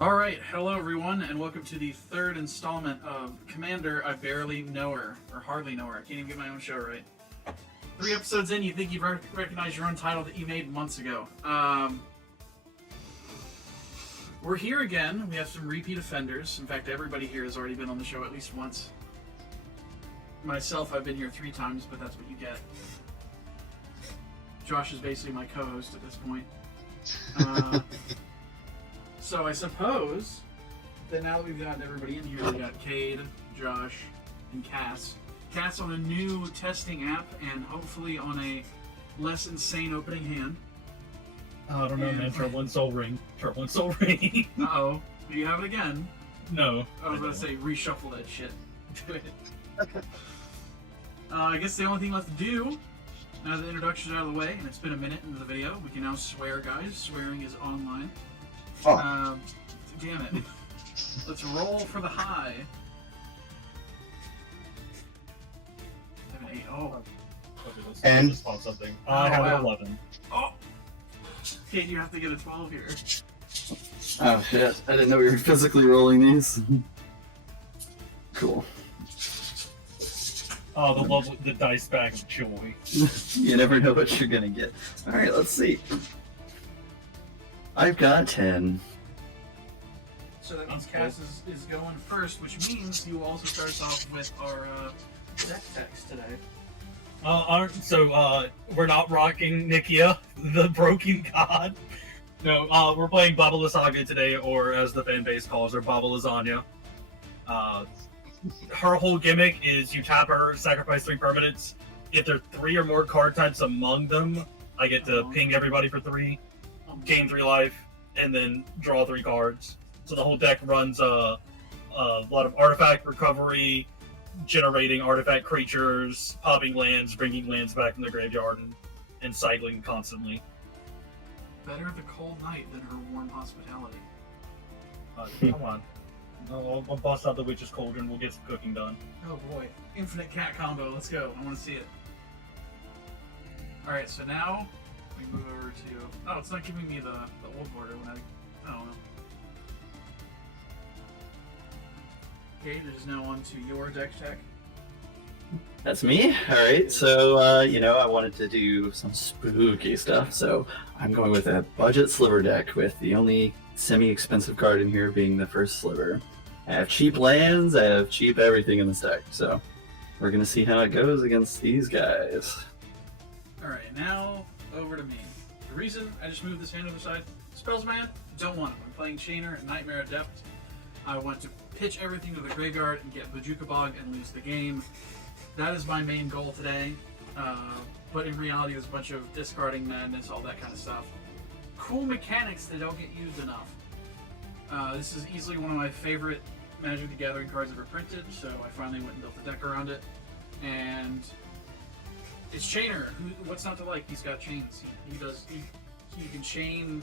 Alright, hello everyone, and welcome to the third installment of Commander I Barely Know Her, or Hardly Know Her. I can't even get my own show right. 3 episodes in, you think you'd recognize your own title that you made months ago. We're here again. We have some repeat offenders. In fact, everybody here has already been on the show at least once. Myself, I've been here 3 times, but that's what you get. Josh is basically my co-host at this point. So I suppose that now that we've got everybody in here, we got Cade, Josh, and Cass. Cass on a new testing app, and hopefully on a less insane opening hand. I don't know, man. Try one soul ring. Try one soul ring. Uh-oh. Do you have it again? No. I was about to say, reshuffle that shit. Do it. I guess the only thing left to do, now that the introduction's out of the way, and it's been a minute into the video, we can now swear, guys. Swearing is online. Oh. Damn it. Let's roll for the high. 7, 8, oh. Okay, let's And- spot something. I have an 11. Oh! Kate, you have to get a 12 here. Oh shit, I didn't know we were physically rolling these. Cool. Oh, the dice bag of joy. You never know what you're gonna get. Alright, let's see. I've got 10. So that means Cass is going first, which means you will also start us off with our deck text today. We're not rocking Nikia, the Broken God. No, we're playing Baba Lysaga today, or as the fan base calls her, Baba Lasagna. Her whole gimmick is you tap her, sacrifice 3 permanents. If there are 3 or more card types among them, I get to ping everybody for 3, gain 3 life, and then draw 3 cards. So the whole deck runs a lot of artifact recovery, generating artifact creatures, popping lands, bringing lands back from the graveyard, and cycling constantly. Better the cold night than her warm hospitality. Come on. I'll bust out the Witch's Cauldron, we'll get some cooking done. Oh boy. Infinite cat combo, let's go. I want to see it. Alright, so now we move over to... Oh, it's not giving me the old border when I don't know. Okay, it is now on to your deck tech. That's me? Alright, so, I wanted to do some spooky stuff, so I'm going with a budget Sliver deck with the only semi-expensive card in here being the first Sliver. I have cheap lands, I have cheap everything in this deck, so we're gonna see how it goes against these guys. Alright, now over to me. The reason I just moved this hand to the side, Spells Man, don't want it. I'm playing Chainer and Nightmare Adept. I want to pitch everything to the graveyard and get Bojuka Bog and lose the game. That is my main goal today, but in reality there's a bunch of discarding madness, all that kind of stuff. Cool mechanics that don't get used enough. This is easily one of my favorite Magic the Gathering cards ever printed, so I finally went and built the deck around it. And it's Chainer. What's not to like? He's got chains. He can chain,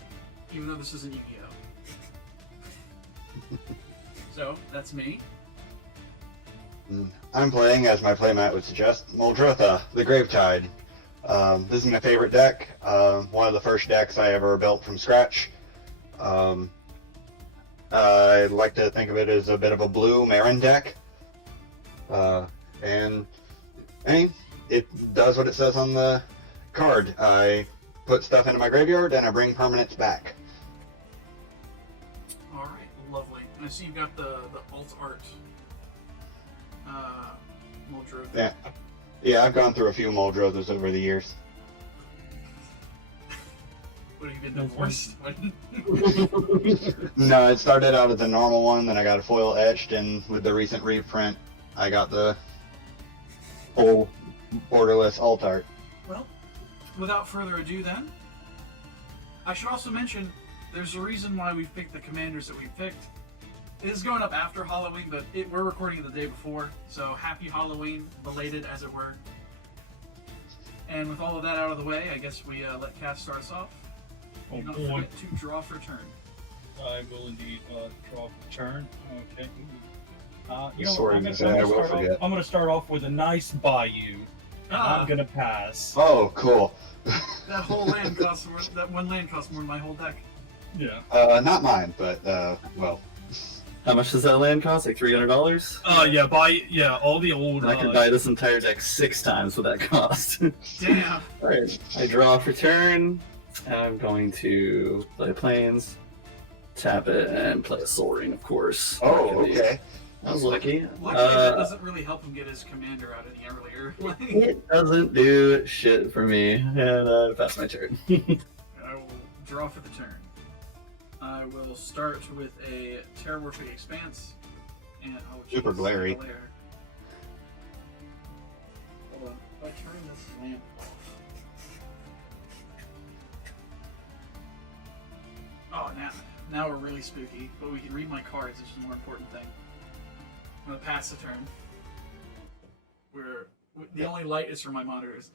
even though this isn't Yu-Gi-Oh. So that's me. I'm playing, as my playmat would suggest, Muldrotha, the Gravetide. This is my favorite deck. One of the first decks I ever built from scratch. I like to think of it as a bit of a blue Marin deck. And it does what it says on the card. I put stuff into my graveyard and I bring permanents back. Alright, lovely. And I see you've got the alt art. Muldrotha. Yeah, I've gone through a few Muldrothas over the years. What, have you been divorced? No, it started out as a normal one, then I got a foil etched, and with the recent reprint, I got the whole borderless alt art. Well, without further ado then, I should also mention, there's a reason why we've picked the commanders that we've picked. It is going up after Halloween, but we're recording it the day before, so happy Halloween, belated as it were. And with all of that out of the way, I guess we let Cass start us off. Oh Do not boy. forget to draw for turn. I will indeed draw for turn. Okay. Sorry to say, I will forget. I'm going to start off with a nice Bayou. I'm going to pass. Oh, cool. That whole land costs more, that one land costs more than my whole deck. Yeah. Not mine, but well. How much does that land cost? Like $300? Yeah, all the old. I could buy this entire deck 6 times what that cost. Damn. Alright, I draw for turn. I'm going to play Plains, tap it, and play a Soul Ring, of course. Oh, Luckily. okay. I was lucky. Luckily, that doesn't really help him get his commander out any earlier. It doesn't do shit for me, and pass my turn. I will draw for the turn. I will start with a Terramorphic Expanse, and I'll choose Super glary. Glare. Hold on, if I turn this lamp off. Oh, now we're really spooky, but we can read my cards, which is the more important thing. I'm gonna pass the turn. The only light is from my monitors.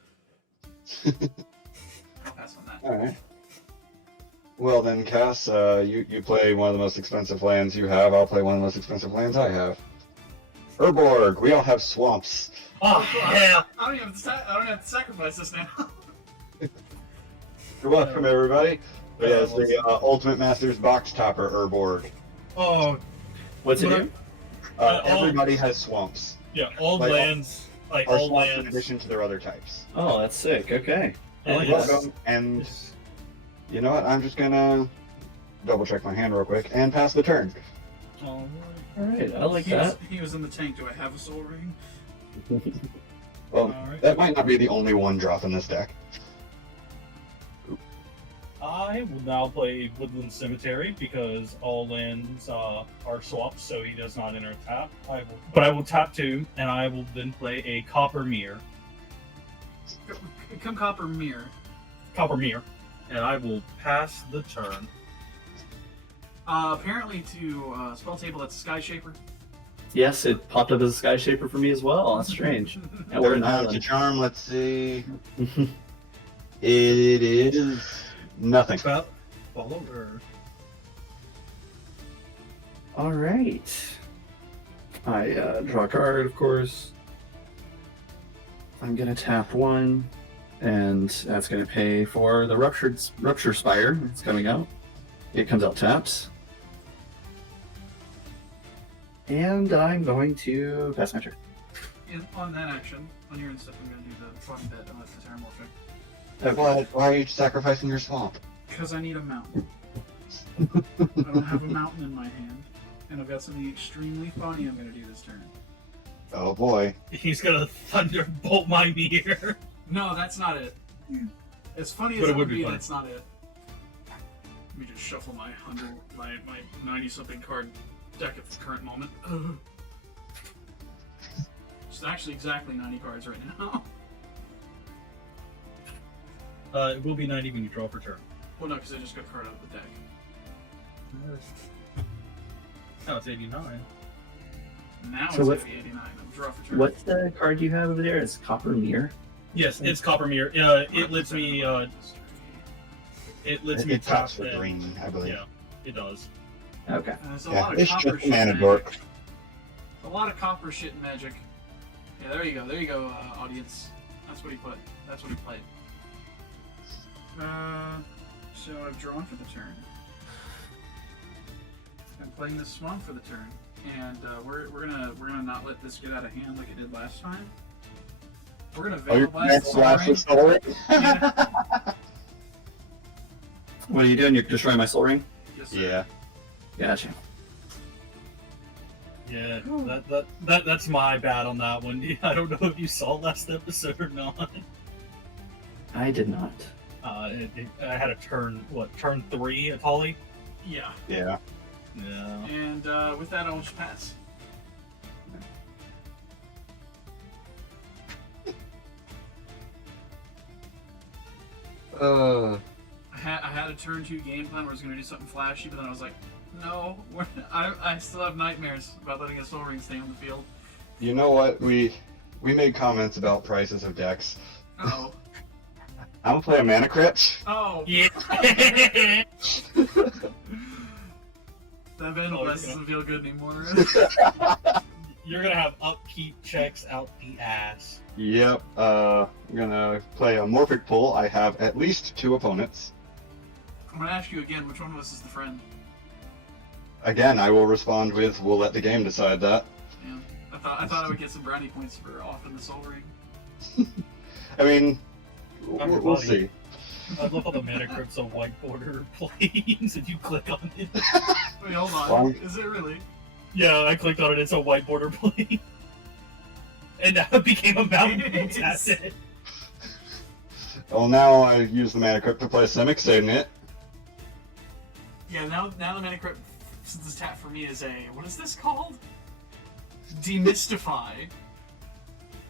I'll pass on that. Alright. Well then, Cass, you play one of the most expensive lands you have. I'll play one of the most expensive lands I have. Urborg, we all have swamps. Oh, yeah. I don't even have to sacrifice this now. You're welcome, everybody. But yeah, it's the Ultimate Masters Box Topper Urborg. Oh, What's it But- do? Everybody has swamps. yeah, all Like, lands, like Or all swamps in lands. addition to their other types. Oh, that's sick. Okay. I like You're that. Welcome, and you know what? I'm just gonna double check my hand real quick and pass the turn. Alright, I like that. He was in the tank. Do I have a Soul Ring? Well, Alright. that might not be the only one drop in this deck. I will now play Woodland Cemetery because all lands are swaps, so he does not enter a tap. But I will tap 2, and I will then play a Copper Mirror. Come Copper Mirror. Copper Mirror. And I will pass the turn. Apparently to spell table, that's Sky Shaper. Yes, it popped up as a Sky Shaper for me as well. That's strange. And we're We're an now to island. charm. Let's see. It is nothing. Follow her. Alright. I draw a card, of course. I'm gonna tap 1, and that's gonna pay for the Rupture Spire. It's coming out. It comes out tapped. And I'm going to pass my turn. On that action, on your instant, I'm going to do the fun bit unless the Terramorphic. Why are you sacrificing your swamp? Because I need a mountain. I don't have a mountain in my hand. And I've got something extremely funny I'm going to do this turn. Oh boy. He's gonna Thunderbolt my mirror. No, that's not it. As funny as But it it would would be be, funny. that's not it. Let me just shuffle my 90-something card deck at the current moment. Ugh. It's actually exactly 90 cards right now. It will be 90 when you draw for turn. Well, no, because I just got a card out of the deck. Oh, it's 89. Now So it's what's- going to be 89. I'm draw for turn. What's the card you have over there? It's Copper Mirror. Yes, it's Copper Mirror. It lets me. It lets me It tap taps for in. green, I believe. Yeah, it does. Okay. There's a Yeah, lot of it's copper just shit mana magic. dork. A lot of copper shit and magic. Yeah, there you go. There you go, audience. That's what he put. That's what he played. So I've drawn for the turn. I'm playing this swamp for the turn, and we're gonna not let this get out of hand like it did last time. We're gonna Oh, you're vandalize the blast with Soul Ring. Soul Ring? Yeah. What are you doing? You're destroying my Soul Ring? Yes, sir. Yeah. Gotcha. Yeah, that's my bad on that one. I don't know if you saw last episode or not. I did not. I had a turn 3 at Holly. Yeah. Yeah. Yeah. And with that, I'll just pass. I had a turn 2 game plan where I was going to do something flashy, but then I was like, no, I still have nightmares about letting a Soul Ring stay on the field. You know what? We made comments about prices of decks. Oh. I'm gonna play a Mana Crypt. Oh. Yeah. That Vandal Oh, Blast yeah. doesn't feel good anymore. You're gonna have upkeep checks out the ass. Yep. I'm gonna play a Morphic Pull. I have at least 2 opponents. I'm gonna ask you again, which one of us is the friend? Again, I will respond with, we'll let the game decide that. Yeah. I thought I would get some brownie points for off in the Soul Ring. I mean, I'm we'll funny. see. I love how the mana crypt's a white border planes and you click on it. Wait, hold on. Well, Is it really? Yeah, I clicked on it, it's a white border plane. And now it became a mountain and tapped it. Well, now I use the mana crypt to play Simic Signet. Yeah, now the mana crypt, since this tap for me is a, what is this called? Demystify.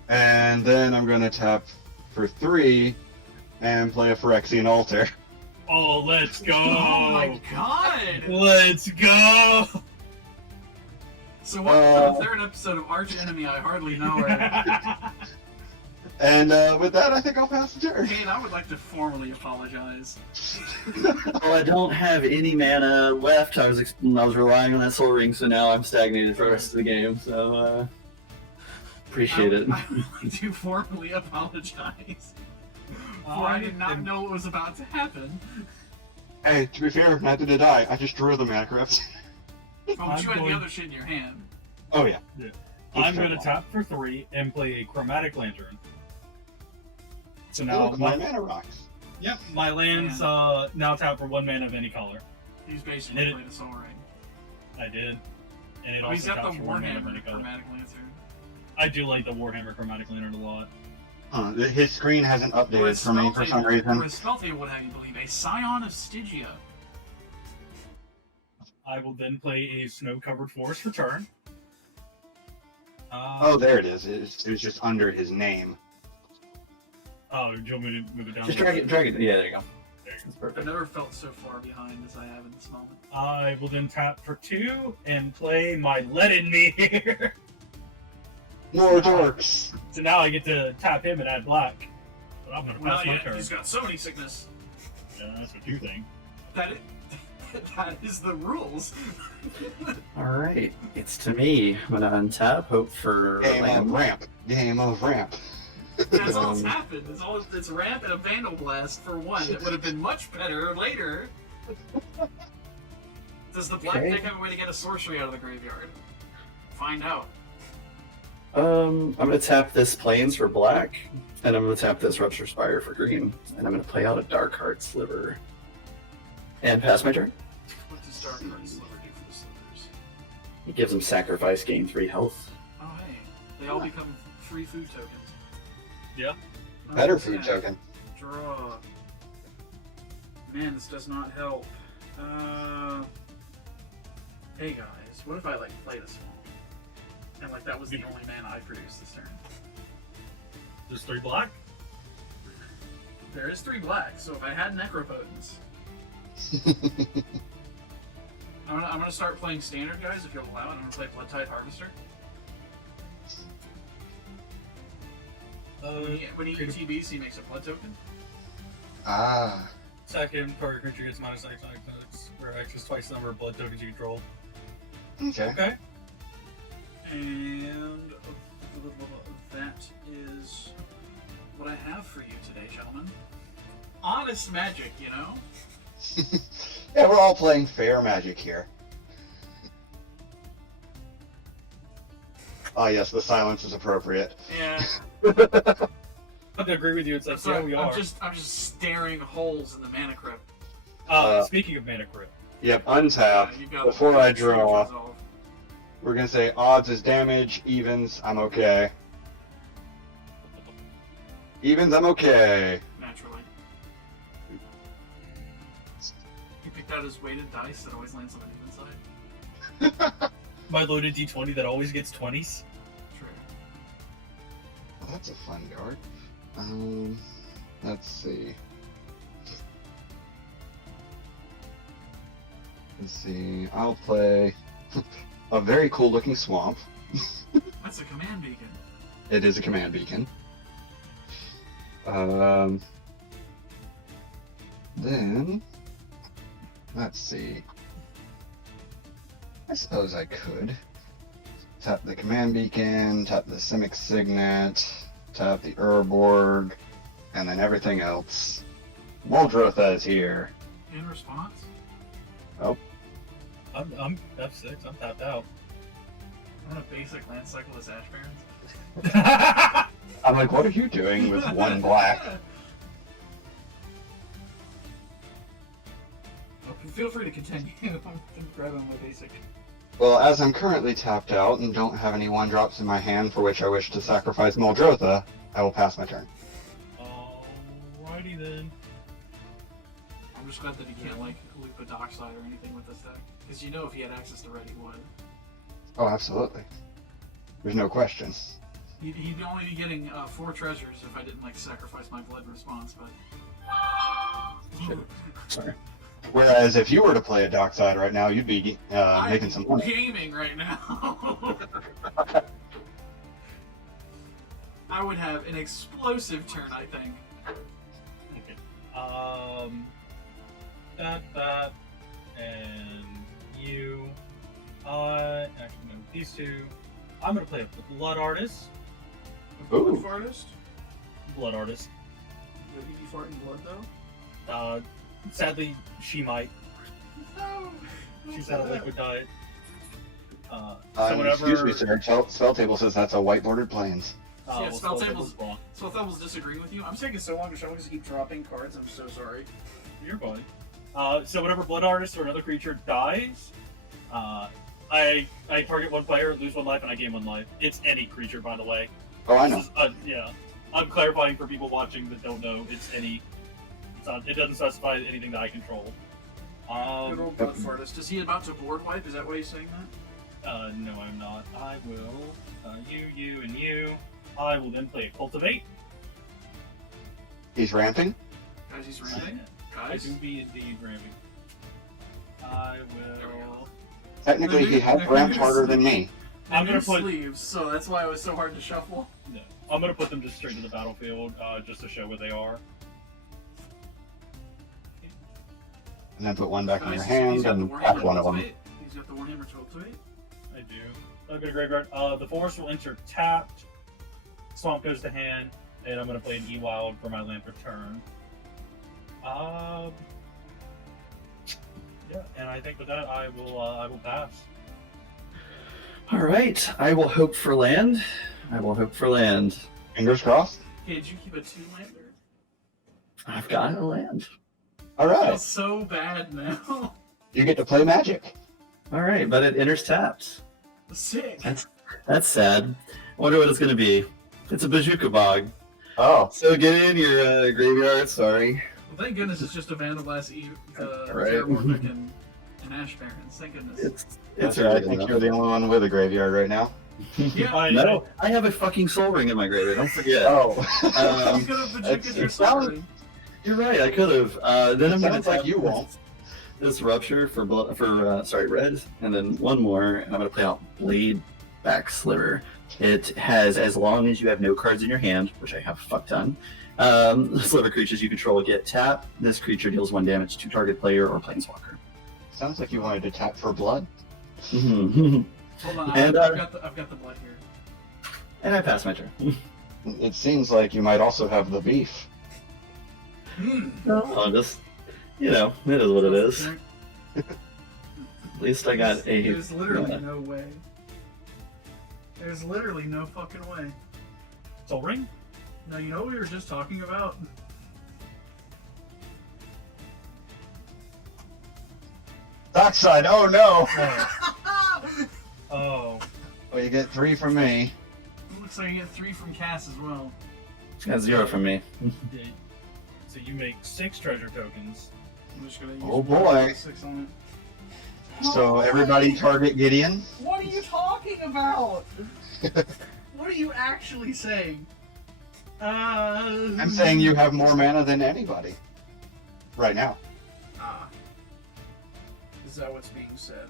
And then I'm gonna tap for 3 and play a Phyrexian Altar. Oh, let's go! Oh my god! Let's go! So welcome to the 3rd episode of Arch Enemy I Hardly Know Her. And with that, I think I'll pass the turn. Kane, I would like to formally apologize. Well, I don't have any mana left. I was relying on that Soul Ring, so now I'm stagnated for the rest of the game. So appreciate it. I would like to formally apologize. For I did not know what was about to happen. Hey, to be fair, neither did I. I just drew the mana crypt. Oh, but you had the other shit in your hand. Oh yeah. I'm gonna tap for 3 and play a Chromatic Lantern. So Now now my mana rocks. Yep, my lands now tap for 1 mana of any color. He's basically Did it- played a Soul Ring. I did. And it Oh, he's also got taps the for 1 mana of any Warhammer color. Chromatic Lantern. I do like the Warhammer Chromatic Lantern a lot. His screen hasn't Or updated a for me for some reason. Or a Spelltable would have you believe. A Scion of Stygia. I will then play a Snow-Covered Forest for turn. Oh, there it is. It was just under his name. Oh, do you want me to move it down? Just drag it. Yeah, there you go. There you That's I've perfect. never felt so far behind as I have in this moment. go. I will then tap for 2 and play my Let In Me here. More dorks. So now I get to tap him and add black. But I'm gonna Well, pass my yeah, turn. he's got so many sickness. Yeah, that's what you think. That is the rules. Alright, it's to me. I'm gonna untap, hope for Game of land. ramp. Game of ramp. That's all that's happened. It's ramp and a Vandal Blast for 1. It would have been much better later. Does the black Okay. deck have a way to get a sorcery out of the graveyard? Find out. I'm gonna tap this Plains for black, and I'm gonna tap this Rupture Spire for green, and I'm gonna play out a Dark Heart Sliver. And pass my turn. What does Dark Heart Sliver do for the Slivers? It gives them sacrifice, gain 3 health. Oh hey, they all become free food tokens. Yeah. Oh, Better what's food that? token. Draw. Man, this does not help. Hey guys, what if I like play this one? And like that was the only mana I produced this turn. There's 3 black. There is 3 black, so if I had Necropotence, I'm gonna start playing standard, guys. If you'll allow it, I'm gonna play Bloodtide Harvester. When he ETBs, he makes a blood token. Ah. Second, target creature gets -X, where X is twice the number of blood tokens you control. Okay. Okay. And that is what I have for you today, gentlemen. Honest magic, you know? Yeah, we're all playing fair magic here. Ah, yes, the silence is appropriate. Yeah. I have to agree with you. It's like, yeah, we are. I'm just staring holes in the mana crypt. Speaking of mana crypt, Yep, untap. You've got Before I Trigger draw, Resolve. we're gonna say odds is damage, evens, I'm okay. Evens, I'm okay. Naturally. He picked out his weighted dice that always lands on the even side. my loaded D20 that always gets 20s. True. Well, that's a fun card. Let's see. Let's see. I'll play a very cool looking swamp. That's a command beacon. It is a command beacon. Then let's see. I suppose I could tap the command beacon, tap the Simic Signet, tap the Urborg, and then everything else. Muldrotha is here. in response? I'm F6. I'm tapped out. I'm gonna basic land cycle as Ash Barons. I'm like, what are you doing with one black? Feel free to continue. I'm grabbing my basic. Well, as I'm currently tapped out and don't have any 1-drops in my hand for which I wish to sacrifice Muldrotha, I will pass my turn. Alrighty then. I'm just glad that he can't like loop a dockside or anything with this deck. Because you know if he had access to red, he would. Oh, absolutely. There's no question. He'd only be getting 4 treasures if I didn't like sacrifice my blood response, but... Sorry. Whereas if you were to play a dockside right now, you'd be making some I'm money. gaming right now. I would have an explosive turn, I think. Okay. That, and you. Actually, no, these two. I'm gonna play a Blood Artist. Ooh. Blood artist? Blood Artist. Would he be farting blood though? Sadly, she might. No. She's had a liquid diet. Excuse me, sir. Spell table says that's a white-bordered plains. Yeah, spell table's tables- wrong. So Thelma's disagreeing with you. I'm taking so long to show me keep dropping cards. I'm so sorry. You're fine. So whenever Blood Artist or another creature dies, I target one player, lose 1 life, and I gain 1 life. It's any creature, by the way. Oh, I know. This is, yeah. I'm clarifying for people watching that don't know. It's any. It's not, it doesn't specify anything that I control. Good old blood artist. Is he about to board wipe? Is that why he's saying that? No, I'm not. I will. You, and you. I will then play a Cultivate. He's ramping. Guys, he's ramping. I Guys. do be indeed ramping. I will. Technically, he has ramped harder than me. I'm gonna put. sleeves, so that's why it was so hard to shuffle. No, I'm gonna put them just straight to the battlefield, just to show where they are. And then put one back in Guys, your he's hand got the and Warhammer pass one of them. Cultivate. He's got the Warhammer Cultivate. I do. Look at a graveyard. The forest will enter tapped. Swamp goes to hand, and I'm gonna play an E-Wild for my land return. Yeah, and I think with that I will pass. All right, I will hope for land. Fingers crossed. Okay, did you keep a 2-lander? I've got a land. All I feel right. so bad now. You get to play Magic. All right, but it enters tapped. Sick. That's sad. I wonder what it's going to be. It's a Bazooka Bog. Oh. So get in your graveyard, sorry. Well, thank goodness it's just a Vandalblast, Right. Terramorphic, and Ash Barons. Thank goodness. That's right. I think you're the only one with a graveyard right now. Yeah. No, I have a fucking Soul Ring in my graveyard, don't forget. Oh. You could have Bazookaed your it sounds- Soul Ring. You're right, I could have. Then I'm going Sounds to like you won't. this Rupture for red, and then one more, and I'm going to play out Blade Back Sliver. It has, as long as you have no cards in your hand, which I have a fuck ton, Sliver creatures you control get tapped. This creature deals 1 damage to target player or planeswalker. Sounds like you wanted to tap for blood. Mhm. Hold on, And, I've got the blood here. And I pass my turn. It seems like you might also have the beef. Oh, just, it is what it is. At least I got a... There's literally no way. There's literally no fucking way. Soul Ring? Now, you know what we were just talking about? Dockside, oh no! Oh. Well, you get 3 from me. Looks like you get 3 from Cass as well. Got 0 from me. Yeah. So you make 6 treasure tokens. I'm just gonna use Oh, boy. 6 on it. So No everybody way! target Gideon. What are you talking about? What are you actually saying? I'm saying you have more mana than anybody. Right now. Ah. Is that what's being said?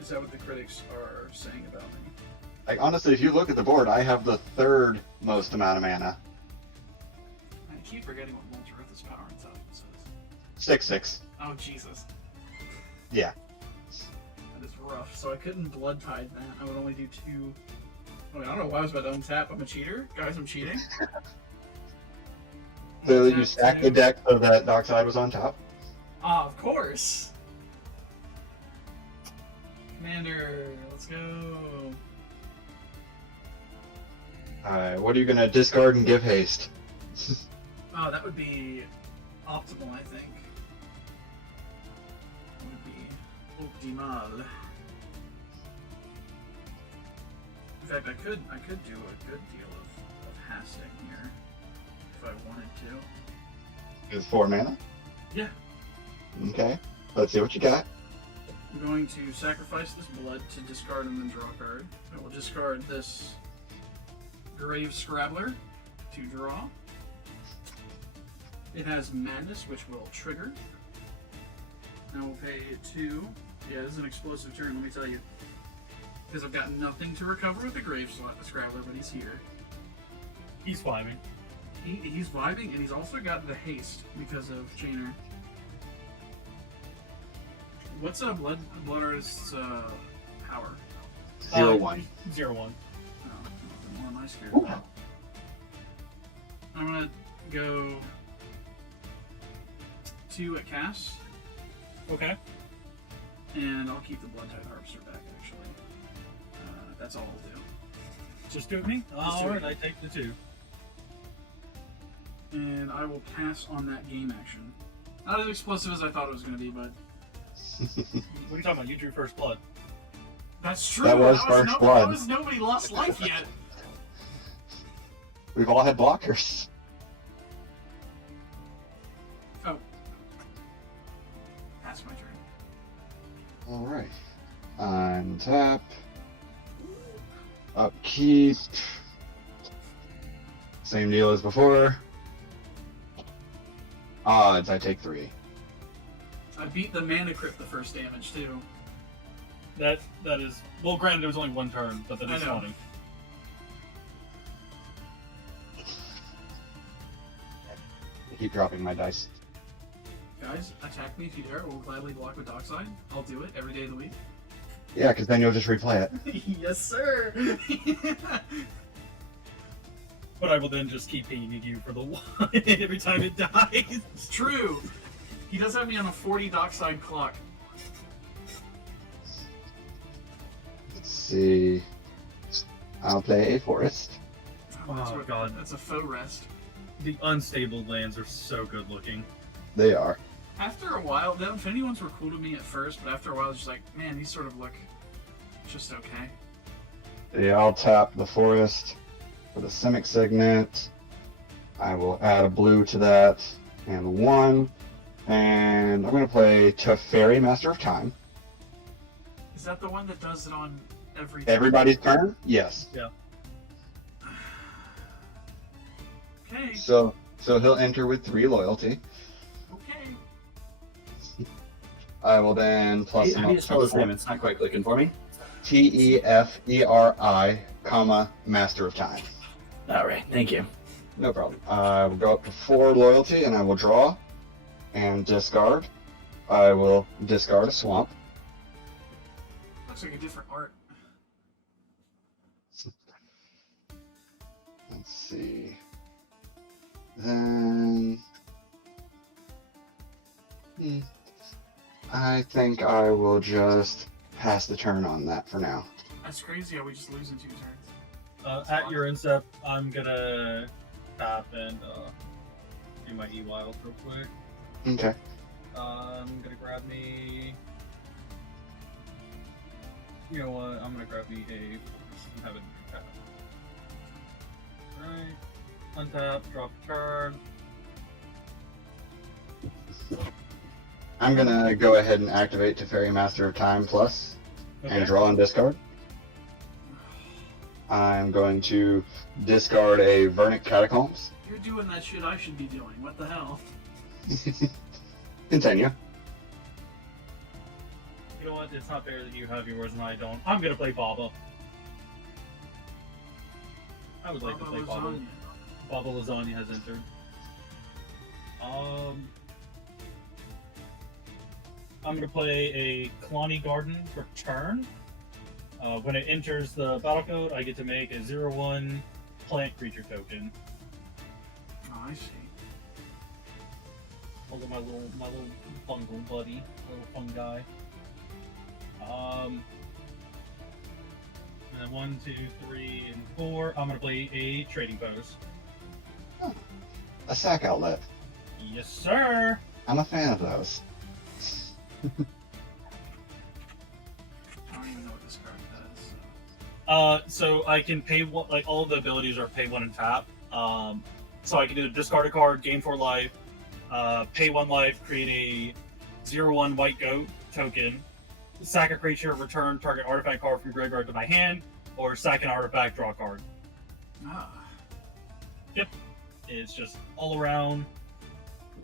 Is that what the critics are saying about me? Like, honestly, if you look at the board, I have the 3rd most amount of mana. I keep forgetting what Muldrotha's power intelligence is. 6/6. Oh, Jesus. Yeah. That is rough. So I couldn't blood tide that. I would only do 2. I don't know why I was about to untap. I'm a cheater? Guys, I'm cheating? So you Untap stacked the 2. deck so that Dockside was on top. Ah, of course. Commander, let's go. Alright, what are you gonna discard and give haste? Oh, that would be optimal, I think. That would be optimal. In fact, I could do a good deal of hasting here if I wanted to. Is 4 mana? Yeah. Okay, let's see what you got. I'm going to sacrifice this blood to discard and then draw a card. I will discard this Grave Scrabbler to draw. It has Madness, which will trigger. I will pay 2. Yeah, this is an explosive turn, let me tell you. Because I've got nothing to recover with the Grave Scrabbler, but he's here. He's vibing. He's vibing, and he's also got the haste because of Chainer. What's a Blood Artist's power? 0/1. 0/1. Oh, what am I scared of? I'm gonna go 2 at cast, Okay. and I'll keep the Blood-type Harvester back, actually. That's all I'll do. Just do it me? Alright, I take the 2. And I will pass on that game action. Not as explosive as I thought it was going to be, but... What are you talking about? You drew first blood. That's true! That was first blood. That was nobody lost life yet! We've all had blockers. Oh. That's my turn. Alright. Untap. Upkeep. Same deal as before. Odds, I take 3. I beat the Mana Crypt the first damage, too. That is... Well, granted, it was only 1 turn, but that is I know. funny. I keep dropping my dice. Guys, attack me if you dare. We'll gladly block with Dockside. I'll do it every day of the week. Yeah, because then you'll just replay it. Yes, sir! But I will then just keep pinging you for the 1 every time it dies. It's true! He does have me on a 40 Dockside clock. Let's see. I'll play a forest. Oh, God. That's a faux rest. The unstable lands are so good looking. They are. After a while, the Infinity ones were cool to me at first, but after a while, it's just like, man, these sort of look just okay. Yeah, I'll tap the forest for the Simic Signet. I will add a blue to that and 1. And I'm going to play Teferi, Master of Time. Is that the one that does it on every Everybody's turn? Yes. Yeah. Okay, So he'll enter with 3 loyalty. okay. I will then plus him How do you up spell his to name? It's not quite clicking for me. Teferi, comma, Master of Time. Alright, thank you. No problem. I will go up to 4 loyalty and I will draw and discard. I will discard a swamp. Looks like a different art. Let's see. Then... I think I will just pass the turn on that for now. That's crazy how we just lose in 2 turns. At your incept, I'm gonna tap and do my E-Wild real quick. Okay. I'm gonna grab me... You know what? I'm gonna grab me a... have it tap. Right. Untap, drop a card. I'm gonna go ahead and activate Teferi, Master of Time plus and draw and discard. I'm going to discard a Vernic Catacombs. You're doing that shit I should be doing. What the hell? Continue. You know what? It's not fair that you have yours and I don't. I'm gonna play Baba. I would like to play Baba. Lasagna. Baba Lasagna has entered. I'm gonna play a Kalani Garden for turn. When it enters the battle code, I get to make a 0/1 plant creature token. Oh, I see. I'll get my little fungal buddy, little fun guy. And then 1, 2, 3, and 4. I'm gonna play a trading pose. A sack outlet. Yes, sir. I'm a fan of those. I don't even know what this card does. So I can pay one, like all of the abilities are pay 1 and tap. So I can either discard a card, gain 4 life, pay 1 life, create a 0/1 white goat token, sack a creature, return target artifact card from graveyard to my hand, or sack an artifact, draw a card. Ah. Yep. It's just all around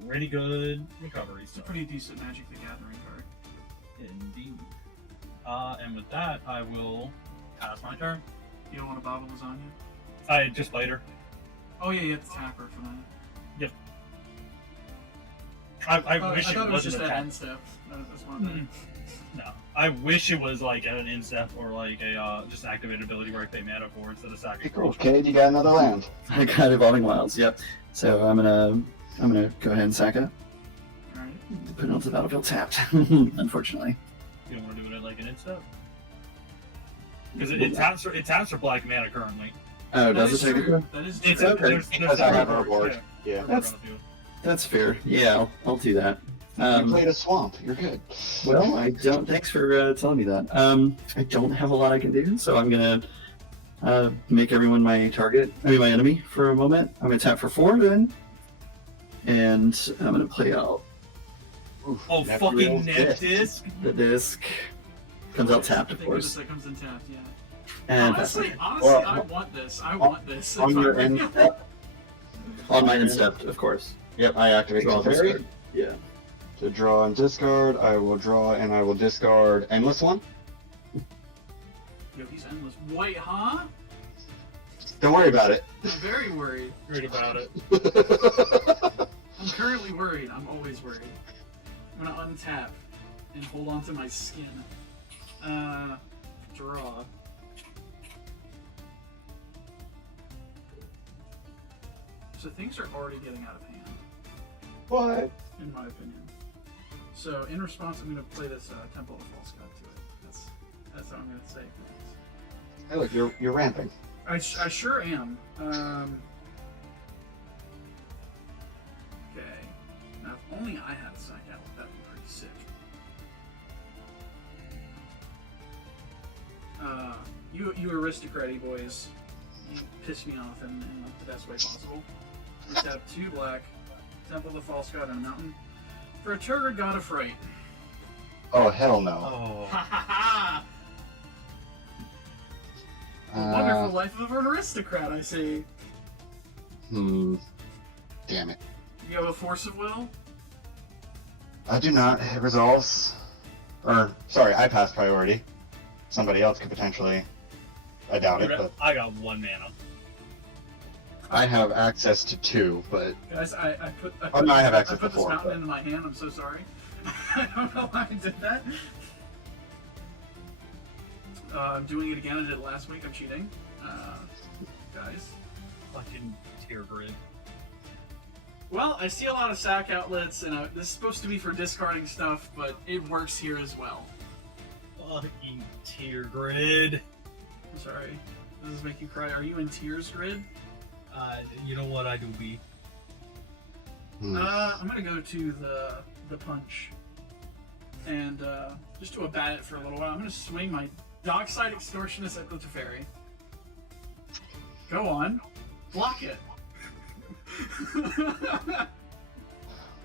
really good recovery It's a stuff. pretty decent Magic the Gathering card. Indeed. And with that, I will pass my turn. You don't want to bottle lasagna? I just later. Oh yeah, you have to tap her for that. Yep. I wish I it thought it was wasn't just a that tap. end step. That's one thing. No, I wish it was like an instep or like a just activated ability where I pay mana for instead of sacking. Okay, you got another land. I got Evolving Wilds. Yep. So I'm gonna go ahead and sack it. Alright. Put it onto the battlefield tapped. Unfortunately. You don't want to do it like an instep because it taps for black mana currently. Oh, That does is it take true. it? That is It's true. okay. Because I have a board, reward. Yeah. That's- That's fair. Yeah, I'll do that. You played a swamp. You're good. Well, I don't. Thanks for telling me that. I don't have a lot I can do, so I'm gonna make everyone my target. I mean, my enemy for a moment. I'm gonna tap for 4 then, and I'm gonna play out Oof, Oh, Neptune fucking rolls net disc. disc. the disc. Comes out tapped, of Thank goodness course. that comes in tapped, yeah. And Honestly, Well, I want this. I want this. On If your I- end step. on my end step, of course. Yep, I activate Draw the this fairy. card. Yeah. To draw and discard, I will draw and I will discard Endless One. Yo, he's endless. Wait, huh? Don't worry about it. I'm very worried. Read about it. I'm currently worried. I'm always worried. I'm gonna untap and hold on to my skin. Draw. So things are already getting out of hand, What? in my opinion. So in response, I'm gonna play this Temple of the False God to it. That's how I'm gonna say things. Hey, look, you're ramping. I sure am. Okay. Now, if only I had a sack out, that'd be pretty sick. You aristocraty boys, you piss me off in the best way possible. We have 2 black, Temple of the False God, and a mountain. For a Turgid God of Fright. Oh, hell no. Oh. Ha ha ha! The wonderful life of an aristocrat, I see. Damn it. You have a force of will? I do not. It resolves. Or, sorry, I pass priority. Somebody else could potentially. I doubt it, but I got 1 mana. I have access to 2, but Guys, I put Oh, no, I have access put to this 4, mountain but- into my hand. I'm so sorry. I don't know why I did that. I'm doing it again. I did it last week. I'm cheating. Guys. Fucking tier grid. Well, I see a lot of sack outlets, and this is supposed to be for discarding stuff, but it works here as well. Fucking tier grid. I'm sorry. Does this make you cry? Are you in tears, Grid? You know what I do be. I'm gonna go to the punch, and just to bat it for a little while. I'm gonna swing my Dockside Extortionist at the Teferi. Go on, block it.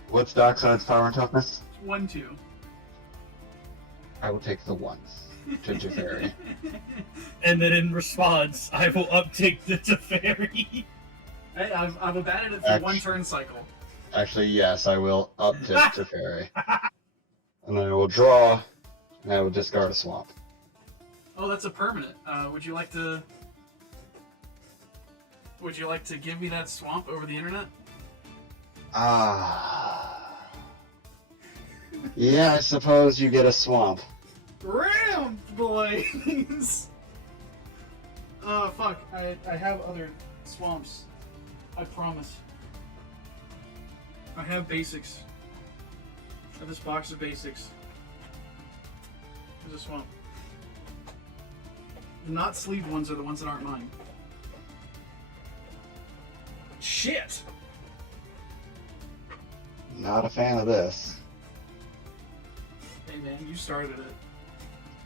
what's Dockside's power and toughness? 1/2. I will take the 1 to Teferi. And then in response, I will uptick the Teferi. Hey, I've abatted it for 1 turn cycle. Actually, yes, I will up to Teferi. And I will draw, and I will discard a swamp. Oh, that's a permanent. Would you like to give me that swamp over the internet? Yeah, I suppose you get a swamp. Ram, boys! Oh, fuck. I have other swamps. I promise. I have basics. of this box of basics. There's a swamp. The not sleeved ones are the ones that aren't mine. Shit! Not a fan of this. Hey man, you started it.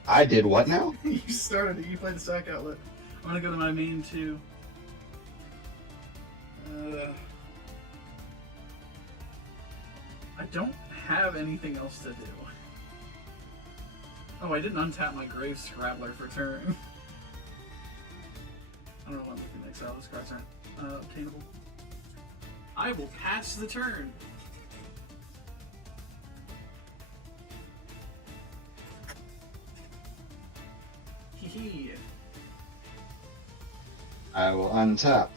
I did what now? You started it. You played the sack outlet. I'm gonna go to my main too. I don't have anything else to do. Oh, I didn't untap my Grave Scrabbler for turn. I don't know what I'm looking next out. Those cards aren't obtainable. I will pass the turn. Hee. I will untap.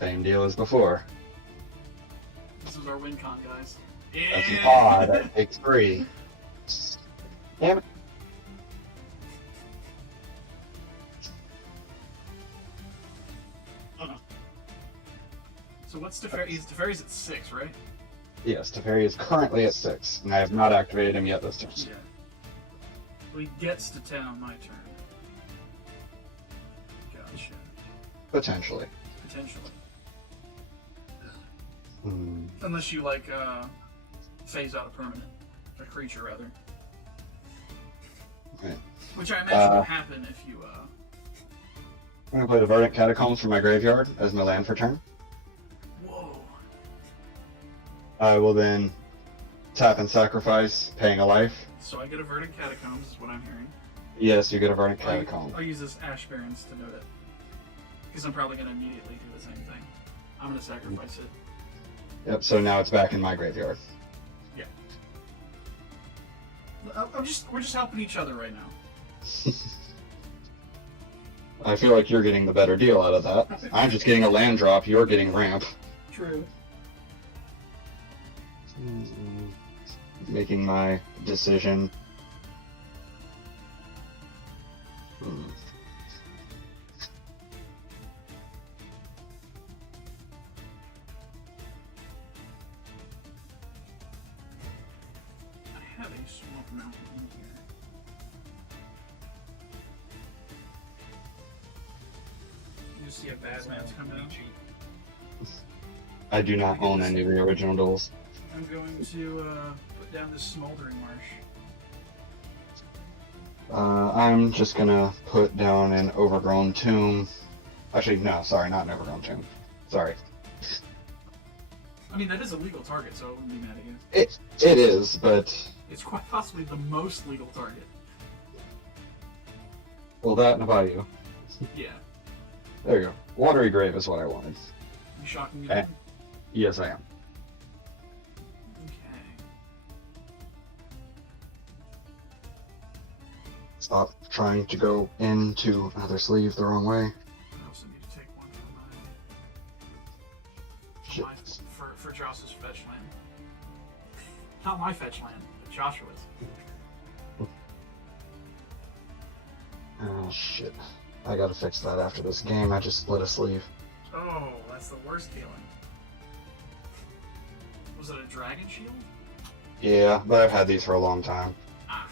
Same deal as before. This is our win con, guys. That's an Yeah! odd. That takes 3. Damn it. So what's Teferi's at 6, right? Yes, Teferi is currently at 6, and I have not activated him yet this turn. Yeah. So he gets to 10 on my turn. Gotcha. Potentially. Potentially. Hmm. Unless you like phase out a permanent. A creature rather. Right. Which I imagine will happen if you I'm going to play the Verdant Catacombs from my graveyard as my land for turn. Whoa. I will then tap and sacrifice, paying a life. So I get a Verdant Catacombs is what I'm hearing. Yes, you get a Verdant Catacomb. I'll use this Ash Barrens to note it. Because I'm probably gonna immediately do the same thing. I'm gonna sacrifice it. Yep, so now it's back in my graveyard. Yeah. We're just helping each other right now. I feel like you're getting the better deal out of that. I'm just getting a land drop, you're getting ramp. True. Making my decision. I have a swamp mountain in here. You see a bad man's coming out. I do not own any of the original duels. I'm going to put down this smoldering marsh. I'm just gonna put down an overgrown tomb. Actually, no, sorry, not an overgrown tomb. Sorry. I mean, that is a legal target, so I wouldn't be mad at you. It is, but It's quite possibly the most legal target. well, that and a bayou. Yeah. There you go. Watery Grave is what I wanted. You shocking me? Eh. Yes, I am. Okay. Stop trying to go into another sleeve the wrong way. I also need to take one Shit. for Josh's fetch land. Not my fetch land, but Joshua's. Oh shit. I gotta fix that after this game. I just split a sleeve. Oh, that's the worst feeling. Was it a dragon shield? Yeah, but I've had these for a long time. Ah.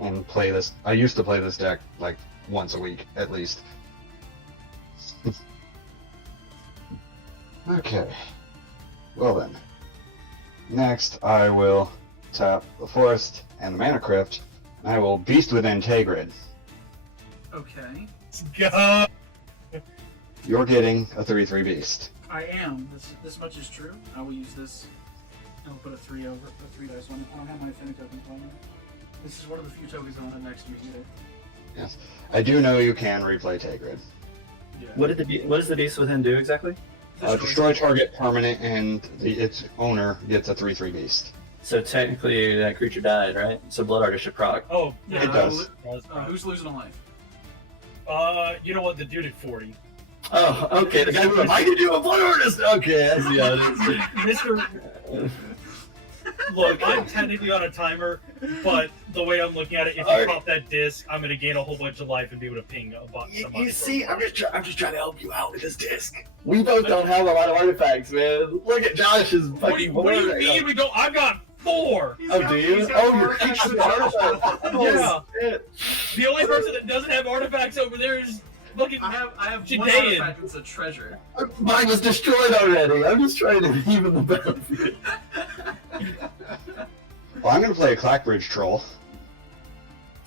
And play this. I used to play this deck like once a week, at least. Okay. Well then. Next, I will tap the Forest and the Mana Crypt, and I will Beast Within Tegrid. Okay. Let's go. You're getting a 3/3 Beast. I am. This much is true. I will use this. I'll put a 3 dice on it. I don't have my Affinity tokens on it. This is one of the few tokens I don't have next to me either. Yes. I do know you can replay Tegrid. Yeah. What does the Beast Within do exactly? Destroy target permanent, and its owner gets a 3/3 Beast. So technically that creature died, right? So Blood Artist should proc. Oh, Yeah, It does. Who's losing a life? You know what? The dude at 40. Oh, okay. The guy who I can do a Blood Artist. Okay, I see how it is. Mr. Look, I'm technically on a timer, but the way I'm looking at it, if you pop that disc, I'm gonna gain a whole bunch of life and be able to ping a bunch. You see, I'm just trying to help you out with this disc. We both don't have a lot of artifacts, man. Look at Josh's fucking What do you board right mean now. we don't? I've got 4. Oh, do you? Oh, you're keeping artifacts. Yeah. Shit. The only person that doesn't have artifacts over there is fucking. I have one Jidayun. artifact that's a treasure. Mine was destroyed already. I'm just trying to even the battlefield. Well, I'm gonna play a Clackbridge Troll.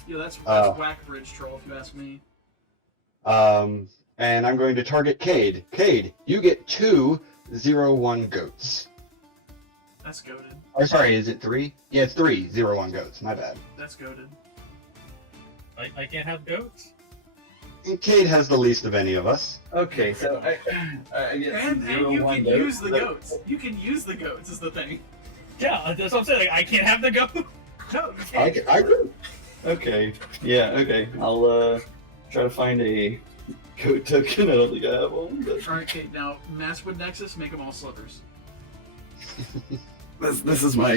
Yeah, that's whack bridge troll if you ask me. And I'm going to target Cade. Cade, you get 2 0-1 goats. That's goaded. Or sorry, is it 3? Yeah, it's 3 0-1 goats. My bad. That's goaded. I can't have goats. And Cade has the least of any of us. Okay, so I get And you 0-1 can goats. use the goats. You can use the goats is the thing. Yeah, that's what I'm saying. Like, I can't have the goat. No, you can't. I do. Okay, yeah, okay. I'll try to find a goat token. I don't think I have one. But... Alright, Kate, now Masswood Nexus, make them all slivers. This is my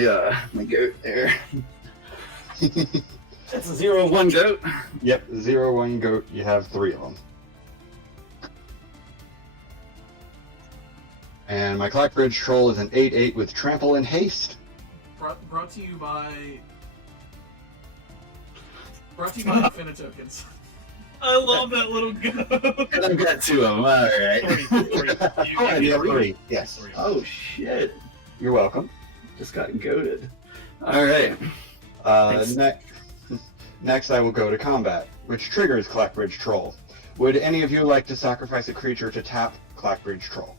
my goat there. That's a 0-1 goat. Yep, 0-1 goat. You have 3 of them. And my Clackbridge Troll is an 8-8 with Trample and Haste. Brought to you by Infinitokens. I love that little goat. And I've got 2 of them. All right. Three. Oh, I have 3. Yes. 3. Oh shit! You're welcome. Just got goated. All right. Next, I will go to combat, which triggers Clackbridge Troll. Would any of you like to sacrifice a creature to tap Clackbridge Troll?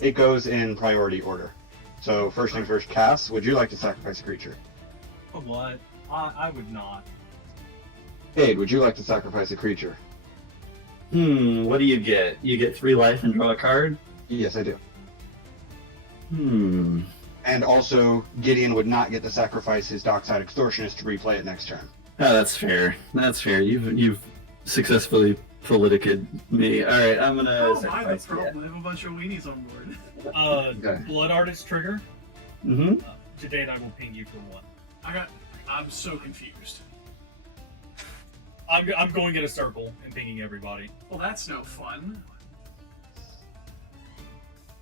It goes in priority order. So first things first, Cass, would you like to sacrifice a creature? What? I would not. Cade, would you like to sacrifice a creature? What do you get? You get 3 life and draw a card? Yes, I do. Hmm. And also, Gideon would not get to sacrifice his Dockside Extortionist to replay it next turn. Oh, that's fair. That's fair. You've successfully politiced me. All right, I'm gonna Oh, my, the sacrifice that. problem. I have a bunch of weenies on board. Okay. Blood Artist trigger. Mm-hmm. Today, and I will ping you for 1. I'm so confused. I'm going in a circle and pinging everybody. Well, that's no fun.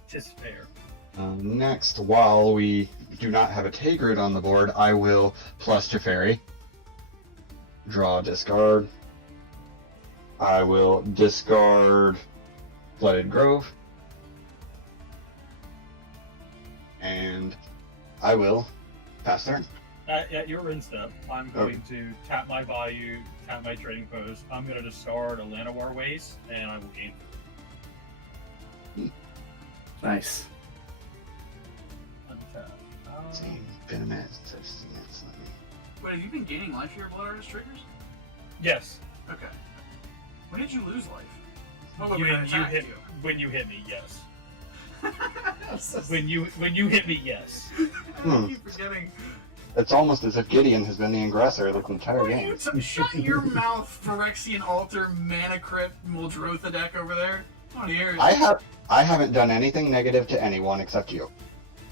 Tis fair. Next, while we do not have a Tagrid on the board, I will plus Teferi. Draw, discard. I will discard Flooded Grove. And I will pass turn. At your end step, I'm going to tap my value, tap my trading post. I'm going to discard a Llanowar Waste, and I will gain. Nice. Untap. See, been a minute since I've seen it. So let me... Wait, have you been gaining life for your Blood Artist triggers? Yes. Okay. When did you lose life? Oh, When when I you attacked hit, you. when you hit me, yes. I'm so When you hit me, yes. I keep forgetting. It's almost as if Gideon has been the aggressor the entire Oh, game. shut your mouth, Phyrexian Altar, Mana Crypt, Muldrotha deck over there. I want to hear it. I haven't done anything negative to anyone except you.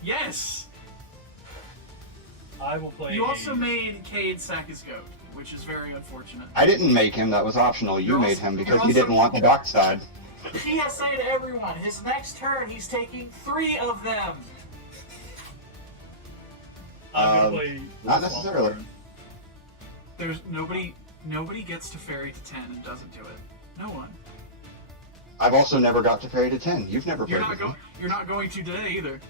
Yes! I will play. You also made Cade sack his goat, which is very unfortunate. I didn't make him, that was optional. You You're made also- him you're because also- you didn't want the Dockside. He has said to everyone, his next turn he's taking 3 of them. I'm gonna play. not this necessarily. turn. There's nobody gets to fairy to 10 and doesn't do it. No one. I've also never got to Fairy to 10. You've never played with me. You're not going to today either.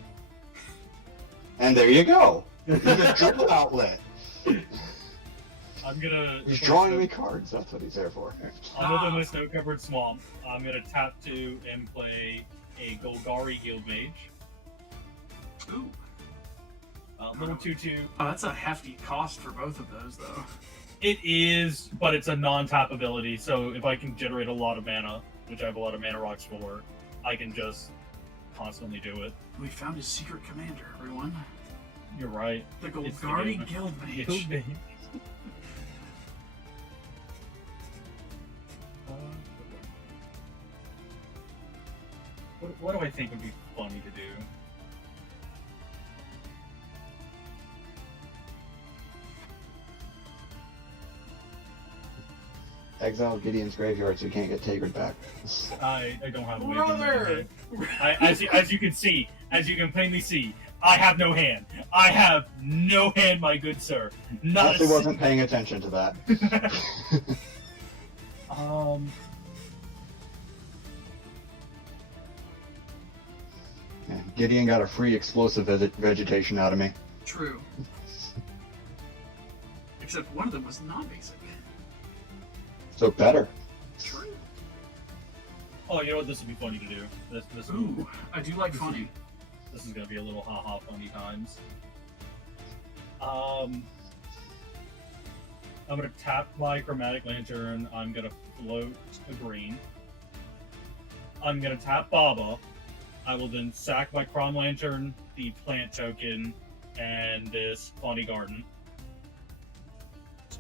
And there you go. You get triple outlet. I'm gonna. He's drawing me cards. That's what he's there for. I'll open my snow-covered swamp. I'm gonna tap 2 and play a Golgari Guildmage. Ooh. Little 2/2. Oh, that's a hefty cost for both of those, though. It is, but it's a non-tap ability, so if I can generate a lot of mana, which I have a lot of mana rocks for, I can just constantly do it. We found his secret commander, everyone. You're right. The It's the Golgari Guildmage. Guildmage. What do I think would be funny to do? exile Gideon's graveyard so you can't get Takered back. I don't have a way Brother! as you can see, as you can plainly see, I have no hand. I have no hand, my good sir. Not Honestly, wasn't paying attention to that. Yeah, Gideon got a free explosive vegetation out of me. True. Except one of them was non-basic. So better. True. Oh, you know what? This would be funny to do. This Ooh, I do like funny. This is gonna be a little haha funny times. I'm gonna tap my chromatic lantern. I'm gonna float a green. I'm gonna tap Baba. I will then sack my Crom Lantern, the plant token, and this funny garden.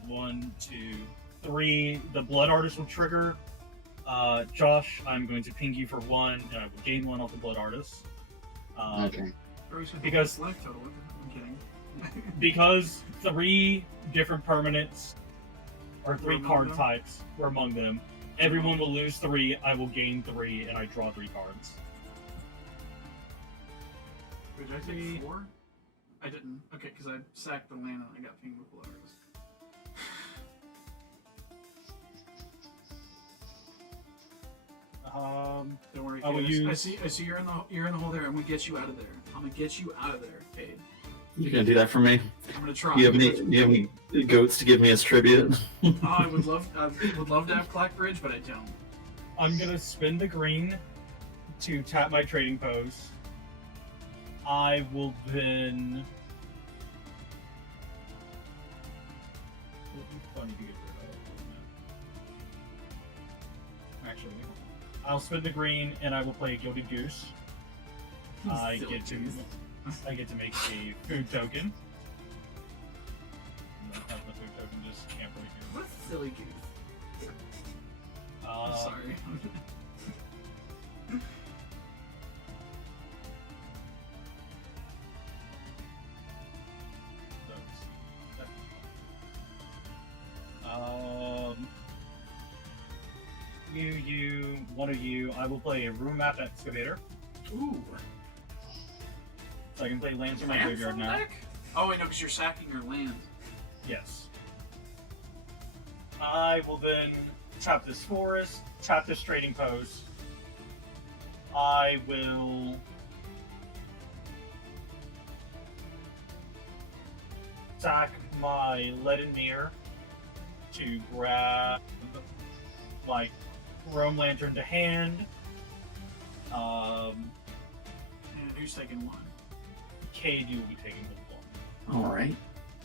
1, 2, 3. The Blood Artist will trigger. Josh, I'm going to ping you for 1, and I will gain 1 off the Blood Artist. Okay. Because life total. I'm kidding. Because 3 different permanents, or 3 among card them? types, were among them. Everyone will lose 3, I will gain 3, and I draw 3 cards. Did I take 4? I didn't. Okay, because I sacked the land and I got pinged with Blood Artist. Don't worry, I will Kate. use- I see you're in the hole there. I'm gonna get you out of there. I'm gonna get you out of there, Cade. You gonna do that for me? I'm gonna try. Do you have any goats to give me as tribute? Oh, I would love to have Clack Bridge, but I don't. I'm gonna spend the green to tap my trading post. I will then. It would be funny to get rid of. Actually, I'll spend the green and I will play a Gilded Goose. I Silly get to goose. make a food token. And then have the food token just camp right here. What a silly goose. I'm sorry. One of you, I will play a Room Map Excavator. Ooh. So I can play lands in my Land graveyard from now. deck? Oh, I know, because you're sacking your land. Yes. I will then tap this forest, tap this trading post. I will sack my leaden mirror to grab like Rome Lantern to hand. And who's taking 1? KD will be taking the 1. Alright.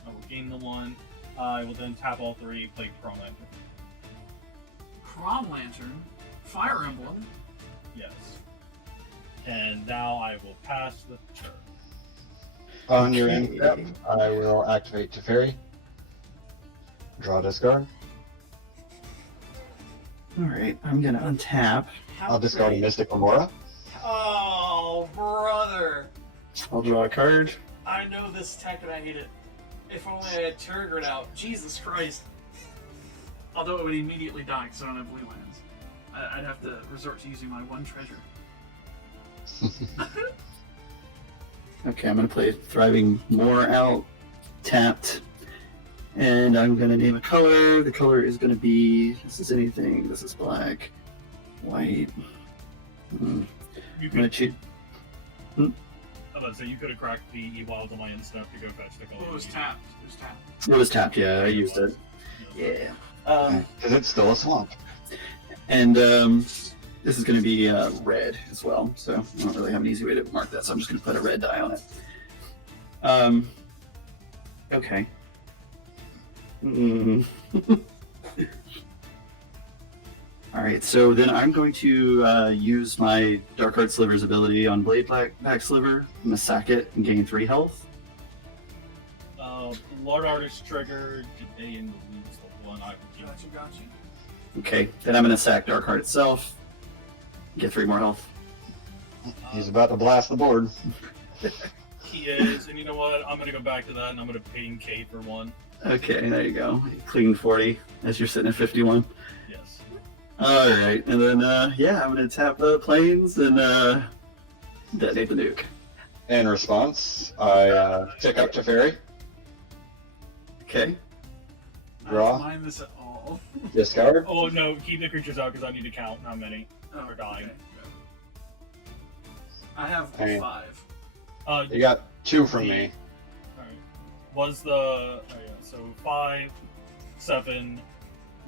I will gain the 1. I will then tap all 3, play Chrome Lantern. Crom Lantern, Fire Emblem. Yes. And now I will pass the turn. On your end step, I will activate Teferi. Draw discard. Alright, I'm gonna untap. I'll discard a Mystic Remora. Oh, brother. I'll draw a card. I know this tech and I hate it. If only I had Turgid out. Jesus Christ. Although it would immediately die because I don't have blue lands. I'd have to resort to using my 1 treasure. Okay, I'm gonna play Thriving Moor out, tapped, and I'm gonna name a color. The color is gonna be, this is anything, this is black, white. You I'm gonna could, choose, I'm about to say, you could have cracked the E-Wild on my end stuff to go fetch the color. Well, it was tapped. It was tapped. it was tapped, yeah, I used it. Yeah. Because it's still a swamp. And this is gonna be red as well, so I don't really have an easy way to mark that, so I'm just gonna put a red die on it. Okay. Alright, so then I'm going to use my Dark Heart Sliver's ability on Blade Back Sliver. I'm going to sack it and gain 3 health. Lord Artist triggered. Jidayun will lose the 1 I will keep. Gotcha. Okay, then I'm going to sack Dark Heart itself. Get 3 more health. He's about to blast the board. He is, and you know what? I'm gonna go back to that, and I'm gonna ping Kate for 1. Okay, there you go. Clean 40 as you're sitting at 51. All right, and then yeah, I'm gonna tap the planes and detonate the nuke. In response, I pick up Teferi, Okay. I Draw. don't mind this at all. discard. Oh no, keep the creatures out because I need to count how many are dying. Okay. I have Hey. 5. You got 2 from me. Alright. Was the oh yeah, so 5, 7,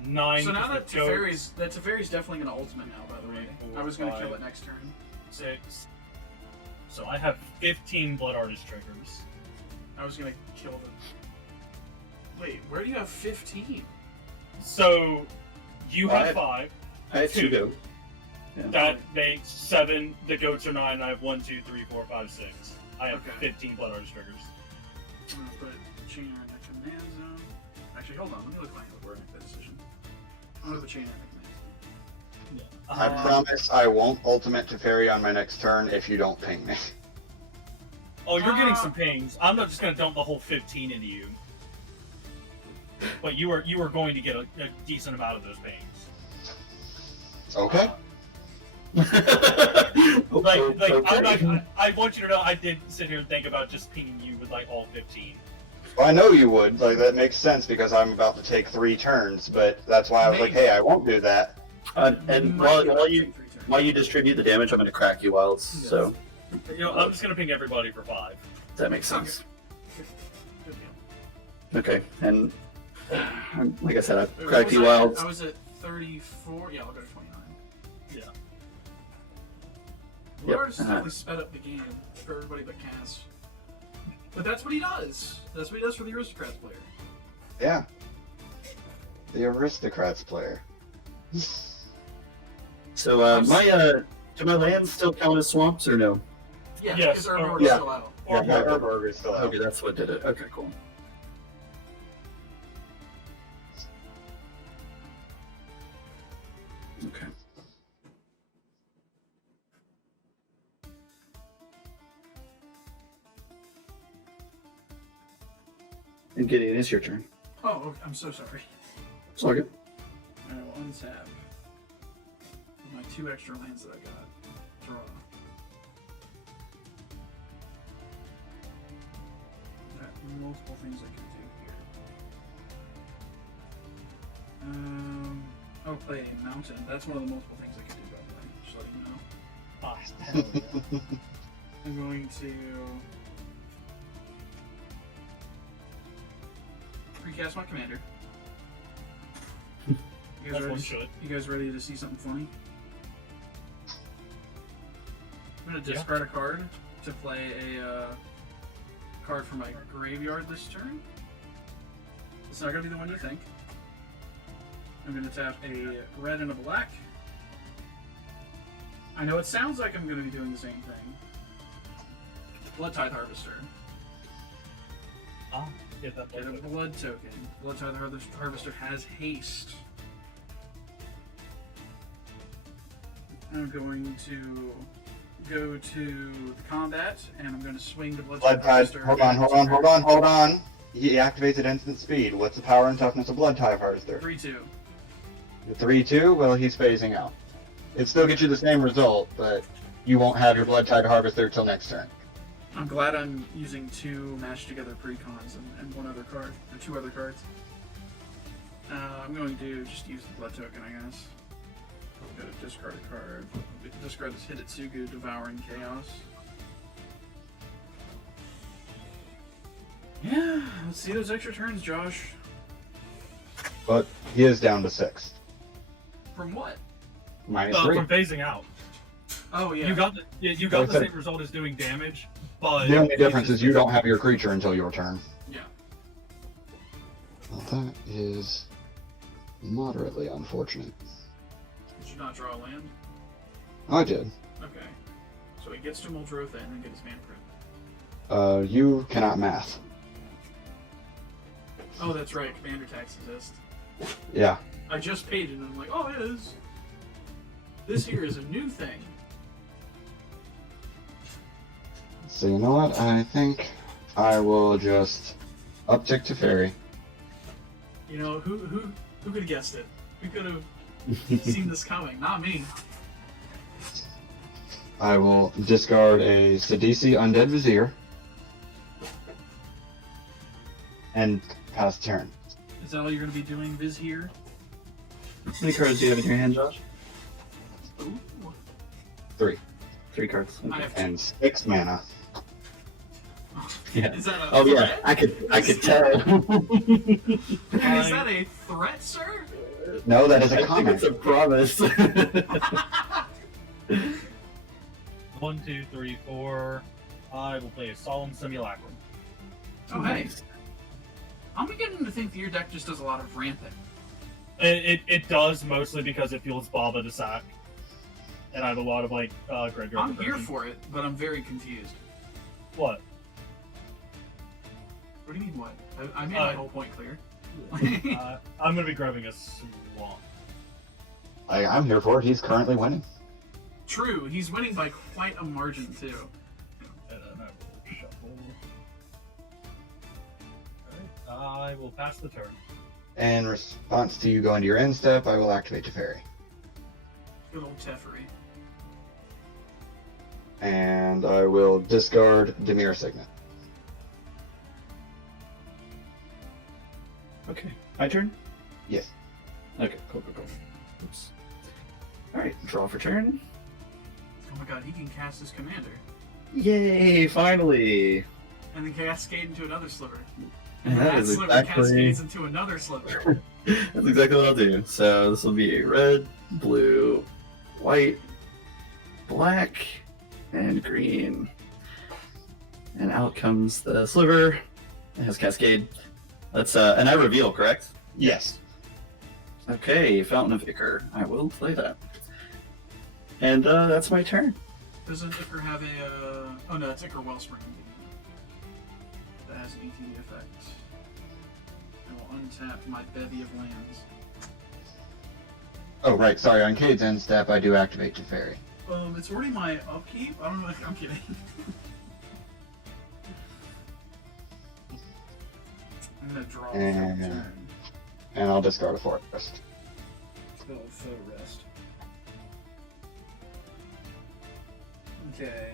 9. So now because that the goat, Teferi's definitely gonna ultimate now, by the way. 3, 4, I was gonna 5, kill it next turn. 6. So I have 15 Blood Artist triggers. I was gonna kill the... Wait, where do you have 15? So you Well, I have have- 5. I had 2 go. Yeah. That makes 7. The goats are 9. And I have 1, 2, 3, 4, 5, 6. I have Okay. 15 Blood Artist triggers. I'm gonna put Chainer in the command zone. Actually, hold on, let me look at my hand before I make that decision. I'm gonna put Chainer in the command zone. I promise I won't ultimate Teferi on my next turn if you don't ping me. Oh, you're getting some pings. I'm not just gonna dump the whole 15 into you. But you are going to get a decent amount of those pings. Okay. I want you to know I did sit here and think about just pinging you with like all 15. Well, I know you would. Like that makes sense because I'm about to take 3 turns, but that's why I was like, hey, I won't do that. And Might be able while to you take 3 turns. while you distribute the damage, I'm gonna crack you wilds. Yes. So You know, I'm just gonna ping everybody for 5. that makes sense. Good deal. Okay, and like I said, I Wait, cracked what you was I at? wilds. I was at 34. Yeah, I'll go to 29. Yeah. Yep, Lars uh-huh. really sped up the game for everybody but Cass. But that's what he does. That's what he does for the Aristocrats player. Yeah. The Aristocrats player. So do my lands still count as swamps or no? Yeah, Yes, because Urborg or- is yeah. still out. Or Yeah, more. Urborg is still out. Okay, that's what did it. Okay, cool. Okay. And Gideon, it's your turn. Oh, okay, I'm so sorry. It's all good. I will untap my 2 extra lands that I got. Draw. Got multiple things I can do here. Oh, play a mountain. That's one of the multiple things I can do, by the way. Just letting you know. Ah, hell yeah. I'm going to recast my commander. You guys, As one ready, should. you guys ready to see something funny? I'm going to discard a card to play a card from my graveyard this turn. It's not going to be the one you think. I'm going to tap a red and a black. I know it sounds like I'm going to be doing the same thing. Blood Tithe Harvester. Ah, get that Get a blood. blood token. Blood Tithe Harvester has haste. I'm going to go to the combat, and I'm going to swing the Blood Blood Tithe Tide. Harvester. Hold on. He activates at instant speed. What's the power and toughness of Blood Tide Harvester? 3-2. The 3-2? Well, he's phasing out. It still gets you the same result, but you won't have your Blood Tide Harvester till next turn. I'm glad I'm using 2 matched together precons and 1 other card, or 2 other cards. I'm going to just use the blood token, I guess. Go to discard a card. Discard this Hidetsugu Devouring Chaos. Yeah, let's see those extra turns, Josh. But he is down to 6. From what? Minus 3. From phasing out. Oh yeah. You got the same result as doing damage, but The only difference is you don't have your creature until your turn. Yeah. Well, that is moderately unfortunate. Did you not draw a land? I did. Okay. So he gets to Muldrotha and then get his mana print. You cannot math. Oh, that's right. Commander tax exists. Yeah. I just paid it and I'm like, oh, it is. This here is a new thing. So you know what? I think I will just uptick to fairy. You know, who could have guessed it? Who could have Seen this coming, not me. I will discard a Sidisi Undead Vizier and pass turn. Is that all you're going to be doing, Viz here? How many cards do you have in your hand, Josh? Ooh. 3 3 cards. I Okay. have 2. and 6 mana. Yeah. Is that a Oh yeah, threat? I could tell. Is that a threat, sir? No, that is I a think comment. it's a promise. 1, 2, 3, 4. I will play a Solemn Simulacrum. Oh, hey. I'm beginning to think that your deck just does a lot of ramping. It does mostly because it fuels Baba to sack, and I have a lot of like graveyard. I'm here conversion. for it, but I'm very confused. What? What do you mean, what? I made my whole point clear. I'm gonna be grabbing a Swamp. I'm here for it. He's currently winning. True, he's winning by quite a margin, too. And then I will shuffle. Alright, I will pass the turn. In response to you going to your end step, I will activate Teferi. Good old Teferi. And I will discard Demir Signet. Okay, my turn? Yes. Okay, cool. Oops. Alright, draw for turn. Oh my god, he can cast his commander. Yay, finally! And then cascade into another sliver. And And that that is sliver exactly, cascades into another sliver. that's exactly what I'll do. So this will be a red, blue, white, black, and green. And out comes the sliver. It has cascade. That's and I reveal, correct? Yes. Okay, Fountain of Ichor. I will play that. And that's my turn. Doesn't Ichor have a... oh no, it's Ichor Wellspring. That has an ETD effect. I will untap my bevy of lands. Oh, right. Sorry. On Cade's end step, I do activate Teferi. It's already my upkeep? I don't know if I'm kidding. I'm gonna draw for And- turn. And I'll discard a Forest. Oh, photo rest. Okay.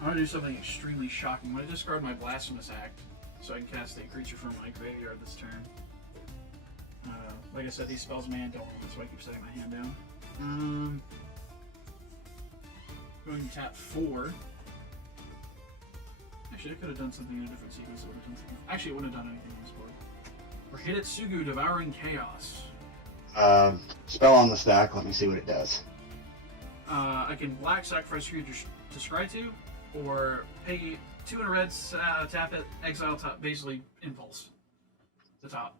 I'm gonna do something extremely shocking. I'm gonna discard my Blasphemous Act so I can cast a creature from my graveyard this turn. Like I said, these spells man don't, that's why I keep setting my hand down. Going to tap 4. Actually, I could have done something in a different sequence. That would have done something. Actually, it wouldn't have done anything on this board. Or Hidetsugu, Devouring Chaos. Spell on the stack. Let me see what it does. I can black sacrifice creature to scry to, or pay 2 in a red, tap it, exile top, basically impulse. The top.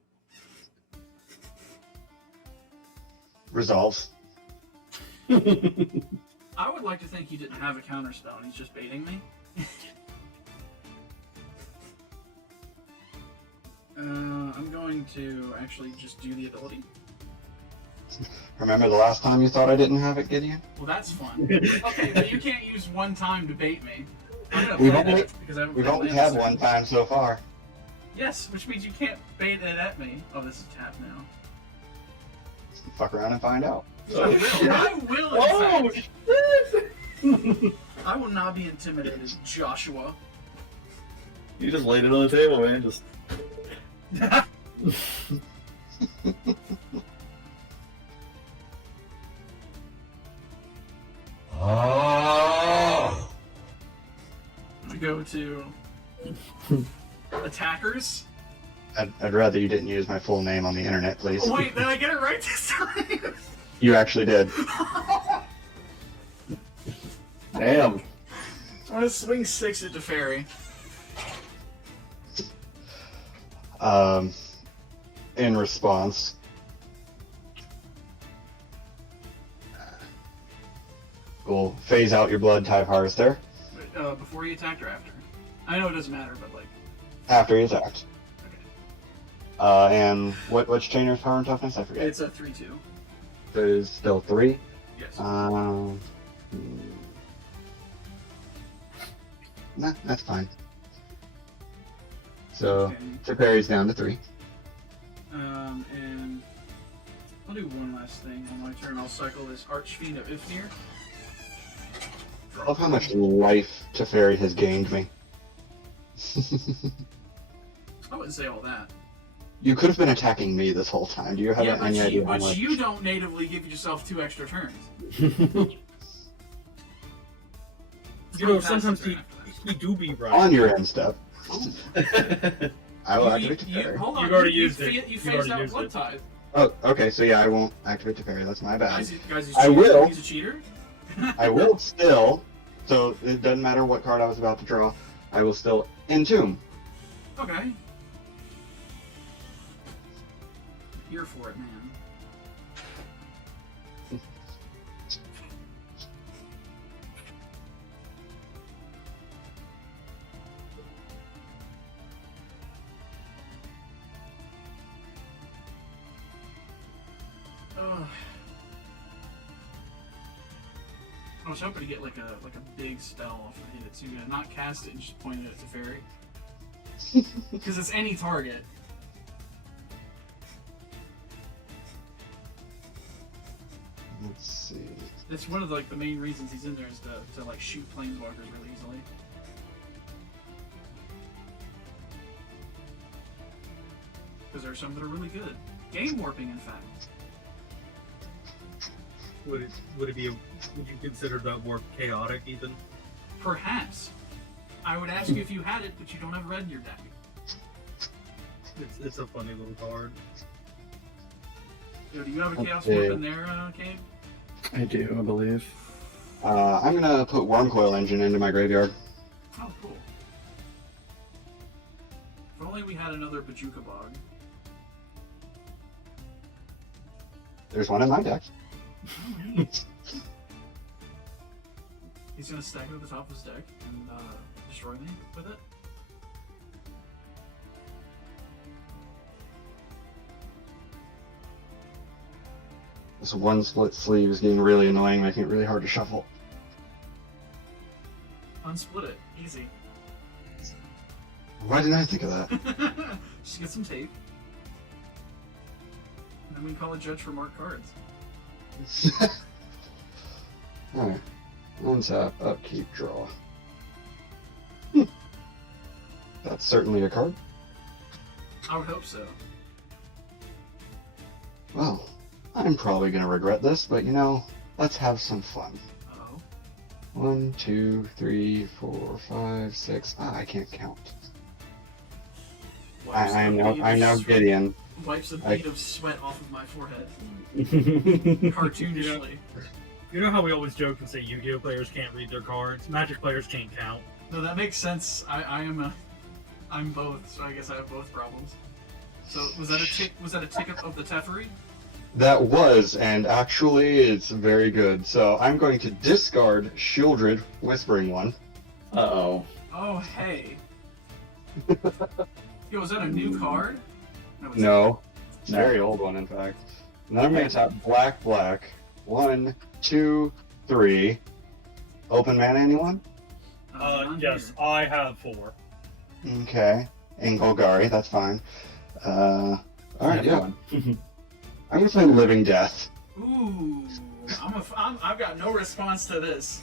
Resolves. I would like to think he didn't have a counter spell and he's just baiting me. I'm going to actually just do the ability. Remember the last time you thought I didn't have it, Gideon? Well, that's fun. Okay, but you can't use one time to bait me. I'm gonna We've play only- that because I haven't We've played only land had this one turn. time so far. Yes, which means you can't bait it at me. Oh, this is tap now. Fuck around and find out. I will. I will. In Oh, fact. shit! I will not be intimidated, Joshua. You just laid it on the table, man. Just. We go to attackers. I'd rather you didn't use my full name on the internet, please. Oh, wait, did I get it right this time? You actually did. Damn. I'm gonna swing 6 at Teferi. In response, we'll phase out your blood type harvester Before he attacked or after? I know it doesn't matter, but like, after he attacked. okay. And what's Chainer's power and toughness? I forget. It's a 3-2. There's still 3. Yes. Nah, that's fine. So Okay. Teferi's down to 3. And I'll do one last thing on my turn. I'll cycle this Archfiend of Ifnir. I love how much life Teferi has gained me. I wouldn't say all that. You could have been attacking me this whole time. Do you have any idea how but much? you don't natively give yourself 2 extra turns. You know, sometimes he do be right. On your end step. I will activate Teferi. Hold on, You've already used it. You You've phased already out used Blood it. Tithe. Oh, okay, so yeah, I won't activate Teferi. That's my bad. Guys, he's I cheater. will. He's a cheater. I will still, so it doesn't matter what card I was about to draw, I will still entomb. Okay. Here for it, man. I was hoping to get like a big spell off of it too, not cast it and just point it at Teferi. Because it's any target. Let's see. That's one of the main reasons he's in there is to like shoot planeswalkers really easily. Because there are some that are really good. Game warping, in fact. Would it be? Would you consider that more chaotic even? Perhaps. I would ask you if you had it, but you don't have red in your deck. It's a funny little card. Yo, do you have a Chaos Okay. Warp in there, Cade? I do, I believe. I'm gonna put Wormcoil Engine into my graveyard. Oh, cool. If only we had another Bajuka Bog. There's one in my deck. He's gonna stack it at the top of his deck and destroy me with it. This one split sleeve is getting really annoying, making it really hard to shuffle. Unsplit it. Easy. Why didn't I think of that? Just get some tape. And then we call a judge for marked cards. Alright. Untap, upkeep, draw. That's certainly a card. I would hope so. Well, I'm probably gonna regret this, but you know, let's have some fun. Uh-oh. 1, 2, 3, 4, 5, 6. I can't count. I'm now Gideon. Wipes the I- bead of sweat off of my forehead. Cartoon. Cartoonishly. You know how we always joke and say Yu-Gi-Oh players can't read their cards? Magic players can't count. No, that makes sense. I'm both, so I guess I have both problems. So was that a ticket of the Teferi? That was, and actually it's very good. So I'm going to discard Shieldred Whispering One. Uh-oh. Oh hey. Yo, was that a new card? No. It's No, it's a very old one in fact. And then I'm going to tap black, black. 1, 2, 3. Open mana, anyone? not Yes, here. I have 4. Okay. Engolgari, that's fine. Alright, yeah. I'm gonna play Living Death. Ooh, I've got no response to this.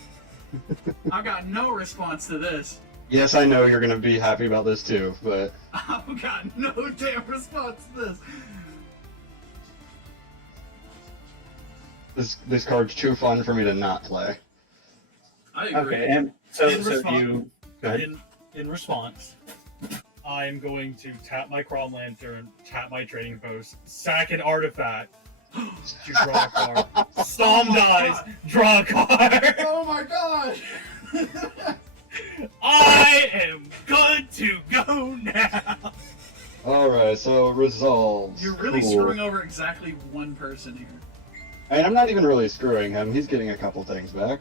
I've got no response to this. Yes, I know you're gonna be happy about this too, but I've got no damn response to this. this card's too fun for me to not play. I agree. Okay, and so In response- you... Go ahead. In response, I'm going to tap my Crom Lantern, tap my Trading Post, sack an artifact, to draw a card. Storm Oh my dies, God. draw a card. Oh my god! I am good to go now. Alright, so resolves. You're really Cool. screwing over exactly one person here. And I'm not even really screwing him, he's getting a couple things back.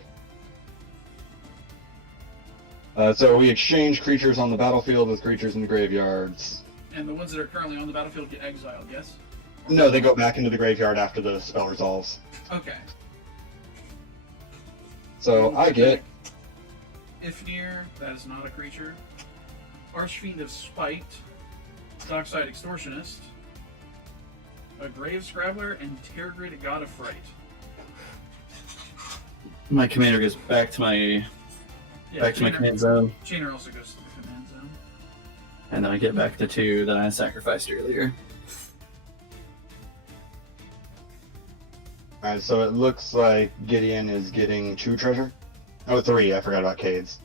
So we exchange creatures on the battlefield with creatures in the graveyards. And the ones that are currently on the battlefield get exiled, yes? No, they go back into the graveyard after the spell resolves. Okay. So I get Ifnir, that is not a creature. Archfiend of Spite. Dockside Extortionist. a Grave Scrabbler, and Tergrid God of Fright. My commander goes back to my Yeah, command zone, Chainer also goes to the command zone. and then I get back the 2 that I sacrificed earlier. Alright, so it looks like Gideon is getting 2 treasure. Oh, 3. I forgot about Cade's.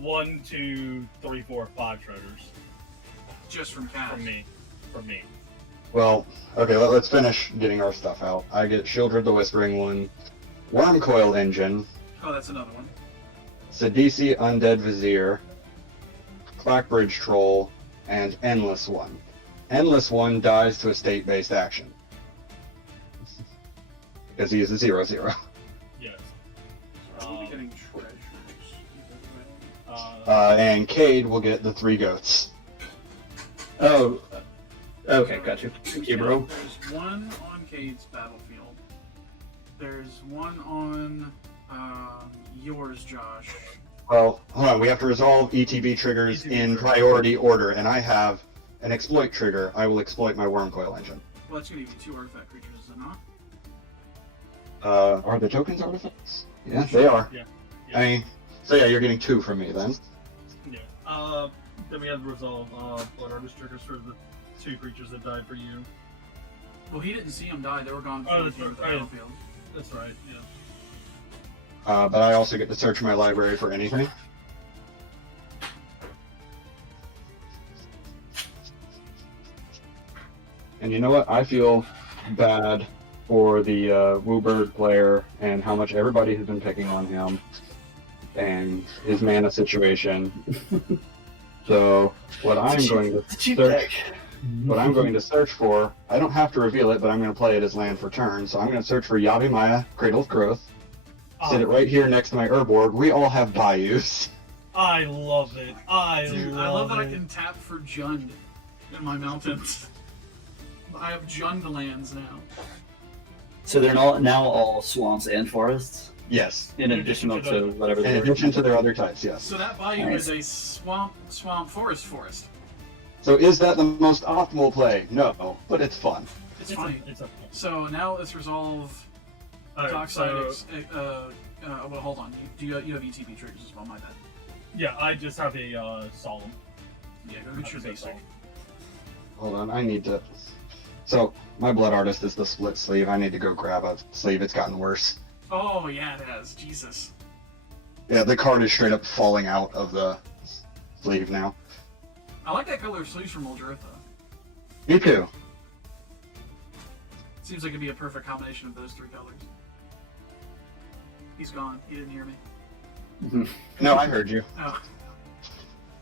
1, 2, 3, 4, 5 treasures Just from cash. from me. Well, okay, let's finish getting our stuff out. I get Shieldred the Whispering One, Wormcoil Engine, Oh, that's another one. Sidisi Undead Vizier, Clackbridge Troll, and Endless One. Endless One dies to a state-based action. Because he is a 0/0. Yes. So we'll be getting treasures. And Cade will get the 3 goats. Oh, okay, got you. Thank you, bro. There's one on Cade's battlefield. There's one on yours, Josh. Well, hold on, we have to resolve ETB triggers in priority order, and I have an exploit trigger. I will exploit my Wormcoil Engine. Well, that's going to be 2 artifact creatures, is it not? Are the tokens artifacts? Yeah, they are. Yeah. I mean, so yeah, you're getting 2 from me then. Yeah. Then we have to resolve Blood Artist triggers for the 2 creatures that died for you. Well, he didn't see them die. They were gone Oh, before that's the right. battlefield. That's right. Yeah. But I also get to search my library for anything. And you know what? I feel bad for the Woobird player and how much everybody has been picking on him and his mana situation. So what I'm going to search for, I don't have to reveal it, but I'm going to play it as land for turn. So I'm going to search for Yavimaya, Cradle of Growth. Sit it right here next to my Urborg. We all have Bayous. I love it. I love that I can tap for Jund in my mountains. I have Jund lands now. So they're now all swamps and forests, Yes. in addition to whatever. In addition to their other types, yes. So that Bayou Nice. is a swamp forest. So is that the most optimal play? No, but it's fun. It's funny. It's a So now let's resolve Dockside. Well, hold on. You have ETB triggers as well, my bad. yeah, I just have a solemn. Yeah, go get your basic. Hold on, I need to... So, my Blood Artist is the split sleeve. I need to go grab a sleeve. It's gotten worse. Oh, yeah, it has. Jesus. Yeah, the card is straight up falling out of the sleeve now. I like that color of sleeves from Muldrotha. Me too. Seems like it'd be a perfect combination of those 3 colors. He's gone. He didn't hear me. No, I heard you. Oh.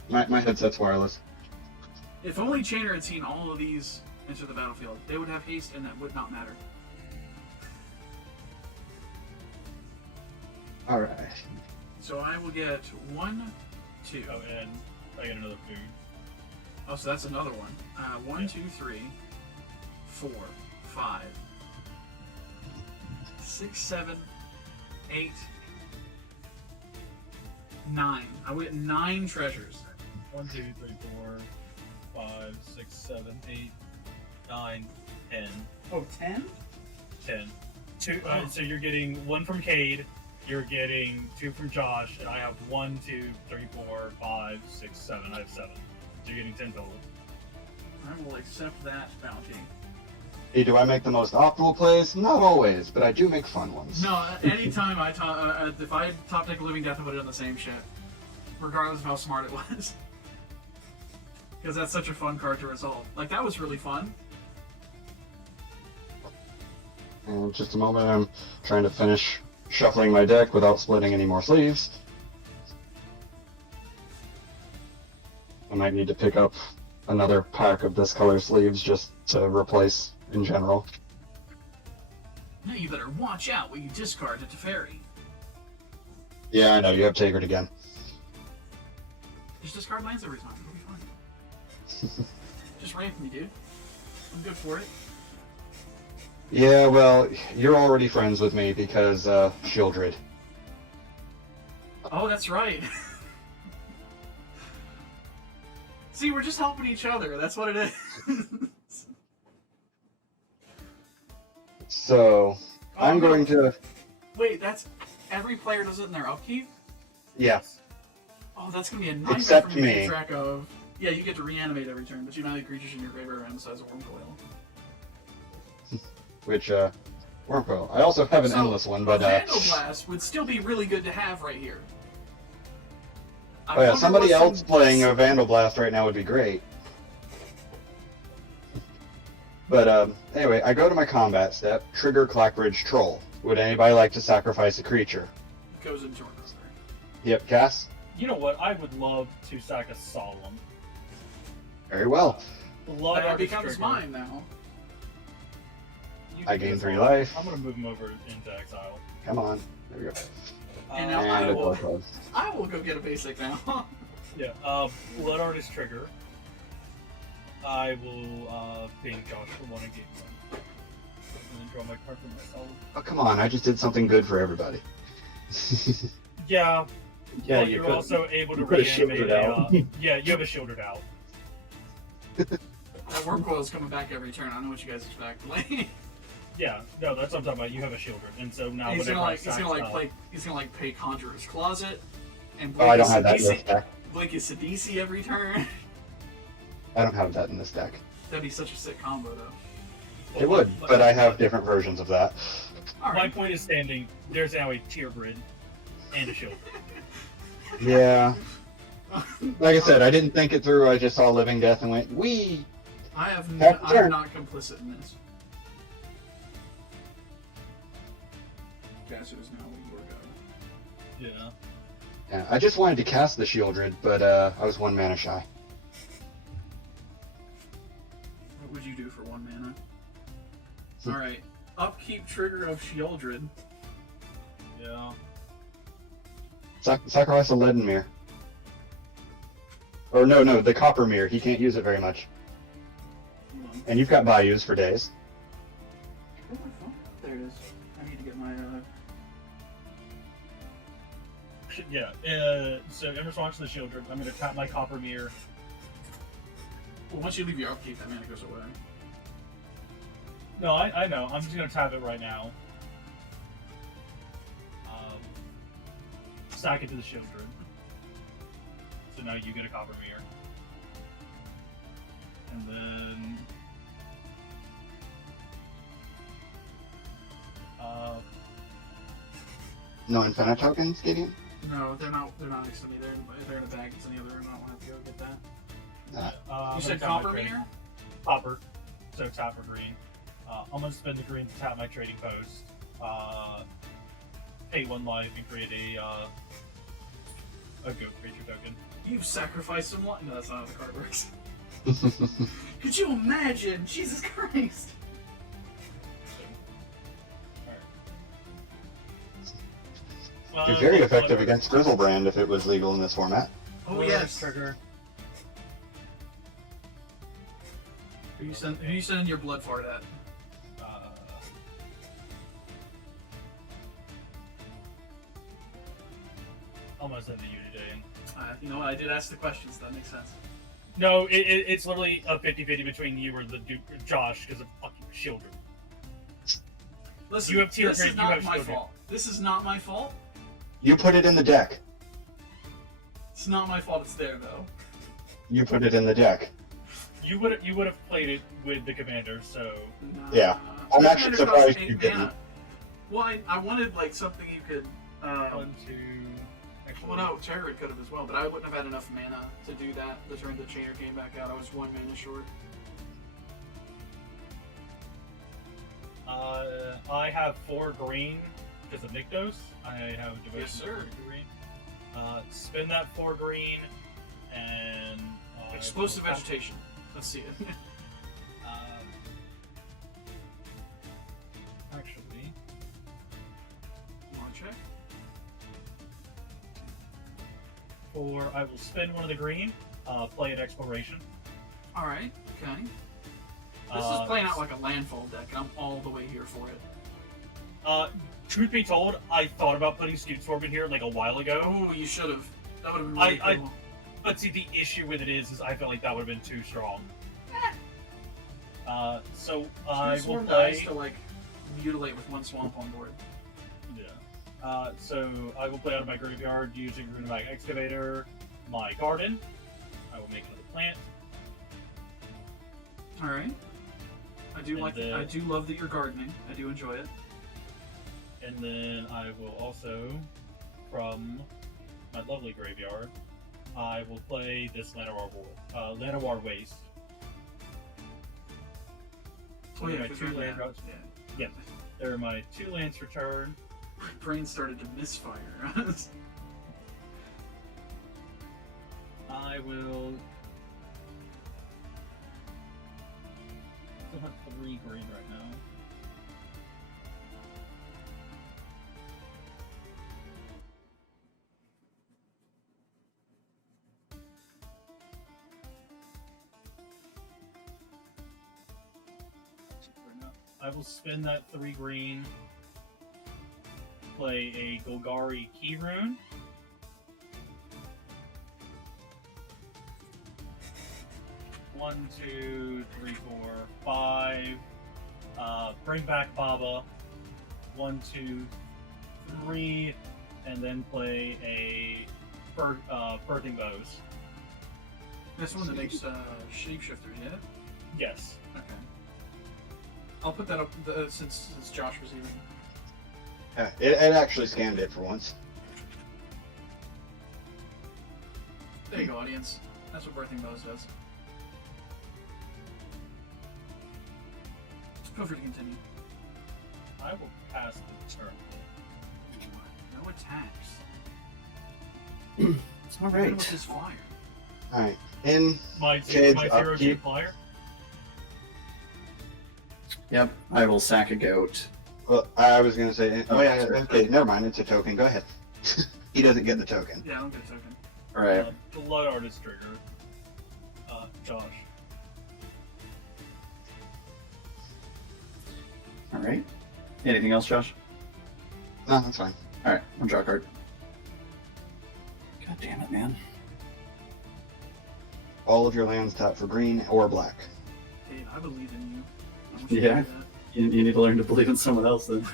My headset's wireless. If only Chainer had seen all of these enter the battlefield, they would have haste and that would not matter. Alright. So I will get 1, 2. Oh, and I get another food. Oh, so that's another one. 1, 2, 3, 4, 5, 6, 7, 8, 9. I will get 9 treasures. 1, 2, 3, 4, 5, 6, 7, 8, 9, 10. Oh, 10? 10. So you're getting 1 from Cade, you're getting 2 from Josh, and I have 1, 2, 3, 4, 5, 6, 7. I have 7. So you're getting 10 total. I will accept that bounty. Hey, do I make the most optimal plays? Not always, but I do make fun ones. No, anytime I if I top deck Living Death, I would have done the same shit, regardless of how smart it was. Because that's such a fun card to resolve. Like, that was really fun. In just a moment, I'm trying to finish shuffling my deck without splitting any more sleeves. I might need to pick up another pack of this color sleeves just to replace in general. Now you better watch out what you discard to Teferi. Yeah, I know, you have Takered again. Just discard lands every time. It'll be fine. Just ramp me, dude. I'm good for it. Yeah, well, you're already friends with me because, Shieldred. Oh, that's right. See, we're just helping each other. That's what it is. So Oh, I'm no. going to. Wait, that's every player does it in their upkeep? Yes. Oh, that's gonna be a nightmare Except for me to me. keep track of. Yeah, you get to reanimate every turn, but you know how many creatures in your graveyard around the size of Wurmcoil. Which Wormcoil. I also have an So, endless one, but Vandal Blast would still be really good to have right here. I oh yeah, wonder somebody what's else in- playing a Vandal Blast right now would be great. But anyway, I go to my combat step, trigger Clackbridge Troll. Would anybody like to sacrifice a creature? goes into our library. Yep, Cass? You know what? I would love to sack a Solemn. Very well. Blood That Artist becomes Trigger. mine now. You I can do gain this 3 one. life. I'm gonna move him over into exile. Come on. There we go. And now Uh, I a will- Blood I will go get a basic now. Yeah, Blood Artist Trigger. I will ping Josh for one and game one. And then draw my card for myself. Oh, come on. I just did something good for everybody. Yeah, Yeah, but you you're could. also able to you could've reanimate shielded a. out. Yeah, you have a Shielded out. That Wurmcoil is coming back every turn. I know what you guys expect. Like, Yeah, no, that's what I'm talking about. You have a Shielded, and so now he's whenever gonna I like, he's sack gonna like stuff- play, he's gonna like pay Conjurer's Closet, and Oh, I don't have that in this Sidisi- deck. Blink is Sidisi every turn. I don't have that in this deck. That'd be such a sick combo, though. It would, but I have different versions of that. All My right. point is standing. There's now a tier grid and a shield. Yeah. Like I said, I didn't think it through. I just saw Living Death and went, wee! I'm turn. not complicit in this. Guess who's now your go. Yeah. Yeah, I just wanted to cast the Shieldred, but I was 1 mana shy. What would you do for 1 mana? All right. Upkeep trigger of Shieldred. Yeah. Sacrifice a Leaden Mirror. Or no, the Copper Mirror. He can't use it very much. Hold on. And you've got Bayous for days. Where's my phone? There it is. I need to get my. Yeah. So in response to the shield drip, I'm gonna tap my Copper Mirror. Well, once you leave your upkeep, that mana goes away. No, I know. I'm just gonna tap it right now. Stack it to the shield drip. So now you get a Copper Mirror. And then No Infinite tokens, Gideon? No, they're not. They're not next to me. They're in a bag. It's in the other room. I don't have to go get that. Nah. I'm You gonna said tap my Copper trading- Mirror? Copper. So tap for green. I'm gonna spend the green to tap my trading post. Pay 1 life and create a goat creature token. You've sacrificed some life. No, that's not how the card works. Could you imagine? Jesus Christ! You're very effective against Grizzlebrand if it was legal in this format. Oh yes. Trigger. Who you sending your blood fart at? I'm gonna send the Jidayun. You know what? I did ask the questions. So that makes sense. No, it's literally a 50-50 between you or the Duke, Josh, because of fucking shield. Listen, You have tier this grade, is you not have my shield. fault. This is not my fault. You put it in the deck. It's not my fault. It's there though. You put it in the deck. You would have played it with the commander, so Nah. Yeah. I'm This actually mana costs surprised 8 you mana. didn't. Well, I wanted like something you could. 1, 2. Actually, Well, no, Terror could have as well, but I wouldn't have had enough mana to do that. The turn the Chainer came back out, I was 1 mana short. I have 4 green because of Nykthos. I have a devotion Yes, to sir. 4 green. Spend that 4 green and Explosive we'll Vegetation. Let's see it. Actually, Want to check? I will spend 1 of the green. Play an Exploration. Alright, okay. This is playing out like a landfall deck, and I'm all the way here for it. Truth be told, I thought about putting Scoot Storm in here like a while ago. Oh, you should have. That would have been really cool. But see, the issue with it is I felt like that would have been too strong. So I will Swarm play. dies to like mutilate with one swamp on board. Yeah. So I will play out of my graveyard using Runescape Excavator, my garden. I will make another plant. All right. I do I do love that you're gardening. I do enjoy it. And then I will also, from my lovely graveyard, I will play this Llanowar Waste. So Oh yeah, my 2 land drops. Yeah. Yeah. There are my 2 lands for turn. My brain started to misfire. I will still have 3 green right now. I will spend that 3 green, play a Golgari Key Rune. One, 2, 3, 4, 5. Bring back Baba. 1, 2, 3, and then play a Birthing Bows. This one that makes shapeshifters, yeah? Yes. Okay. I'll put that up since Josh was even. Yeah, it actually scanned it for once. There you go, audience. That's what Birthing Bows does. Feel free to continue. I will pass the turn. No attacks. All What right. was his flyer? Alright. In My Jade's 0-2 upkeep. flyer. Yep. I will sack a goat. Well, I was gonna say. Oh yeah. sorry. Okay. Never mind. It's a token. Go ahead. He doesn't get the token. Yeah, I don't get a token. All right. Blood Artist trigger. Josh. All right. Anything else, Josh? No, that's fine. All right. I'll draw a card. God damn it, man. All of your lands tap for green or black. Dave, I believe in you. I want you Yeah. to do You need to learn to believe in someone else then.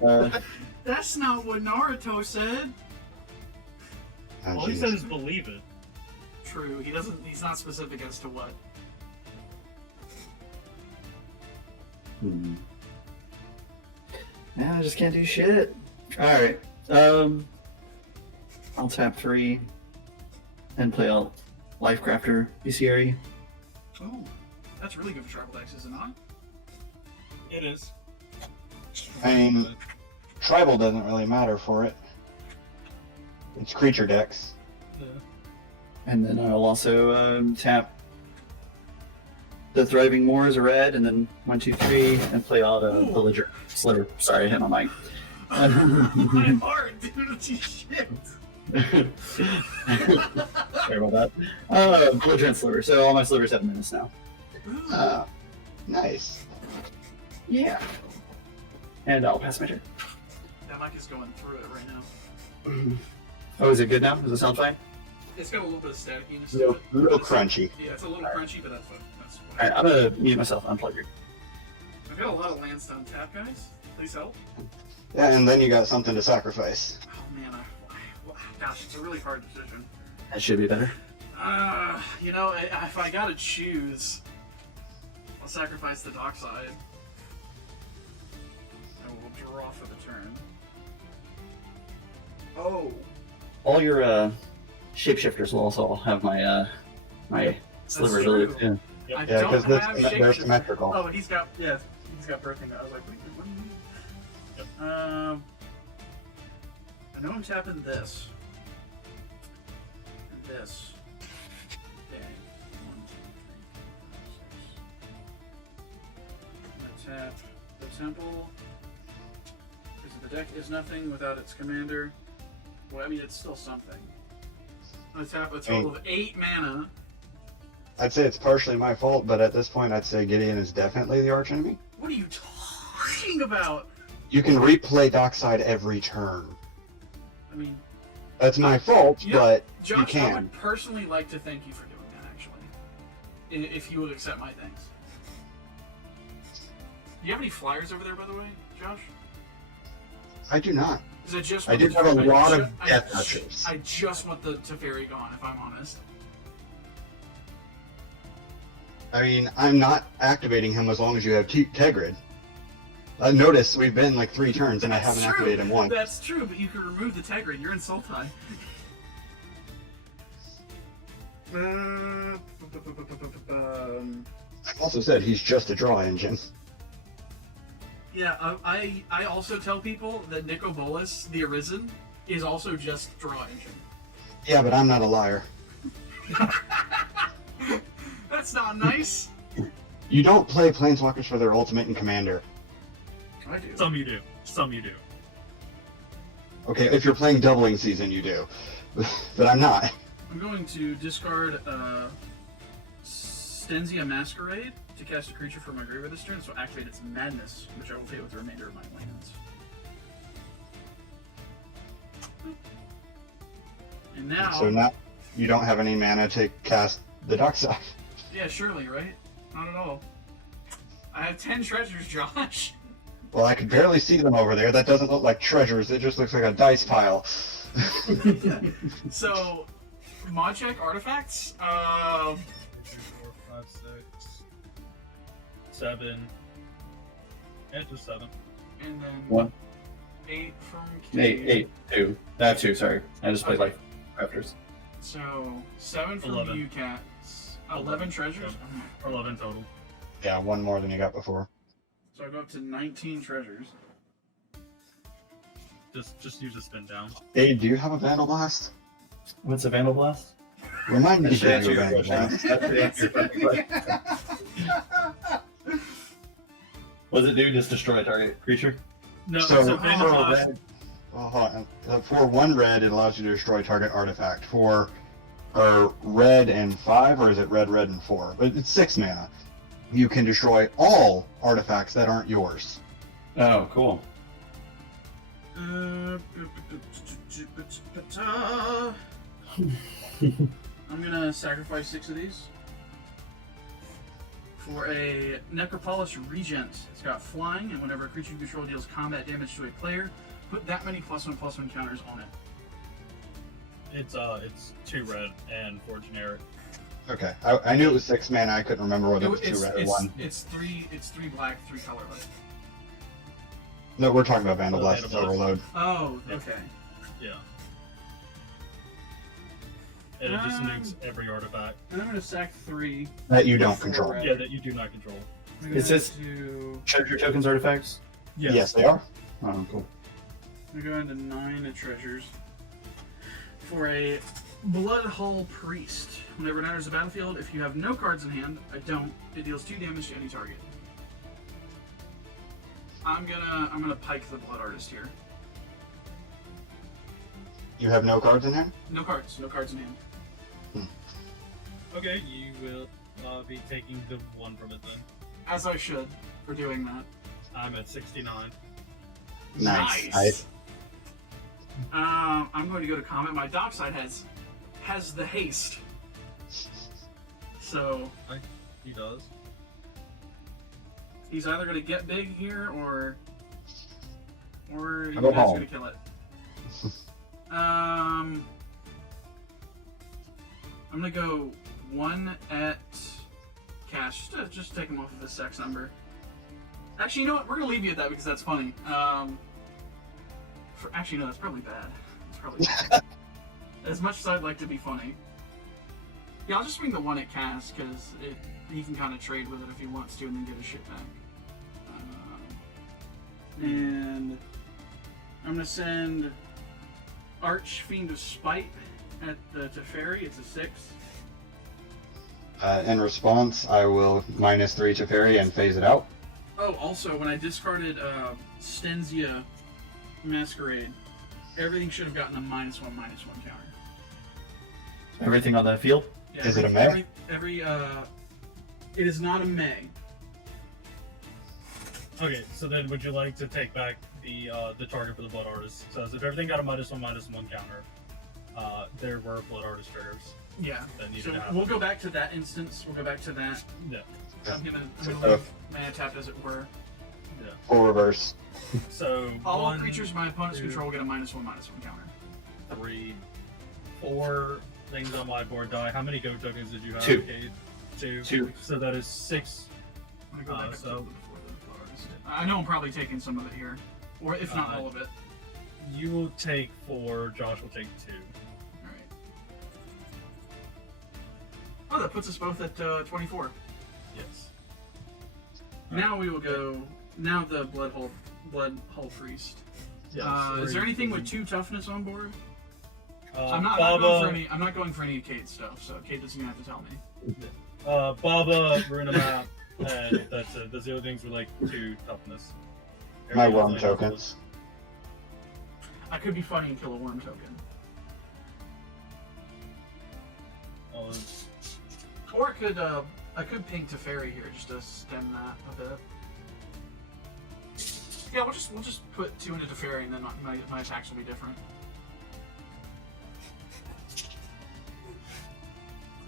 that. That's not what Naruto said. Oh, All he jeez. said is believe it. True. He doesn't. He's not specific as to what. Hmm. Man, I just can't do shit. Alright. I'll tap 3 and play a Lifecrafter bestiary. Oh, that's really good for tribal decks, is it not? It is. I mean, tribal doesn't really matter for it. It's creature decks. And then I'll also tap the Thriving Moor as a red, and then 1, 2, 3, and play out a Villager Sliver. Sorry, I hit my mic. My heart, dude. Shit. Sorry about that. Belligerent Sliver. So all my slivers have menace now. Ooh. Nice. Yeah. And I'll pass my turn. That mic is going through it right now. Oh, is it good now? Does it sound fine? It's got a little bit of staticiness A to it. little crunchy. Yeah, it's a little crunchy, but that's what. Alright, I'm gonna mute myself, unplug your. I've got a lot of landstone tap, guys. Please help. Yeah, and then you got something to sacrifice. Oh man, gosh, it's a really hard decision. That should be better. You know, if I gotta choose, I'll sacrifice the dockside. I will draw for the turn. Oh, All your shapeshifters will also have my my sliver true. ability too. I Yeah, don't because have they're shapeshifter. symmetrical. Oh, he's got birthing. I was like, wait, what do you mean? Yep. I know I'm tapping this. And this. Okay. 1, 2, 3, 4, 5, 6. I'm gonna tap the temple. Because the deck is nothing without its commander. Well, I mean, it's still something. I'm gonna tap a total of 8 mana. I'd say it's partially my fault, but at this point, I'd say Gideon is definitely the archenemy. What are you talking about? You can replay Dockside every turn. I mean, That's my fault, You know, but Josh, you I can. would personally like to thank you for doing that, actually. If you would accept my thanks. you have any flyers over there, by the way, Josh? I do not. Because I just I want do the have a Teferi- lot I of ju- I death ju- touchers. I just want the Teferi gone, if I'm honest. I mean, I'm not activating him as long as you have Tegrid. Notice we've been like 3 turns and I That's haven't true. activated him once. That's true, but you can remove the Tegrid. You're in Sultai. I've also said he's just a draw engine. Yeah, I also tell people that Nico Bolas, the Arisen, is also just draw engine. Yeah, but I'm not a liar. That's not nice. You don't play Planeswalkers for their ultimate and commander. I do. Some you do. Some you do. Okay, if you're playing doubling season, you do. But I'm not. I'm going to discard Stenzia Masquerade to cast a creature from my graveyard this turn, so activate its Madness, which I will pay with the remainder of my lands. And now... So now you don't have any mana to cast the Dark Side. Yeah, surely, right? Not at all. I have 10 treasures, Josh. Well, I could barely see them over there. That doesn't look like treasures. It just looks like a dice pile. So, mod check artifacts. 2, 3, 4, 5, 6, 7. Yeah, just 7. And then 1. 8 from 8, 2. 2, sorry. I just played like crafters. So 7 from 11. you cats. 11 treasures. Oh my- 11 total. Yeah, one more than you got before. So I go up to 19 treasures. Just use a spin down. Hey, do you have a Vandal Blast? What's a Vandal Blast? Remind me to That's give you a your Vandal question. Blast. That's the answer. What does it do? Just destroy a target creature? No, So, so for Vandal a Blast. red, hold on. For 1 red, it allows you to destroy target artifact. For red and 5, or is it red, and 4? But it's 6 mana. You can destroy all artifacts that aren't yours. Oh, cool. I'm gonna sacrifice 6 of these for a Necropolis Regent. It's got flying, and whenever a creature you control deals combat damage to a player, put that many +1/+1 counters on it. It's 2 red and 4 generic. Okay, I knew it was 6 mana. I couldn't remember whether it was 2 It's, red or it's, 1. it's three black, 3 colorless. No, we're talking about Vandal Oh, Blast Vandal Blast. Overload. Oh, Yeah. okay. Yeah. And it just nukes every artifact. And I'm gonna sack 3. That you don't For control. red. Yeah, that you do not control. I'm Is gonna this- do- Treasure tokens artifacts? Yes, they are. Oh, cool. I'm gonna go into 9 of treasures for a Blood Hull Priest. Whenever it enters the battlefield, if you have no cards in hand, I don't, it deals 2 damage to any target. I'm gonna pike the Blood Artist here. You have no cards in hand? No cards in hand. Okay, you will be taking the 1 from it then. As I should for doing that. I'm at 69. Nice. I'm going to go to comment. My dockside has the haste. So He does. he's either going to get big here or you Go guys are home. going to kill it. I'm going to go 1 at cash. Just take him off of his sex number. Actually, you know what? We're going to leave you at that because that's funny. Actually, no, that's probably bad. It's probably bad. As much as I'd like to be funny. Yeah, I'll just swing the 1 at cast because he can kind of trade with it if he wants to and then get his shit back. And I'm going to send Archfiend of Spite at the Teferi. It's a 6. In response, I will -3 to Fairy and phase it out. Oh, also, when I discarded Stenzia Masquerade, everything should have gotten a -1/-1 counter. Everything on that field? Yeah, Is it a May? It is not a May. Okay, so then would you like to take back the target for the Blood Artist? So if everything got a -1/-1 counter, there were Blood Artist triggers. Yeah. That needed So to happen. we'll go back to that instance. We'll go back to that. Yeah. I'm gonna leave mana tapped as it were. Full reverse. So All one, creatures my opponent's two, control get a -1/-1 counter. 3, 4 things on my board die. How many go tokens did you have? Two. Cade? Two. 2. So that is 6. I'm gonna go back up So- to before the florist. I know I'm probably taking some of it here, or if not all of it. You will take 4. Josh will take 2. All right. Oh, that puts us both at 24. Yes. Now we will go. Now the blood hull priest. Yes. Is there anything with 2 toughness on board? I'm not Baba, going for any. I'm not going for any Kate stuff, so Kate doesn't even have to tell me. Baba, Runa map, and that's it. Those other things were like 2 toughness. My Everything worm else tokens. I could be funny and kill a worm token, was, or I could ping to fairy here just to stem that a bit. Yeah, we'll just put 2 into Teferi and then my attacks will be different.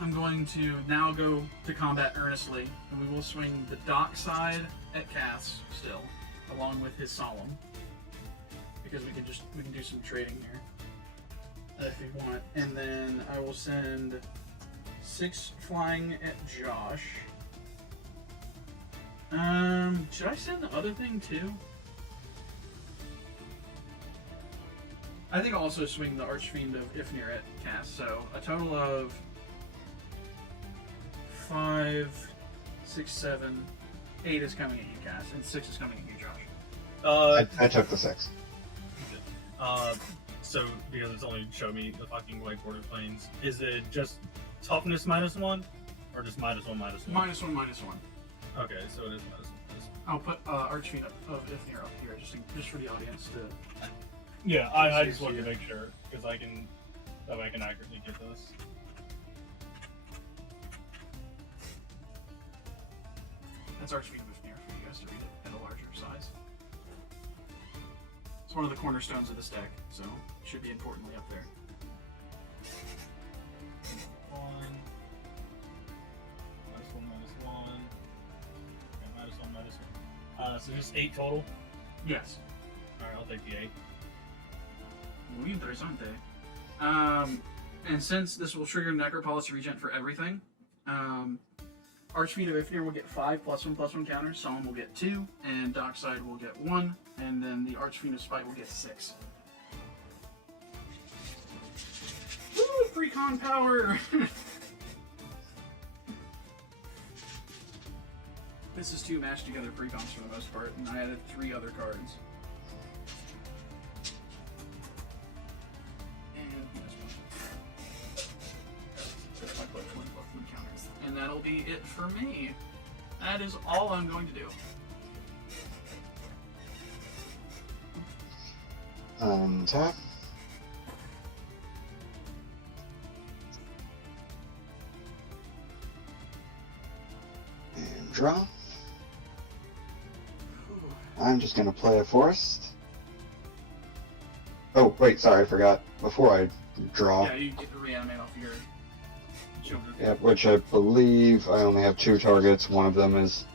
I'm going to now go to combat earnestly, and we will swing the dock side at Cass still, along with his solemn, because we can do some trading here if we want. And then I will send 6 flying at Josh. Should I send the other thing too? I think I'll also swing the Archfiend of Ifnir at Cass, so a total of 5, 6, 7, 8 is coming at you, Cass, and 6 is coming at you, Josh. I took the 6. So because it's only show me the fucking white border planes, is it just toughness -1, or just -1/-1? -1/-1. Okay, so it is -1/-1. I'll put Archfiend of Ifnir up here, just for the audience to. Yeah, I just wanted to make sure because that way I can accurately get this. That's Archfiend of Ifnir for you guys to read it at a larger size. It's one of the cornerstones of this deck, so it should be importantly up there. 1, -1/-1. Okay, -1/-1. So just 8 total. Yes. Alright, I'll take the 8. Muy interesante. And since this will trigger Necropolis Regen for everything, Archfiend of Ifnir will get 5 +1/+1 counters, Solemn will get 2, and Dockside will get 1, and then the Archfiend of Spite will get 6. Woo! Precon power! This is 2 mashed together precons for the most part, and I added 3 other cards. And that'll be it for me. That is all I'm going to do. Tap. And draw. I'm just gonna play a forest. Oh, wait, sorry, I forgot. Before I draw. Yeah, you get to reanimate off your children. Yep, which I believe I only have 2 targets. One of them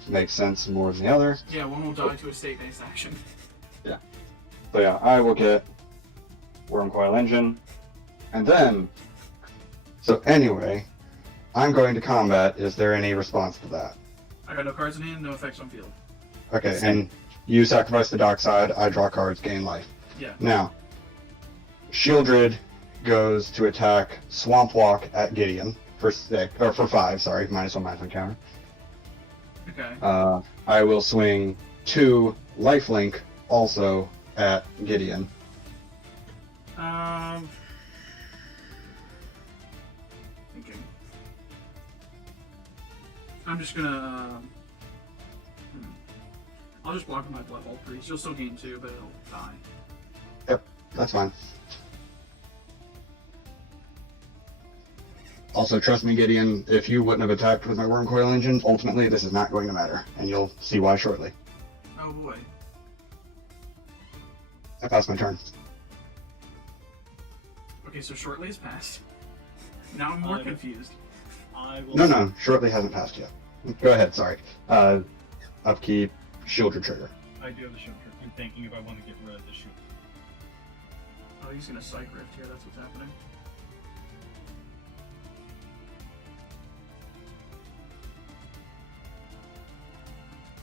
makes sense more than the other. Yeah, one will die to a state-based action. So yeah, I will get Wormcoil Engine. And then, so anyway, I'm going to combat. Is there any response to that? I got no cards in hand, no effects on field. Okay, and you sacrifice the dockside, I draw cards, gain life. Yeah. Now, Shieldred goes to attack Swamp Walk at Gideon for 5, sorry, -1/-1 counter. Okay. I will swing 2 Lifelink also at Gideon. Thinking. I'm just gonna. I'll just block with my Blood Vault Priest. You'll still gain 2, but it'll die. Yep, that's fine. Also, trust me, Gideon, if you wouldn't have attacked with my Wormcoil Engine, ultimately this is not going to matter, and you'll see why shortly. Oh boy. I passed my turn. Okay, so shortly has passed. Now I'm more confused. I will. No, shortly hasn't passed yet. Go ahead, sorry. Upkeep, Shieldred trigger. I do have the shield trick. I'm thinking if I want to get rid of the shield. Oh, he's gonna Psych Rift here, that's what's happening.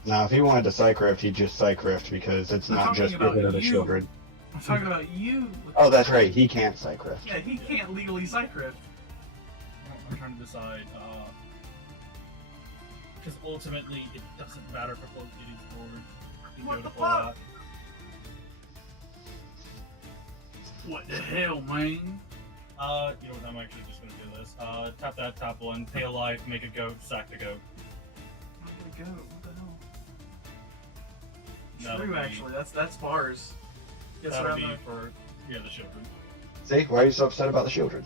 Now, if he wanted to Psych Rift, he'd just Psych Rift because it's I'm not talking just about rid of the you. children. I'm talking about you. Oh, that's right. He can't Psych Rift. Yeah, he can't legally Psych Rift. I'm trying to decide. Because ultimately, it doesn't matter for both Gideon's board. You What go to the pull fuck? out. What the hell, man? You know what? I'm actually just gonna do this. Tap that top one, pay a life, make a goat, sack the goat. I'm gonna go. What the hell? That'll True, be- actually. That's bars. Guess That'll around be the- for the children. See, why are you so upset about the children?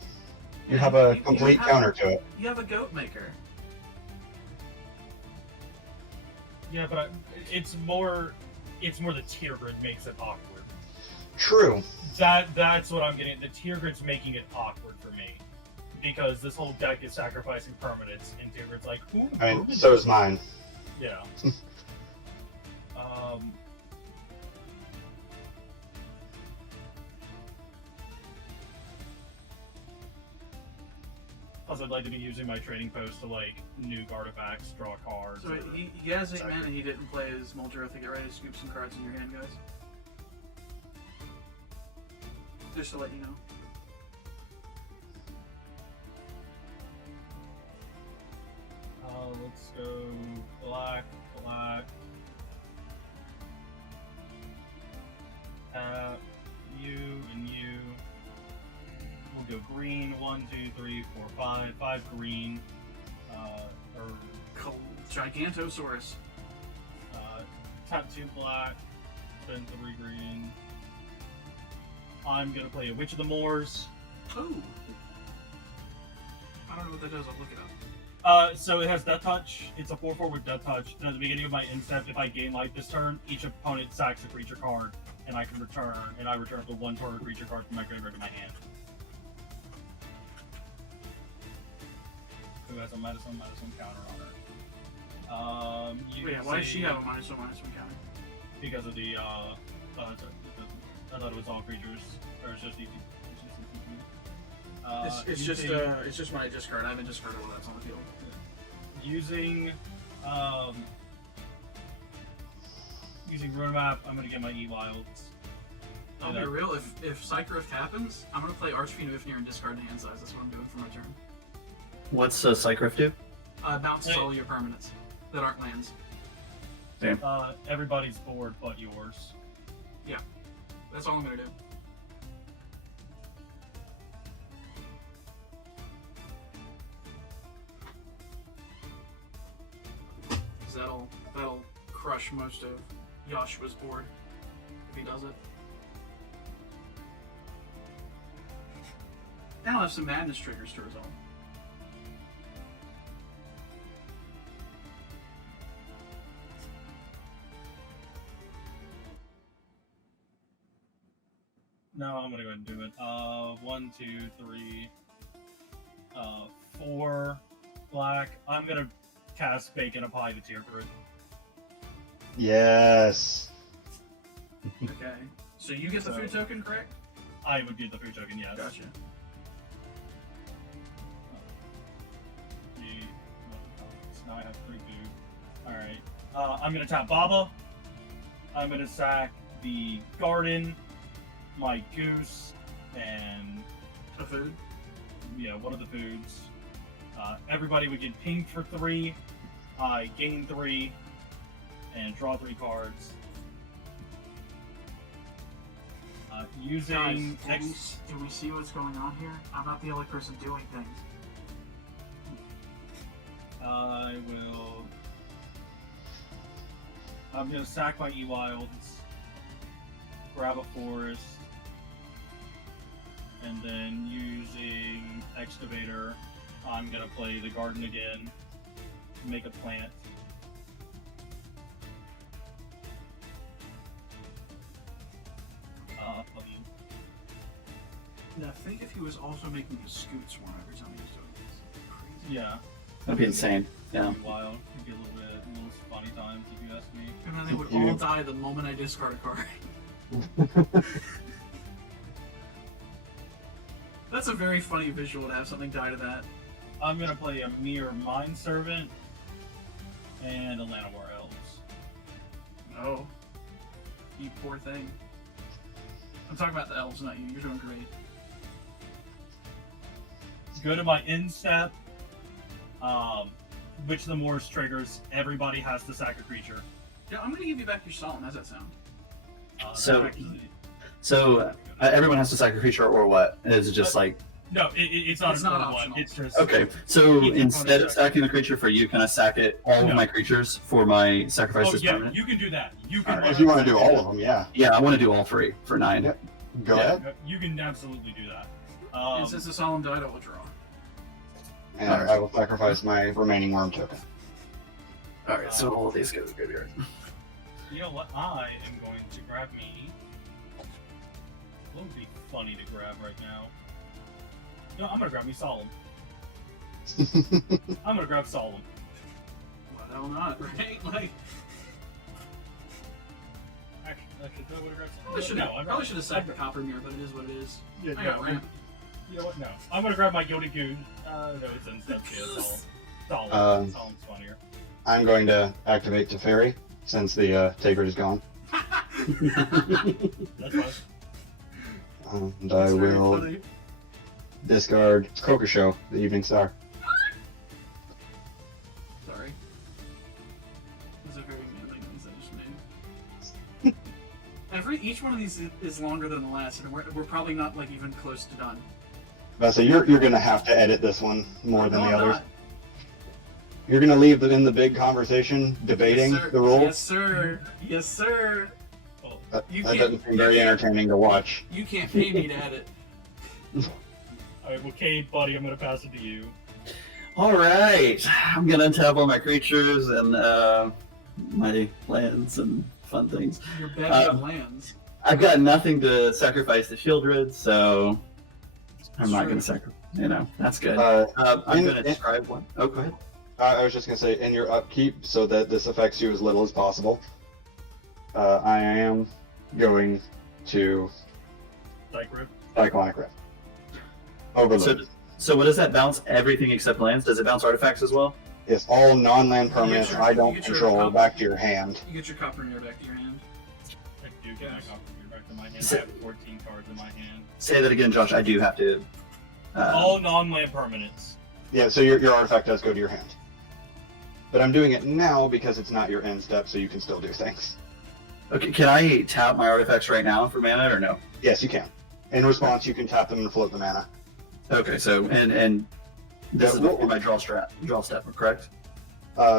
You Yeah, have you- a you complete have- counter to it. You have a goat maker. Yeah, but it's more the tier grid makes it awkward. True. That's what I'm getting. The tier grid's making it awkward for me because this whole deck is sacrificing permanents, and tier grid's like, who? I mean, so is mine. Yeah. Plus, I'd like to be using my trading post to like nuke artifacts, draw cards. So or- he has 8 Sorry. mana, he didn't play his Muldrotha. Get ready to scoop some cards in your hand, guys. Just to let you know. Let's go black. You and you. We'll go green. 1, 2, 3, 4, 5. 5 green. Or Gigantosaurus. tap 2 black. Spend 3 green. I'm gonna play a Witch of the Moors. Ooh. I don't know what that does, I'll look it up. So it has Death Touch. It's a 4/4 with Death Touch. And at the beginning of my end step, if I gain life this turn, each opponent sacks a creature card, and I can return. And I return up to 1 target creature card from my graveyard to my hand. Who has a -1/-1 counter on her? Wait, why does she have a -1/-1 counter? Because of the I thought it was all creatures, or it's just ET. It's just when I discard. I haven't discarded all that's on the field. Using Rune Map, I'm gonna get my E-Wilds. I'll be real, if Psych Rift happens, I'm gonna play Archfiend Ufnir and discard hand size. That's what I'm doing for my turn. What's Psych Rift do? Bounces Hey. all your permanents that aren't lands. Everybody's board but yours. That's all I'm gonna do. 'Cause that'll crush most of Yoshua's board if he does it. Now I'll have some madness triggers to resolve. No, I'm gonna go ahead and do it. 1, 2, 3, 4 black. I'm gonna cast Bake and Apply to tier grid. Yes. Okay. So you get the food token, correct? I would get the food token, yes. Gotcha. Now I have 3 food. Alright. I'm gonna tap Baba. I'm gonna sack the garden, my goose, and A food? yeah, one of the foods. Everybody would get pinged for 3. I gain 3 and draw 3 cards. Using Guys, do we see what's going on here? I'm not the only person doing things. I will. I'm gonna sack my E-Wilds, grab a forest, and then using Excavator, I'm gonna play the garden again, make a plant. Now think if he was also making a scoot swarm every time he was doing this. Crazy. Yeah. That'd be insane. Yeah. It'd be wild. It'd be a little funny times if you ask me. And then they would all die the moment I discard a card. That's a very funny visual to have something die to that. I'm gonna play a Mere Mind Servant and a Llanowar Elves. Oh. You poor thing. I'm talking about the elves, not you. You're doing great. Go to my instep. Which of the Moors triggers everybody has to sack a creature. Yeah, I'm gonna give you back your solemn. How's that sound? So everyone has to sack a creature or what? Is it just like... No, it's not It's an not or what. optional. It's just Okay, so Keep instead of opponent stacking the creature for you, can I sack it all of No. my creatures for my sacrifice Oh this yeah, permanent? you can do that. You can. Alright. If you want to do all of them, yeah. Yeah, I want to do all three for 9. Yep. Go Yeah. ahead. You can absolutely do that. And since the solemn died, I will draw. And Alright. I will sacrifice my remaining worm token. Alright, so all of these go to the graveyard. You know what? I am going to grab me. What would be funny to grab right now? No, I'm gonna grab me Solemn. I'm gonna grab Solemn. Why the hell not, right? Like, Actually, do I want to grab I Solemn? should No, I probably should have sacked the copper mirror, but it is what it is. Yeah, I got ramp. You know what? No. I'm gonna grab my Yoda-Goon. No, it's instead Solemn. Solemn. Solemn's funnier. I'm going to activate Teferi since the Tigrid is gone. That's fine. And That's I very will funny. discard Kokosho, the Evening Star. Sorry. Those are very manly ones I just made. Each one of these is longer than the last, and we're probably not like even close to done. So you're going to have to edit this one more than No, the I'm others. not. You're going to leave it in the big conveation debating Yes, sir. the rules. Yes, sir. Yes, sir. Oh, That, You that can't- doesn't seem very entertaining to watch. You can't pay me to edit. Alright, well, Cade, buddy, I'm gonna pass it to you. Alright, I'm gonna untap all my creatures and my lands and fun things. Your bevy of lands. I've got nothing to sacrifice to Shieldred, so I'm not Sure. gonna sacrifice. You know, that's good. Uh, I'm in- gonna describe one. Oh, go ahead. I was just going to say, in your upkeep, so that this affects you as little as possible, I am going to Cycrip. Cyclonic Rift. Overload. So what does that bounce? Everything except lands? Does it bounce artifacts as well? It's all non-land You permanents get I don't you get your control copper. back to your hand. You get your copper mirror back to your hand. I do get my Yes. copper back to my hand. So- I have 14 cards in my hand. Say that again, Josh. I do have to. All non-land permanents. Yeah, so your artifact does go to your hand. But I'm doing it now because it's not your end step, so you can still do things. Okay, can I tap my artifacts right now for mana or no? Yes, you can. In response, you can tap them and float the mana. Okay, so and this is Yeah, before my draw step, correct?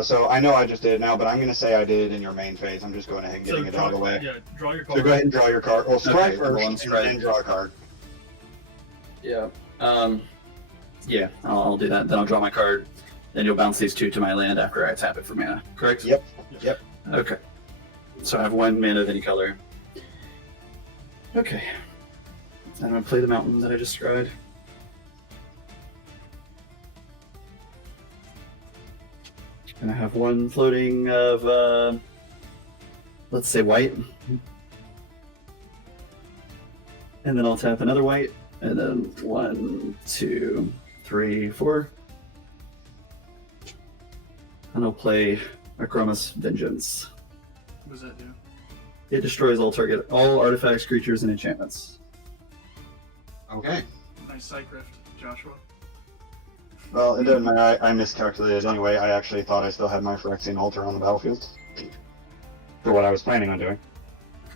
So I know I just did it now, but I'm going to say I did it in your main phase. I'm just going ahead and getting it out of the way. Yeah, draw your So card. go ahead and draw your card. Well, strike Okay, first, well, and strike. then draw a card. Yeah. Yeah, I'll do that. Then I'll draw my card. Then you'll bounce these 2 to my land after I tap it for mana, correct? Yep. Yep. Okay. So I have 1 mana of any color. Okay. And I'm gonna play the mountain that I just described. And I have 1 floating of, let's say white. And then I'll tap another white. And then 1, 2, 3, 4. And I'll play Akroma's Vengeance. What does that do? It destroys all artifacts, creatures, and enchantments. Okay. Nice sight rift, Joshua. Well, it doesn't matter. I miscalculated anyway. I actually thought I still had my Phyrexian Altar on the battlefield. For what I was planning on doing.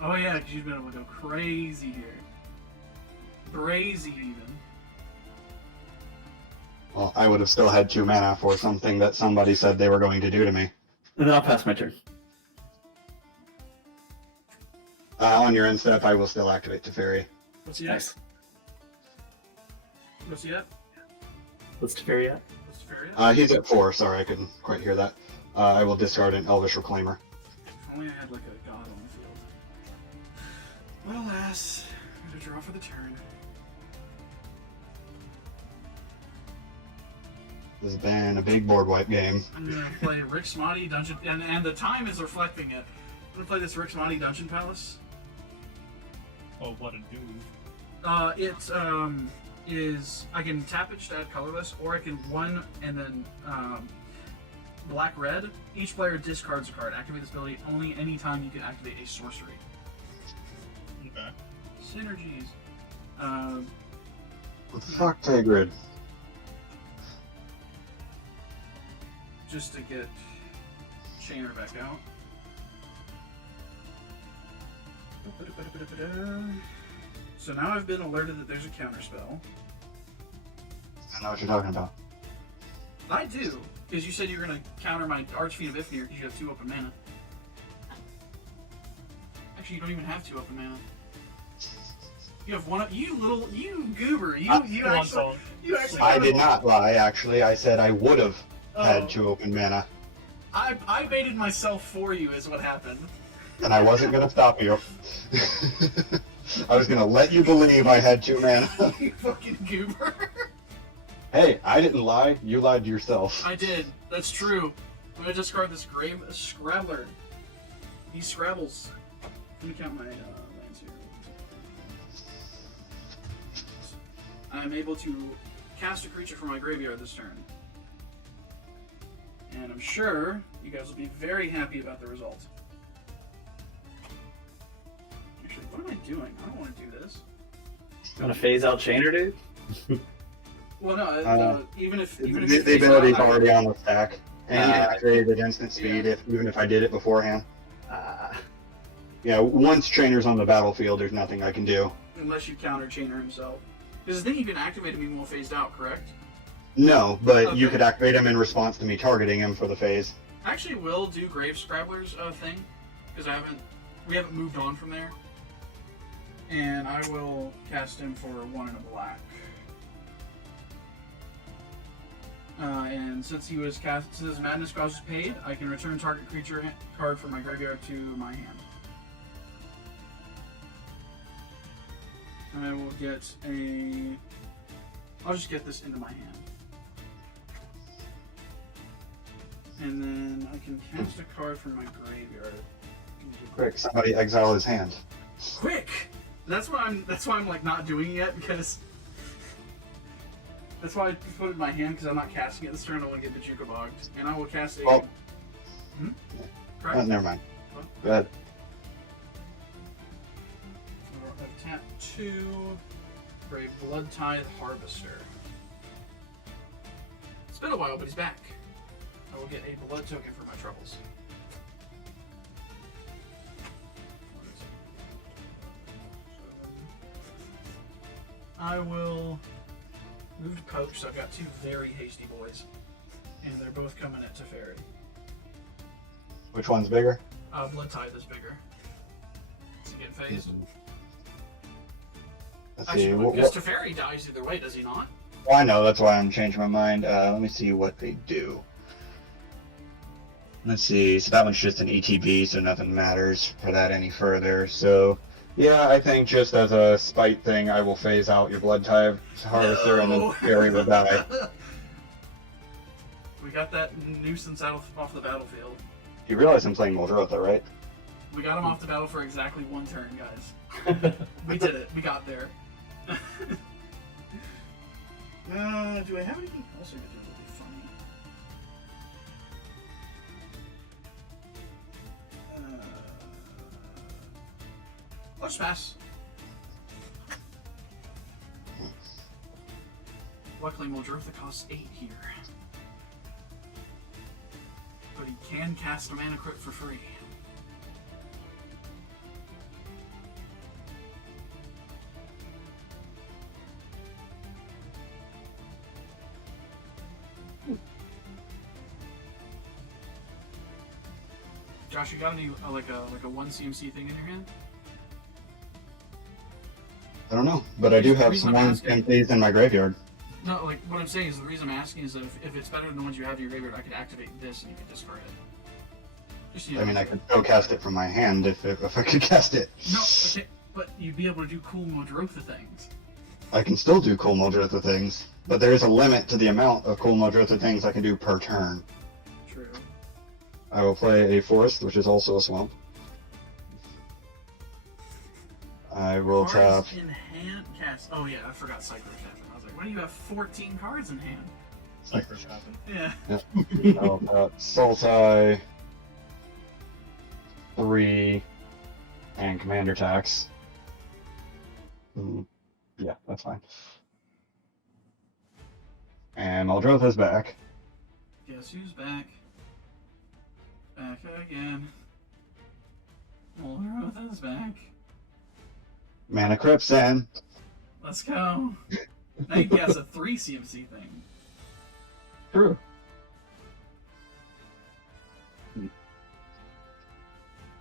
Oh yeah, because you've been able to go crazy here. Crazy even. Well, I would have still had 2 mana for something that somebody said they were going to do to me. And then I'll pass my turn. On your end step, I will still activate Teferi. What's he at? Nice. What's he at? What's Teferi at? What's Teferi at? He's at 4, sorry, I couldn't quite hear that. I will discard an Elvish Reclaimer. If only I had like a god on the field. But alas, I'm gonna draw for the turn. This has been a big board wipe game. I'm gonna play Rick Smotty Dungeon, and the time is reflecting it. I'm gonna play this Rick Smotty Dungeon Palace. Oh, what a dude. It is I can tap it to add colorless, or I can one and then black red. Each player discards a card. Activate this ability only anytime you can activate a sorcery. Okay. Synergies. What the fuck, Tigrid? Just to get Chainer back out. So now I've been alerted that there's a counterspell. I know what you're talking about. I do, because you said you were going to counter my Archfiend of Ifnir because you have 2 open mana. Actually, you don't even have 2 open mana. You have 1. You goober. You actually. I did not lie. Actually, I said I would have Oh. had 2 open mana, I baited myself for you, is what happened. and I wasn't gonna stop you. I was gonna let you believe I had 2 mana. You fucking goober. Hey, I didn't lie. You lied to yourself. I did. That's true. I'm gonna discard this Grave Scrabbler. He scrabbles. Let me count my lands here. I'm able to cast a creature from my graveyard this turn. And I'm sure you guys will be very happy about the result. Actually, what am I doing? I don't want to do this. You want to phase out Chainer, dude? Well, no, even if The you ability's already on the stack, and you can activate it at instant speed even if I did it beforehand. Yeah, once Chainer's on the battlefield, there's nothing I can do. Unless you counter Chainer himself. Because the thing you can activate him even while phased out, correct? No, but you Okay. could activate him in response to me targeting him for the phase. I actually will do Grave Scrabbler's thing, because we haven't moved on from there. And I will cast him for 1 and a black. And since he was cast, since his madness cost is paid, I can return target creature card from my graveyard to my hand. I will get a. I'll just get this into my hand. And then I can cast a card from my graveyard. Quick, somebody exile his hand. Quick! That's why I'm like not doing it yet, because that's why I put it in my hand, because I'm not casting it this turn. I want to get Bajuka bogged, and I will cast a. Oh. Correct? Never mind. What? Go ahead. So I've tapped 2 for a Blood Tithe Harvester. It's been a while, but he's back. I will get a blood token for my troubles. I will move to Poach, so I've got 2 very hasty boys. And they're both coming at Teferi. Which one's bigger? Blood Tithe is bigger. Does he get phased? Let's see. Actually, because Teferi dies either way, does he not? Well, I know, that's why I'm changing my mind. Let me see what they do. Let's see, so that one's just an ETB, so nothing matters for that any further. So, yeah, I think just as a spite thing, I will phase out your Blood Tithe Harvester and then Fairy will die. We got that nuisance off the battlefield. You realize I'm playing Muldrotha, right? We got him off the battle for exactly 1 turn, guys. We did it. We got there. Do I have anything else I could do that would be funny? I'll just pass. Luckily, Muldrotha costs 8 here. But he can cast a mana crypt for free. Josh, you got any like a 1 CMC thing in your hand? I don't know, but I do have Reason some I'm ones asking- and these in my graveyard. No, like what I'm saying is the reason I'm asking is that if it's better than the ones you have in your graveyard, I could activate this and you could discard it. Just, you know, I mean, I could go cast it from my hand if I could cast it. No, okay, but you'd be able to do cool Muldrotha things. I can still do cool Muldrotha things, but there is a limit to the amount of cool Muldrotha things I can do per turn. True. I will play a forest, which is also a swamp. I will tap. Cards in hand cast. Oh yeah, I forgot Cycler happened. I was like, why do you have 14 cards in hand? Cycler's happened. Yeah. I'll tap Sultai, 3, and Commander Tax. Yeah, that's fine. And Muldrotha's back. Guess who's back? Back again. Muldrotha's back. Mana Crypts in. Let's go. Now you guess a 3 CMC thing. True.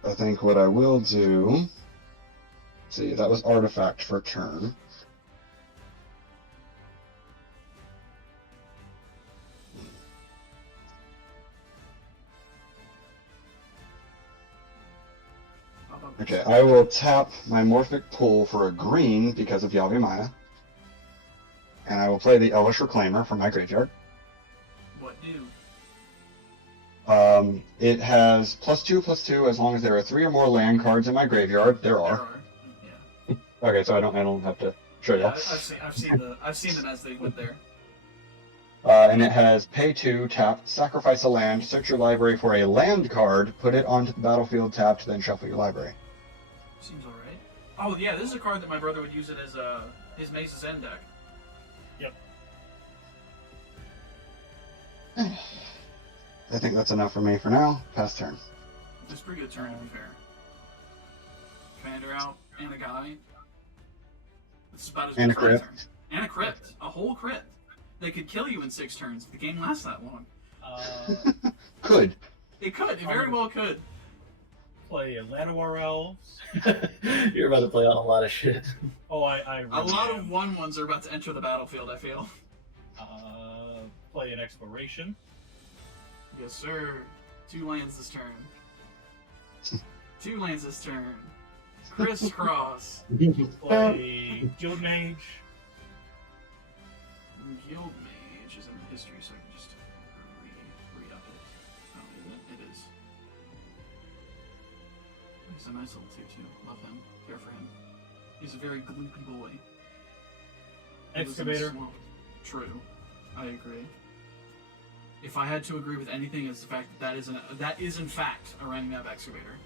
I think what I will do. See, that was Artifact for turn. Okay, I will tap my Morphic Pool for a green because of Yavimaya. And I will play the Elvish Reclaimer from my graveyard. What do? It has +2/+2 as long as there are 3 or more land cards in my graveyard. There are. Yeah. Okay, so I don't have to show you. Yeah, I've seen them as they went there. And it has pay 2, tap, sacrifice a land, search your library for a land card, put it onto the battlefield tapped, then shuffle your library. Seems alright. Oh yeah, this is a card that my brother would use it as his Mace's End deck. Yep. I think that's enough for me for now. Pass turn. It's a pretty good turn to be fair. Commander out, and a guy. This is about as good And a as my crypt. turn. And a crypt. A whole crypt. They could kill you in 6 turns if the game lasts that long. Could. It could. It very well could. Play Llanowar Elves. You're about to play on a lot of shit. Oh, I A really lot am. of 1/1s are about to enter the battlefield, I feel. Play an Exploration. Yes, sir. 2 lands this turn. 2 lands this turn. Crisscross. Play Guild Mage. Guild Mage is in the history, so I can just re-up it. Oh, is it? It is. He's a nice little 2/2. Love him. Care for him. He's a very gloopy boy. He lives in the Excavator. swamp. True. I agree. If I had to agree with anything, it's the fact that that is in fact a random map excavator.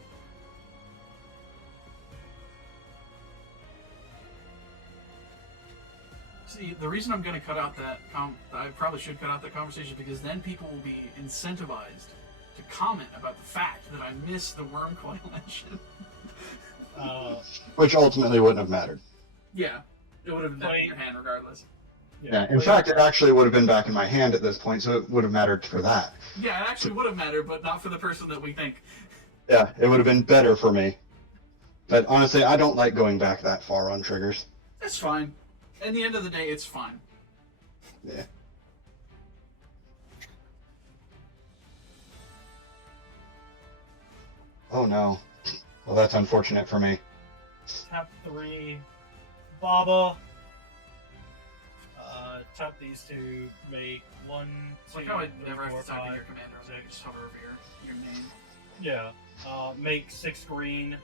See, the reason I'm going to cut out that I probably should cut out that conversation because then people will be incentivized to comment about the fact that I missed the worm coil engine. Which ultimately wouldn't have mattered. Yeah, it would have been in your hand regardless. Yeah, in fact, it actually would have been back in my hand at this point, so it would have mattered for that. Yeah, it actually would have mattered, but not for the person that we think. Yeah, it would have been better for me. But honestly, I don't like going back that far on triggers. It's fine. At the end of the day, it's fine. Yeah. Oh no. Well, that's unfortunate for me. Tap 3. Baba. Tap these 2. Make 1, 2, It's like how I never 4, have to type in 5, your commander, I can just hover over your name. Yeah. Make 6 green.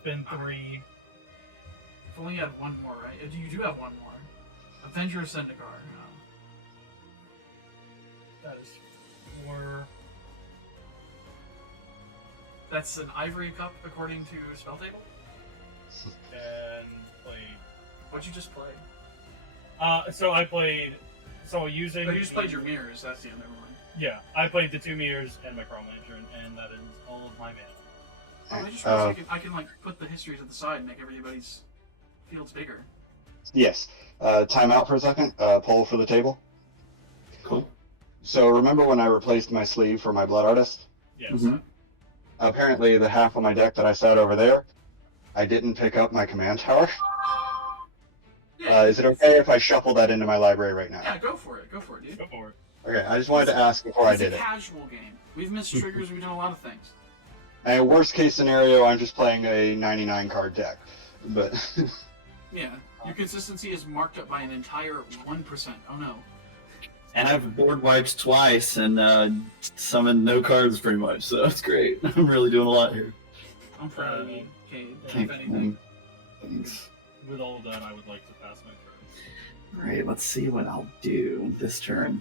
Spin 3. If only you had one more, right? You do have one more. Avenger Zendikar. That is 4. That's an Ivory Cup according to Spell Table? And play. What'd you just play? So I played. So using. Oh, you just played your mirrors, that's the other one. Yeah, I played the 2 mirrors and my Chrome Lantern, and that is all of my mana. Oh, I just realized I can like put the history to the side and make everybody's fields bigger. Yes. Time out for a second. Poll for the table. Cool. So remember when I replaced my sleeve for my Blood Artist? Yes. Mhm. Apparently the half of my deck that I sat over there, I didn't pick up my command tower. Yeah, Is it okay if I shuffle that into my library right now? yeah, go for it, dude. Go for it. Okay, I just wanted to ask before I It's did a it. casual game. We've missed triggers, we've done a lot of things. And worst case scenario, I'm just playing a 99 card deck. but Yeah, your consistency is marked up by an entire 1%. Oh no. And I've board wiped twice and summoned no cards pretty much, so that's great. I'm really doing a lot here. I'm proud of you, Cade. If Thanks, anything. man. Thanks. With all of that, I would like to pass my turn. Right, let's see what I'll do this turn.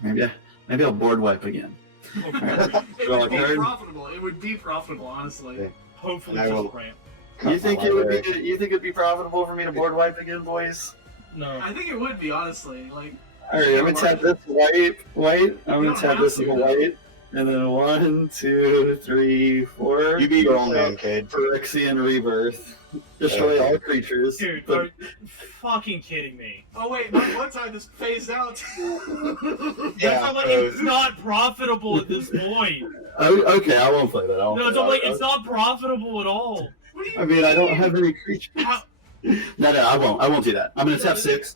Maybe I'll board wipe again. It would be profitable. It would be profitable, honestly. Yeah. Hopefully, And I just will- ramp. You think it'd be profitable for me to board wipe again, boys? No. I think it would be, honestly. Like, Alright, I'm gonna tap this white. I'm You gonna don't tap have this to, as a though. white. And then 1, 2, 3, 4. you be your own man, Cade. Phyrexian Rebirth. Destroy all creatures. Dude, But- are you fucking kidding me? oh wait, my one time just phased out. That's not like it's not profitable at this point. Okay, I won't play that. No, it's not like it's not profitable at all. What do you I mean, I don't have any creatures. How- No, I won't. I won't do that. I'm gonna tap 6.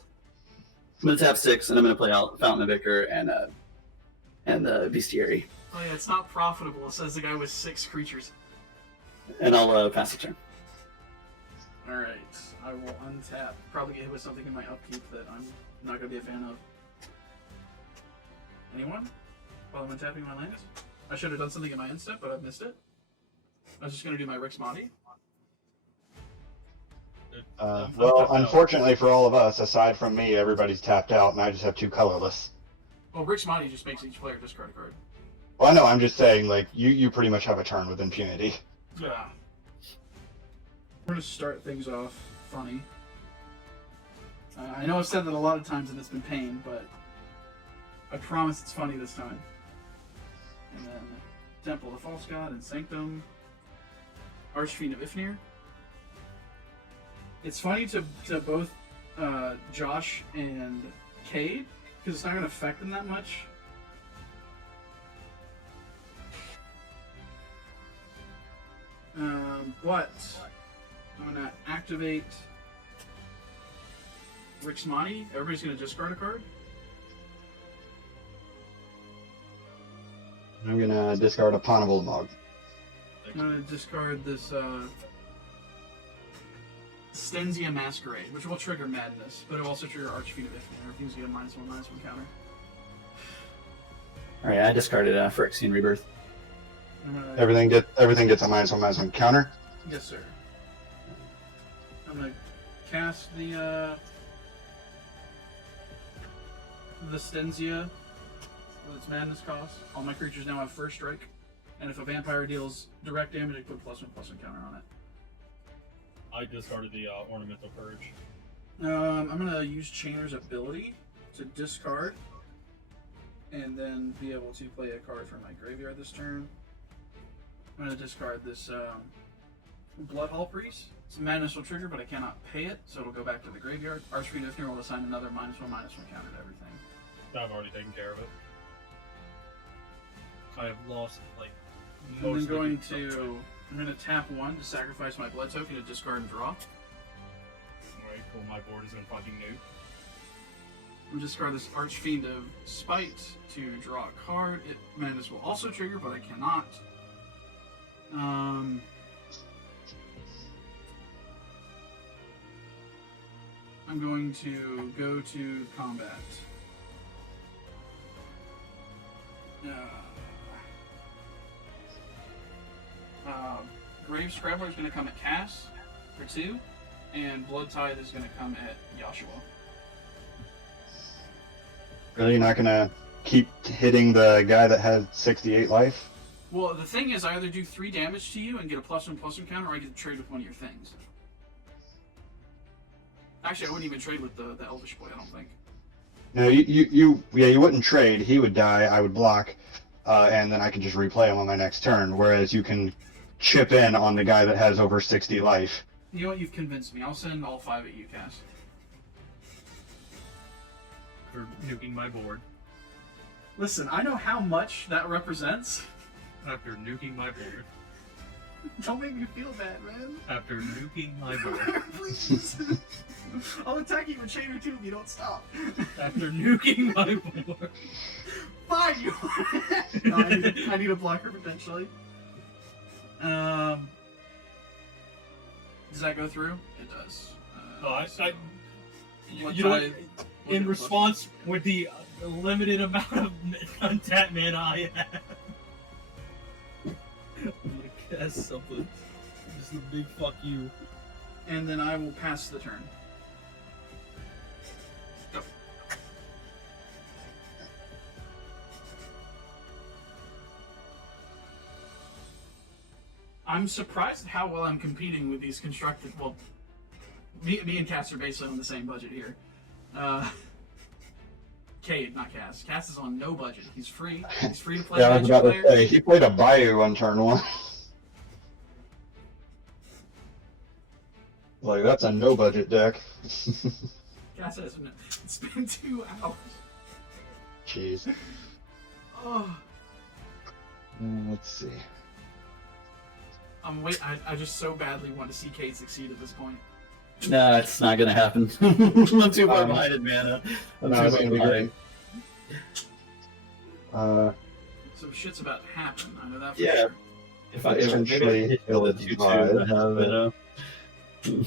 I'm gonna tap 6, and I'm gonna play out Fountain of Ichor and Bestiary, Oh yeah, it's not profitable. It says the guy with 6 creatures. and I'll pass the turn. Alright, I will untap. Probably get hit with something in my upkeep that I'm not going to be a fan of. Anyone? While I'm untapping my lands? I should have done something in my end step, but I've missed it. I was just going to do my Rix Mondi. Well, unfortunately for all of us, aside from me, everybody's tapped out, and I just have 2 colorless. Well, Rix Mondi just makes each player discard a card. Well, I know. I'm just saying, like, you pretty much have a turn with impunity. Yeah. We're going to start things off funny. I know I've said that a lot of times and it's been pain, but I promise it's funny this time. And then Temple of the False God and Sanctum. Archfiend of Ifnir. It's funny to both Josh and Cade, because it's not going to affect them that much. But I'm going to activate Rix Mondi. Everybody's going to discard a card. I'm gonna discard a Ponable Mog. I'm going to discard this Stenzia Masquerade, which will trigger Madness, but it will also trigger Archfiend of Ifnir. Everything's going to get a -1/-1 counter. Alright, I discarded Phyrexian Rebirth. I'm gonna, Everything gets a -1/-1 counter. Yes, sir. I'm going to cast the Stenzia with its Madness cost. All my creatures now have first strike, and if a vampire deals direct damage, I put +1/+1 counter on it. I discarded the Ornamental Purge. I'm gonna use Chainer's ability to discard, and then be able to play a card from my graveyard this turn. I'm gonna discard this Bloodhall Priest. It's Madness will trigger, but I cannot pay it, so it'll go back to the graveyard. Archfiend of Ifnir will assign another -1/-1 counter to everything. I've already taken care of it. I have lost like And most then of the I'm gonna tap 1 to sacrifice my blood token to discard and draw. Alright, cool. My board is gonna fucking nuke. I'm gonna discard this Archfiend of Spite to draw a card. Madness will also trigger, but I cannot. I'm going to go to combat. Grave Scrabbler is going to come at Cass for 2, and Blood Tithe is going to come at Joshua. Really, you're not gonna keep hitting the guy that has 68 life? Well, the thing is, I either do 3 damage to you and get a +1/+1 counter, or I get to trade with one of your things. Actually, I wouldn't even trade with the Elvish Boy, I don't think. No, you wouldn't trade. He would die. I would block, and then I can just replay him on my next turn. Whereas you can chip in on the guy that has over 60 life. You know what? You've convinced me. I'll send all 5 at you, Cass. For nuking my board. Listen, I know how much that represents. After nuking my board. Don't make me feel bad, man. After nuking my board. Please. I'll attack you with Chain or 2 if you don't stop. After nuking my board. Fine, you. No, I need a blocker potentially. Does that go through? It does. What You know what? type- In response, with the limited amount of untapped mana I have, I'm gonna cast something. Just a big fuck you. And then I will pass the turn. Go. I'm surprised how well I'm competing with these constructed. Well, me and Cass are basically on the same budget here. Cade, not Cass. Cass is on no budget. He's free. He's free to play Yeah, I was Magic about to players. say, he played a Bayou on turn 1. Like, that's a no-budget deck. Cass has it's been 2 hours. Jeez. Oh, Let's see. I just so badly want to see Cade succeed at this point. Nah, it's not gonna happen. I'm too far Um, behind in mana. I'm No, too it's far gonna be behind. great. Some shit's about to happen. I know that for Yeah. sure. If I eventually Essentially, hit the 2/2 divide. I have, you know.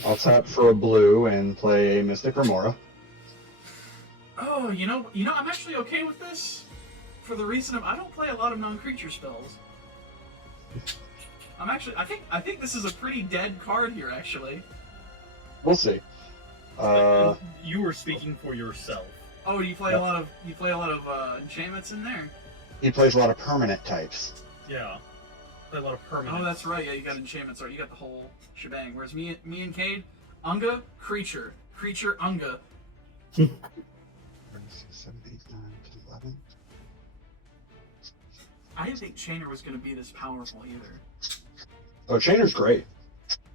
I'll tap for a blue and play Mystic Remora. Oh, you know, I'm actually okay with this, for the reason of I don't play a lot of non-creature spells. I think this is a pretty dead card here, actually. We'll see. You were speaking for yourself. Oh, you play a lot of enchantments in there. He plays a lot of permanent types. Yeah. Play a lot of permanents. Oh, that's right. Yeah, you got enchantments. Or you got the whole shebang. Whereas me and Cade, Unga, creature, Unga. 6, 7, 8, 9, 10, 11. I didn't think Chainer was going to be this powerful either. Oh, Chainer's great.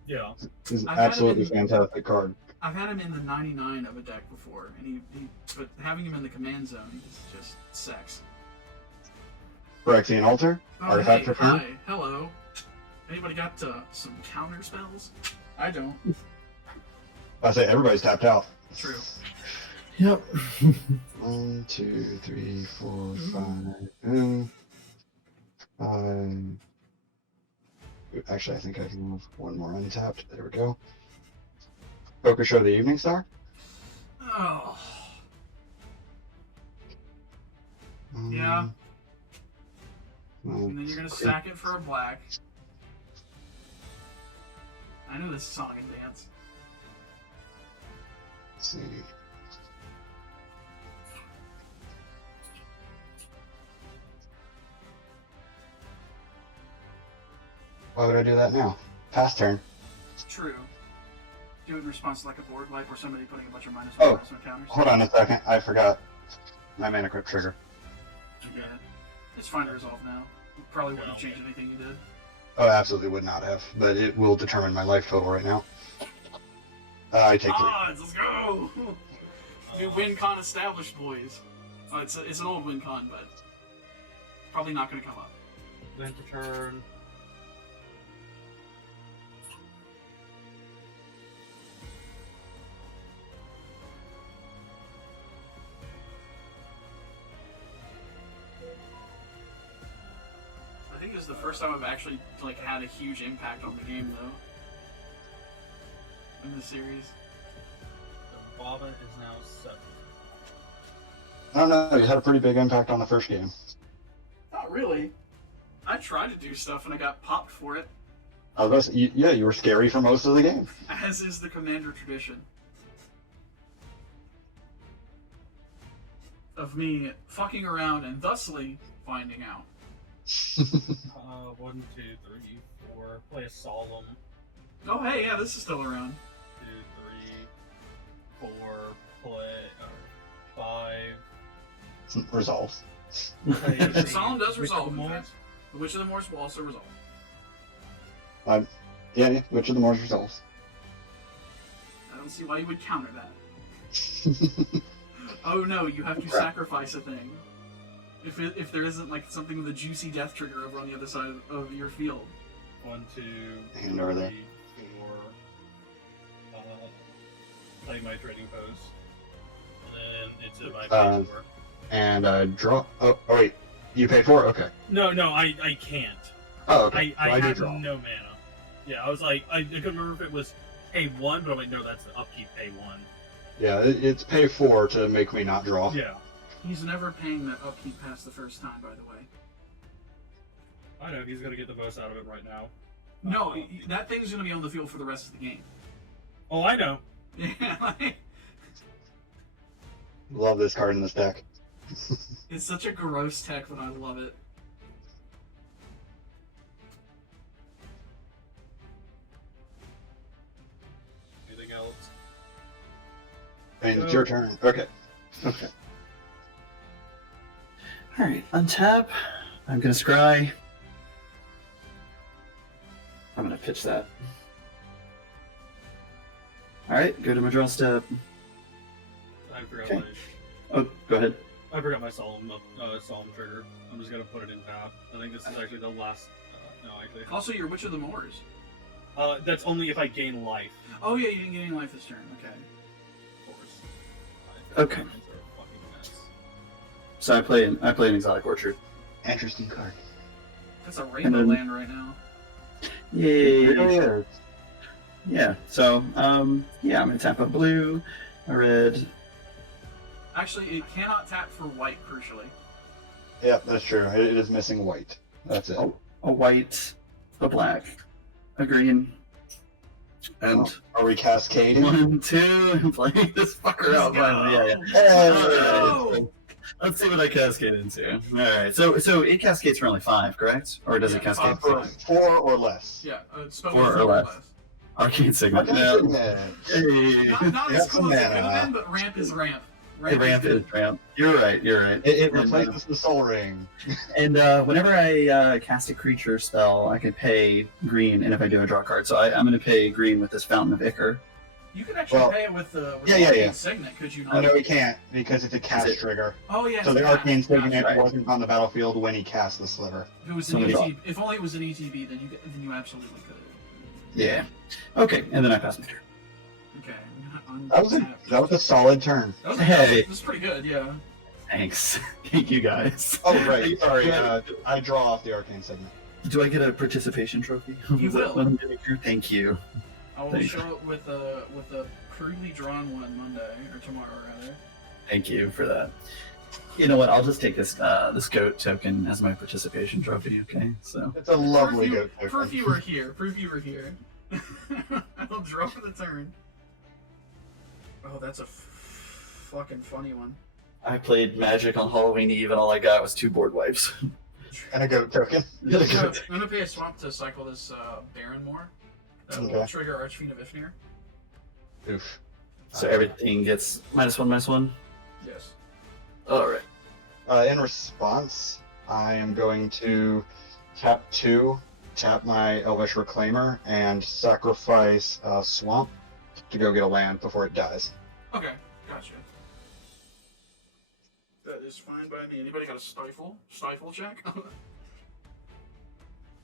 Yeah. He's an I've had him absolutely in- fantastic card. I've had him in the 99 of a deck before, and but having him in the command zone is just sex. Phyrexian Altar, Oh, Artifact hey, Return. hi, hello. Anybody got some counter spells? I don't. I say everybody's tapped out. True. Yep. 1, 2, 3, 4, 5. Actually, I think I can move one more untapped. There we go. Poker Show the Evening Star. Oh. Yeah. And then you're gonna sack it for a black. I know this song and dance. Let's see. Why would I do that now? Pass turn. It's true. Do it in response to like a board wipe or somebody putting a bunch of -1 Oh, counters. Hold on a second. I forgot my mana crypt trigger. Yeah. It's fine to resolve now. Probably wouldn't have changed anything you did. Oh, absolutely would not have, but it will determine my life total right now. I take 3. Odds, let's go! New win con established, boys. Oh, it's an old win con, but probably not going to come up. Then to turn. I think this is the first time I've actually like had a huge impact on the game, though. In the series. The Baba is now 7. I don't know. You had a pretty big impact on the first game. Not really. I tried to do stuff and I got popped for it, I was about to say, yeah, you were scary for most of the game. as is the Commander tradition. Of me fucking around and thusly finding out. 1, 2, 3, 4. Play a Solemn. Oh hey, yeah, this is still around. 2, 3, 4. Play 5. Resolves. The Solemn does Witch of resolve, the in Moors. fact. The Witch of the Moors will also resolve. Yeah, Witch of the Moors resolves. I don't see why you would counter that. Oh no, you have to sacrifice a thing. If there isn't like something with a juicy death trigger over on the other side of your field. 1, 2, And over there. 3, 4. Play my trading post. And then it's in my pay for. And draw. Oh, wait. You paid for it? Okay. No, I can't. Oh, okay. I do have draw. no mana. Yeah, I was like, I couldn't remember if it was pay 1, but I'm like, no, that's the upkeep pay 1. Yeah, it's pay 4 to make me not draw. Yeah. He's never paying that upkeep past the first time, by the way. I know, he's gonna get the most out of it right now. No, that thing's gonna be on the field for the rest of the game. Oh, I know. Yeah, like, Love this card in this deck. it's such a gross tech, but I love it. Anything else? And it's your turn. Okay. Okay. Alright, untap. I'm gonna scry. I'm gonna pitch that. Alright, go to my draw step. I forgot Okay. my... Oh, go ahead. I forgot my solemn trigger. I'm just gonna put it in tap. I think this is actually the last... no, actually... Also, you're Witch of the Moors. That's only if I gain life. Oh yeah, you didn't get any life this turn. Okay. Of course. Okay. These are a fucking mess. So I play an Exotic Orchard. Interesting card. That's a rainbow then- land right now. Yay! Really is. Yeah, so, yeah, I'm gonna tap a blue, a red. Actually, it cannot tap for white, crucially. Yeah, that's true. It is missing white. That's it. Oh. A white, a black, a green, and Are we cascading? 1, 2, and playing this fucker out finally. Yeah, yeah. Hey! Alright, let's see what I cascade into. Alright, so it cascades for only 5, correct? Or does it Yeah, cascade For for 4 or less. Yeah, spell 4 or4 less. Arcane Signet? No. Yeah. Not Hey. as Got cool as it some could mana. have been, but ramp is ramp. Ramp good. is ramp. You're right. It replaces the Soul Ring. And whenever I cast a creature spell, I can pay green, and if I do, I draw a card. So I'm going to pay green with this Fountain of Ichor. You could actually Well, pay it with the yeah, Arcane Signet, could you not? No, he can't, because it's a cast Is it- trigger. Oh yeah. So it's the a Arcane cast, Signet right. wasn't on the battlefield when he cast the Sliver. If it was an Somebody ETB, if only it was an ETB, then you absolutely could. Yeah. Okay, and then I pass my turn. Okay. That was a solid turn. Hey. That was pretty good, yeah. Thanks. Thank you guys. Oh, right. Sorry. I draw off the Arcane Signet. Do I get a participation trophy? You will. Thank you. I will Thanks. show it with a crudely drawn one Monday or tomorrow rather. Thank you for that. You know what? I'll just take this goat token as my participation trophy. Okay, so It's a lovely Proof goat. Proof you were here. Proof you were here. I'll draw for the turn. Oh, that's a fucking funny one. I played Magic on Halloween Eve, and all I got was 2 board wipes. And a goat token. I'm gonna pay a swamp to cycle this Baron more. That will Okay. trigger Archfiend of Ifnir. Oof. So everything gets -1/-1. Yes. All right. In response, I am going to tap 2, tap my Elvish Reclaimer, and sacrifice Swamp to go get a land before it dies. Okay, gotcha. That is fine by me. Anybody got a stifle check?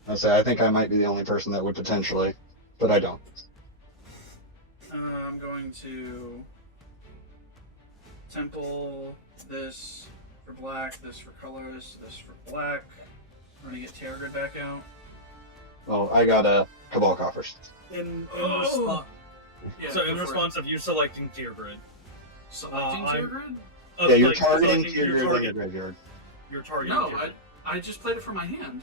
I think I might be the only person that would potentially, but I don't. I'm going to temple this for black, this for colors, this for black. I'm gonna get Terror Grid back out. Well, I got a Cabal Coffers. In Oh! response... Yeah, So in go for it. response of you selecting Tier Grid, Selecting Terror Grid? Yeah, you're like, targeting selecting Tier your Grid in your target, graveyard. your target. No, I just played it from my hand.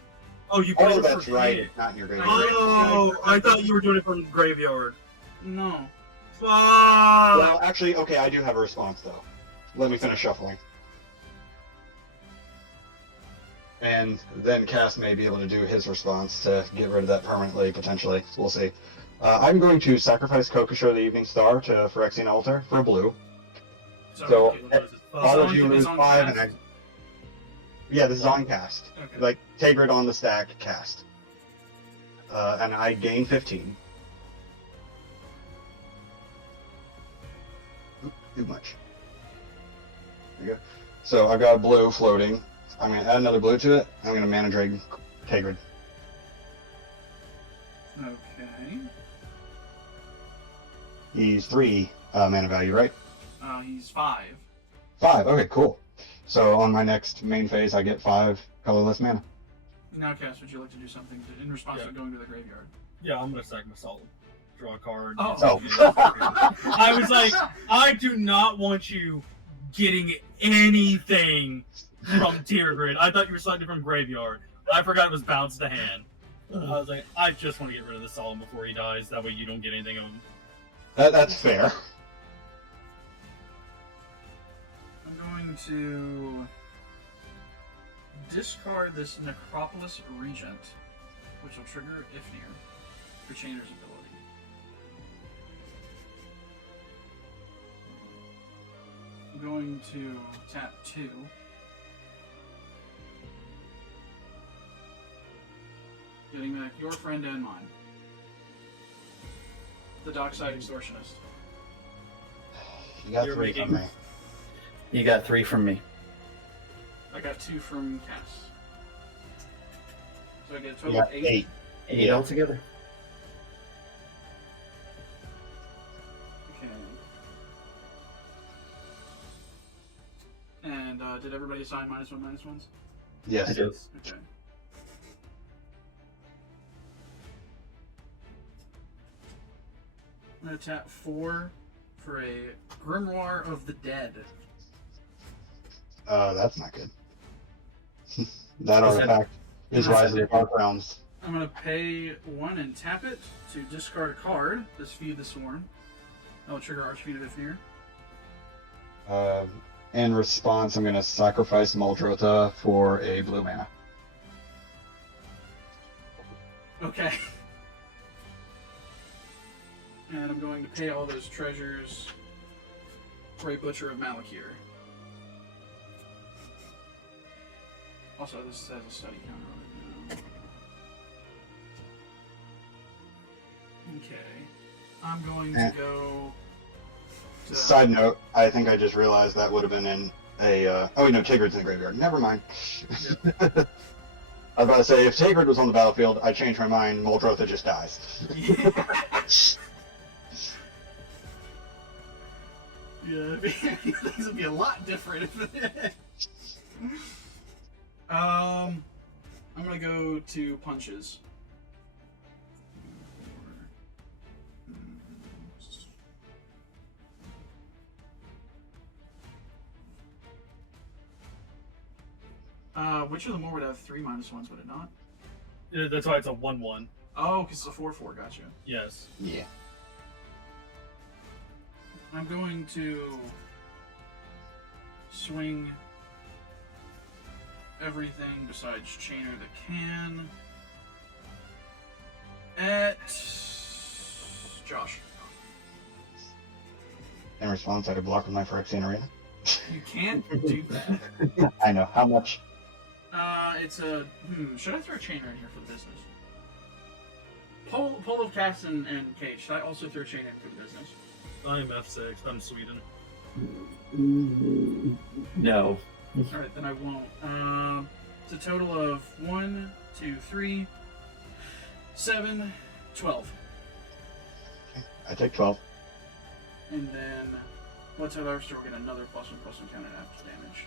Oh, you played Oh, it that's for right. hand. It's not in your graveyard. Oh, I thought you were doing it from graveyard. No. Fuck! Well, actually, okay, I do have a response, though. Let me finish shuffling. And then Cass may be able to do his response to get rid of that permanently, potentially. We'll see. I'm going to sacrifice Kokosho the Evening Star to Phyrexian Altar for a blue. So, What is it? all of you It's lose on 5, cast? and I... Yeah, this is on cast. Okay. Like, Tegrid on the stack, cast. And I gain 15. Oop, too much. There you go. So I've got a blue floating. I'm going to add another blue to it. I'm going to mana drain Tegrid. Okay. He's 3 mana value, right? He's 5. 5, okay, cool. So on my next main phase, I get 5 colorless mana. Now, Cass, would you like to do something in response to going to the graveyard? Yeah, I'm gonna sack my solid draw a card. Oh. I was like, I do not want you getting anything from Tier Grid. I thought you were selected from Graveyard. I forgot it was Bounce to Hand. I was like, I just want to get rid of this Solemn before he dies. That way you don't get anything of him. That's fair. I'm going to discard this Necropolis Regent, which will trigger Ifnir for Chainer's ability. I'm going to tap 2. Getting back your friend and mine. The Dockside Extortionist. You got You're 3 making- from me. You got 3 from me. I got 2 from Cass. So I get a You total got of 8. 8 Yeah. altogether. Okay. And did everybody assign -1/-1s? Yes. I do. Okay. I'm gonna tap 4 for a Grimoire of the Dead. That's not good. That Is that- artifact is Rise of the Dark Realms. I'm gonna pay 1 and tap it to discard a card. This Feed the Swarm. That will trigger Archfiend of Ifnir. In response, I'm going to sacrifice Muldrotha for a blue mana. Okay. And I'm going to pay all those treasures for a Butcher of Malakir. Also, this has a study counter on it now. Okay. I'm going to go to... Side note, I think I just realized that would have been in a... oh wait, no, Tigrid's in the graveyard. Never mind. I was about to say, if Tigrid was on the battlefield, I changed my mind, Muldrotha just dies. Yeah, things would be a lot different if I'm gonna go to punches. Which of the more would have 3 -1s, would it not? Yeah, that's why it's a 1/1. Oh, because it's a 4/4, gotcha. Yes. Yeah. I'm going to swing everything besides Chainer that can at Josh. In response, I had to block with my Phyrexian Arena. You can't do that. I know. How much? It's a... should I throw Chainer in here for the business? Poll of Cass and Kate, should I also throw Chainer in for the business? I'm F6. I'm Sweden. No. Alright, then I won't. It's a total of 1, 2, 3, 7, 12. I take 12. And then, once I harvester, we'll get another +1/+1 counter after damage.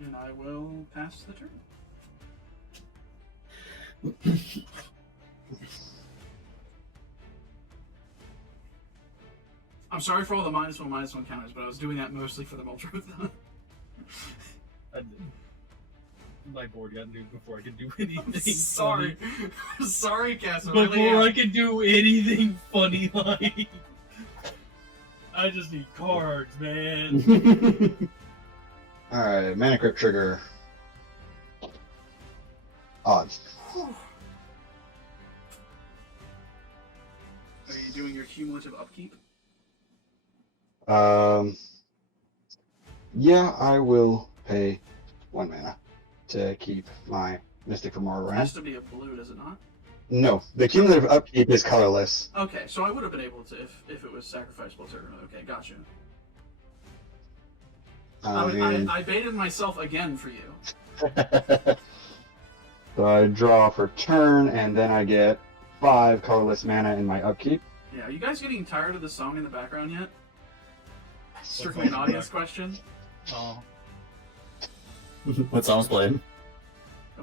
And I will pass the turn. I'm sorry for all the -1/-1 counters, but I was doing that mostly for the Muldrotha. My board got nuked before I could do anything. Sorry. Sorry, Cass. I Funny. really Before am. I could do anything funny, like. I just need cards, man. Alright, Mana Crypt trigger. Odds. Are you doing your cumulative upkeep? Yeah, I will pay 1 mana to keep my Mystic Remora It around. has to be a blue, does it not? No, the cumulative upkeep is colorless. Okay, so I would have been able to if it was sacrificeable turn. Okay, gotcha. I baited myself again for you. So I draw for turn, and then I get 5 colorless mana in my upkeep. Yeah, are you guys getting tired of the song in the background yet? Strictly an audience question. Oh. What song's playing?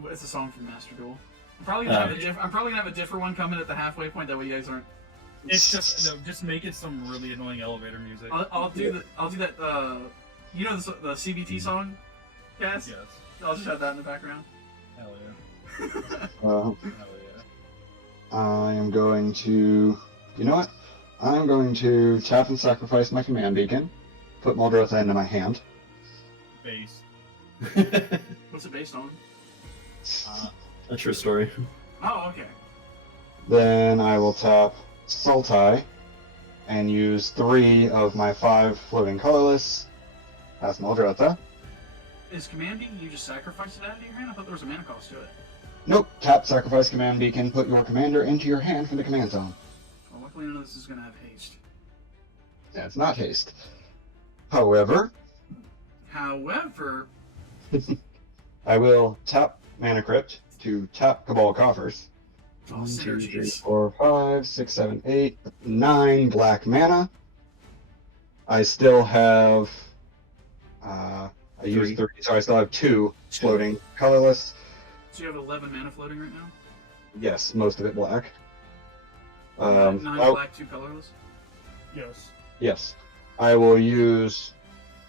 It's a song from Master Duel. I'm probably gonna have a different one coming at the halfway point. That way you guys aren't. It's just make it some really annoying elevator music. I'll do that. You know the CBT song, Cass? Yes. I'll just have that in the background. Hell yeah. Uh, Hell yeah. I am going to. You know what? I'm going to tap and sacrifice my command beacon, put Muldrotha into my hand. Base. What's it based on? A true story. Oh, okay. Then I will tap Sultai and use 3 of my 5 floating colorless as Muldrotha. Is command beacon you just sacrifice it out of your hand? I thought there was a mana cost to it. Nope. Tap, sacrifice command beacon, put your commander into your hand from the command zone. Well, luckily none of this is gonna have haste. Yeah, it's not haste. However, I will tap Mana Crypt to tap Cabal Coffers. Oh, 1, 2, 3, synergies. 4, 5, 6, 7, 8, 9 black mana. I still have. I used 3, so I still have 2 floating colorless. So you have 11 mana floating right now? Yes, most of it black. 9 well, black, 2 colorless? Yes. yes. I will use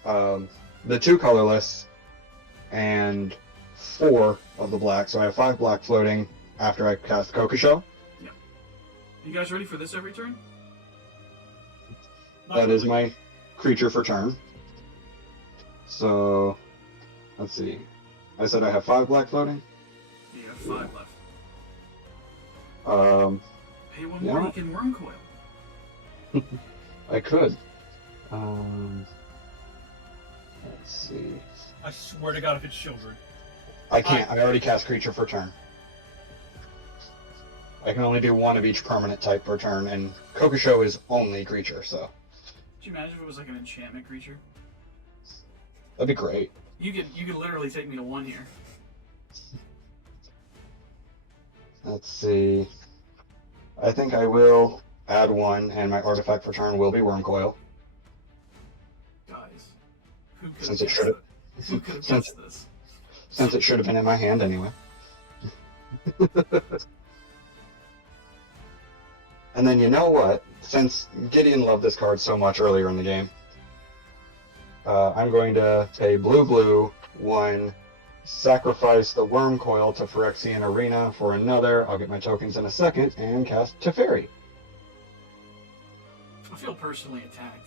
the 2 colorless and 4 of the black, so I have 5 black floating after I cast Kokosho. Yeah. You guys ready for this every turn? That is my creature for turn. So, let's see. I said I have 5 black floating. Yeah, you have 5 left. Pay one Yeah. more, you can Worm Coil. I could. Let's see. I swear to God, if it's children. I can't. I already cast creature for turn. I can only do 1 of each permanent type per turn, and Kokosho is only creature, so Could you imagine if it was like an enchantment creature? that'd be great. You could literally take me to 1 here. Let's see. I think I will add 1, and my artifact for turn will be Wormcoil. Guys. Who could Since have it should have, guessed Who could have since- guessed this? since it should have been in my hand anyway. And then you know what? Since Gideon loved this card so much earlier in the game, I'm going to pay blue 1, sacrifice the Wormcoil to Phyrexian Arena for another. I'll get my tokens in a second and cast Teferi. I feel personally attacked.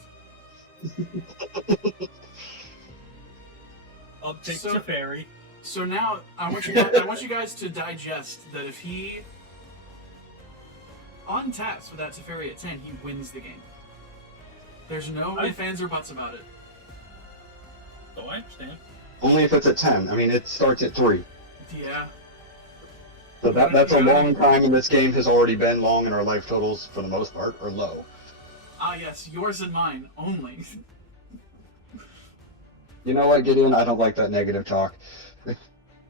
I'll take So- the ferry. So now I want you guys to digest that if he untaps with that Teferi at 10, he wins the game. There's no ifs, ands, or buts about it. Oh, I understand. Only if it's at 10. I mean, it starts at 3. Yeah. So that's a long time, and this game has already been long, and our life totals, for the most part, are low. Ah, yes, yours and mine only. You know what, Gideon? I don't like that negative talk.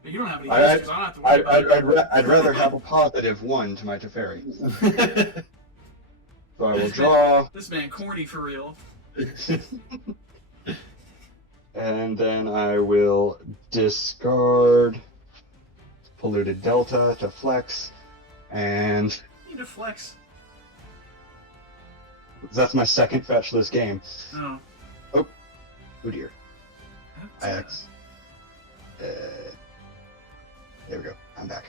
But you don't have any I- issues, so I don't have to worry about it. I'd rather have a positive 1 to my Teferi. So I will draw, This man corny for real. and then I will discard Polluted Delta to flex, and You need to flex. that's my second fetch this game. No. Oh dear. X. There we go. I'm back.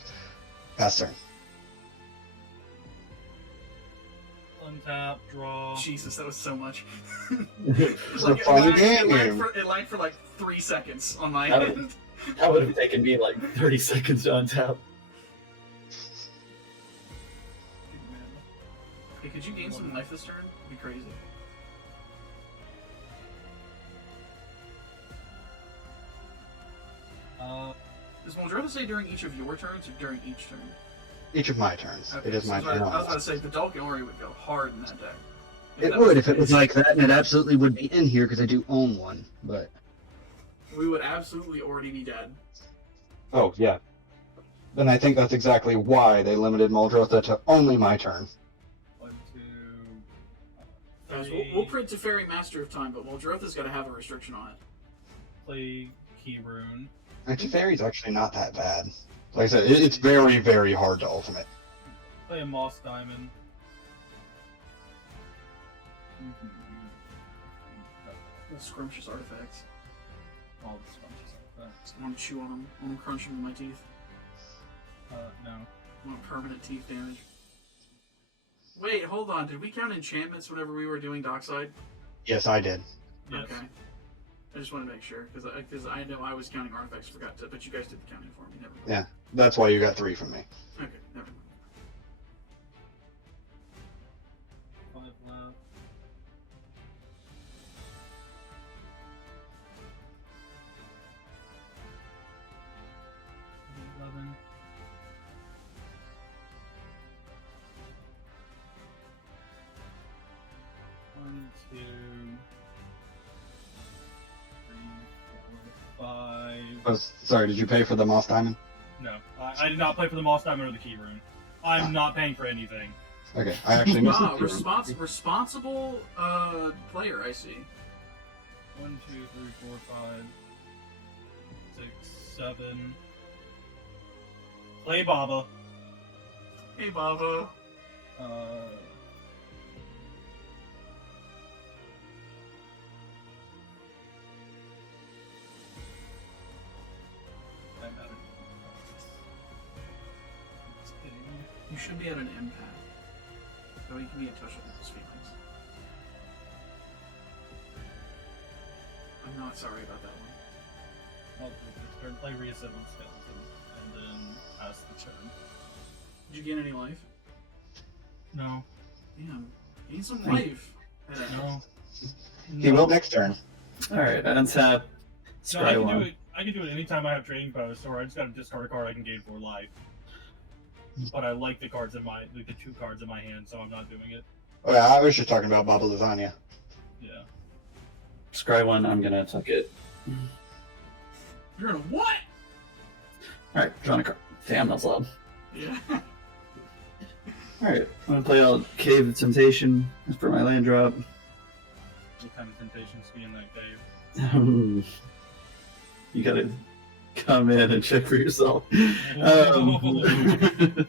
Pass turn. Untap, draw. Jesus, that was so much. It's a fun game. It lagged for like 3 seconds on my That end. That would have taken me like 30 seconds to untap. Hey, could you gain some life this turn? It'd be crazy. Does Muldrotha say during each of your turns or during each turn? Each of my turns. Okay, It is so my I was turn. about to say, the Dalkori would go hard in that deck. It that would the if it was case. like that, and it absolutely would be in here because I do own one. But We would absolutely already be dead. oh yeah, then I think that's exactly why they limited Muldrotha to only my turn. 1, 2. Guys, three. we'll print Teferi Master of Time, but Muldrotha's got to have a restriction on it. Play Keyrune. And Teferi's actually not that bad. Like I said, it's very, very hard to ultimate. Play a Moss Diamond. The scrumptious artifacts. All the scrumptious artifacts. I want to chew on them. I want to crunch them with my teeth. No. I want permanent teeth damage. Wait, hold on. Did we count enchantments whenever we were doing Dockside? Yes, I did. Yes. Okay. I just want to make sure, because I know I was counting artifacts, forgot to, but you guys did the counting for me. Never mind. Yeah, that's why you got 3 from me. Okay, never mind. 5 left. $11. One, two, three, four, five. Oh, sorry, did you pay for the Moss Diamond? No, I did not play for the Moss Diamond or the Key Rune. I'm not paying for anything. Okay, I actually missed Ah, it. responsible player, I see. 1, 2, 3, 4, 5, 6, 7. Play Baba. Hey, Baba. You should be at an empath. So you can be in touch with his feelings. I'm not sorry about that one. Well, it's turn, play Reassembled Skeleton, and then pass the turn. Did you gain any life? No. Damn. Gain some life. No. He will next turn. Alright, untap. No, I Scry can one. do it. I can do it anytime I have Trading Post, or I just gotta discard a card. I can gain 4 life. But I like the cards in my, like the 2 cards in my hand, so I'm not doing it. Oh, yeah, I was just talking about Baba Lasagna. Yeah. Scry one, I'm gonna tuck it. You're gonna what? Alright, drawing a card. Damn, that's loud. Yeah. Alright, I'm gonna play out Cave of Temptation for my land drop. What kind of temptations be in that cave? You gotta come in and check for yourself. Just invite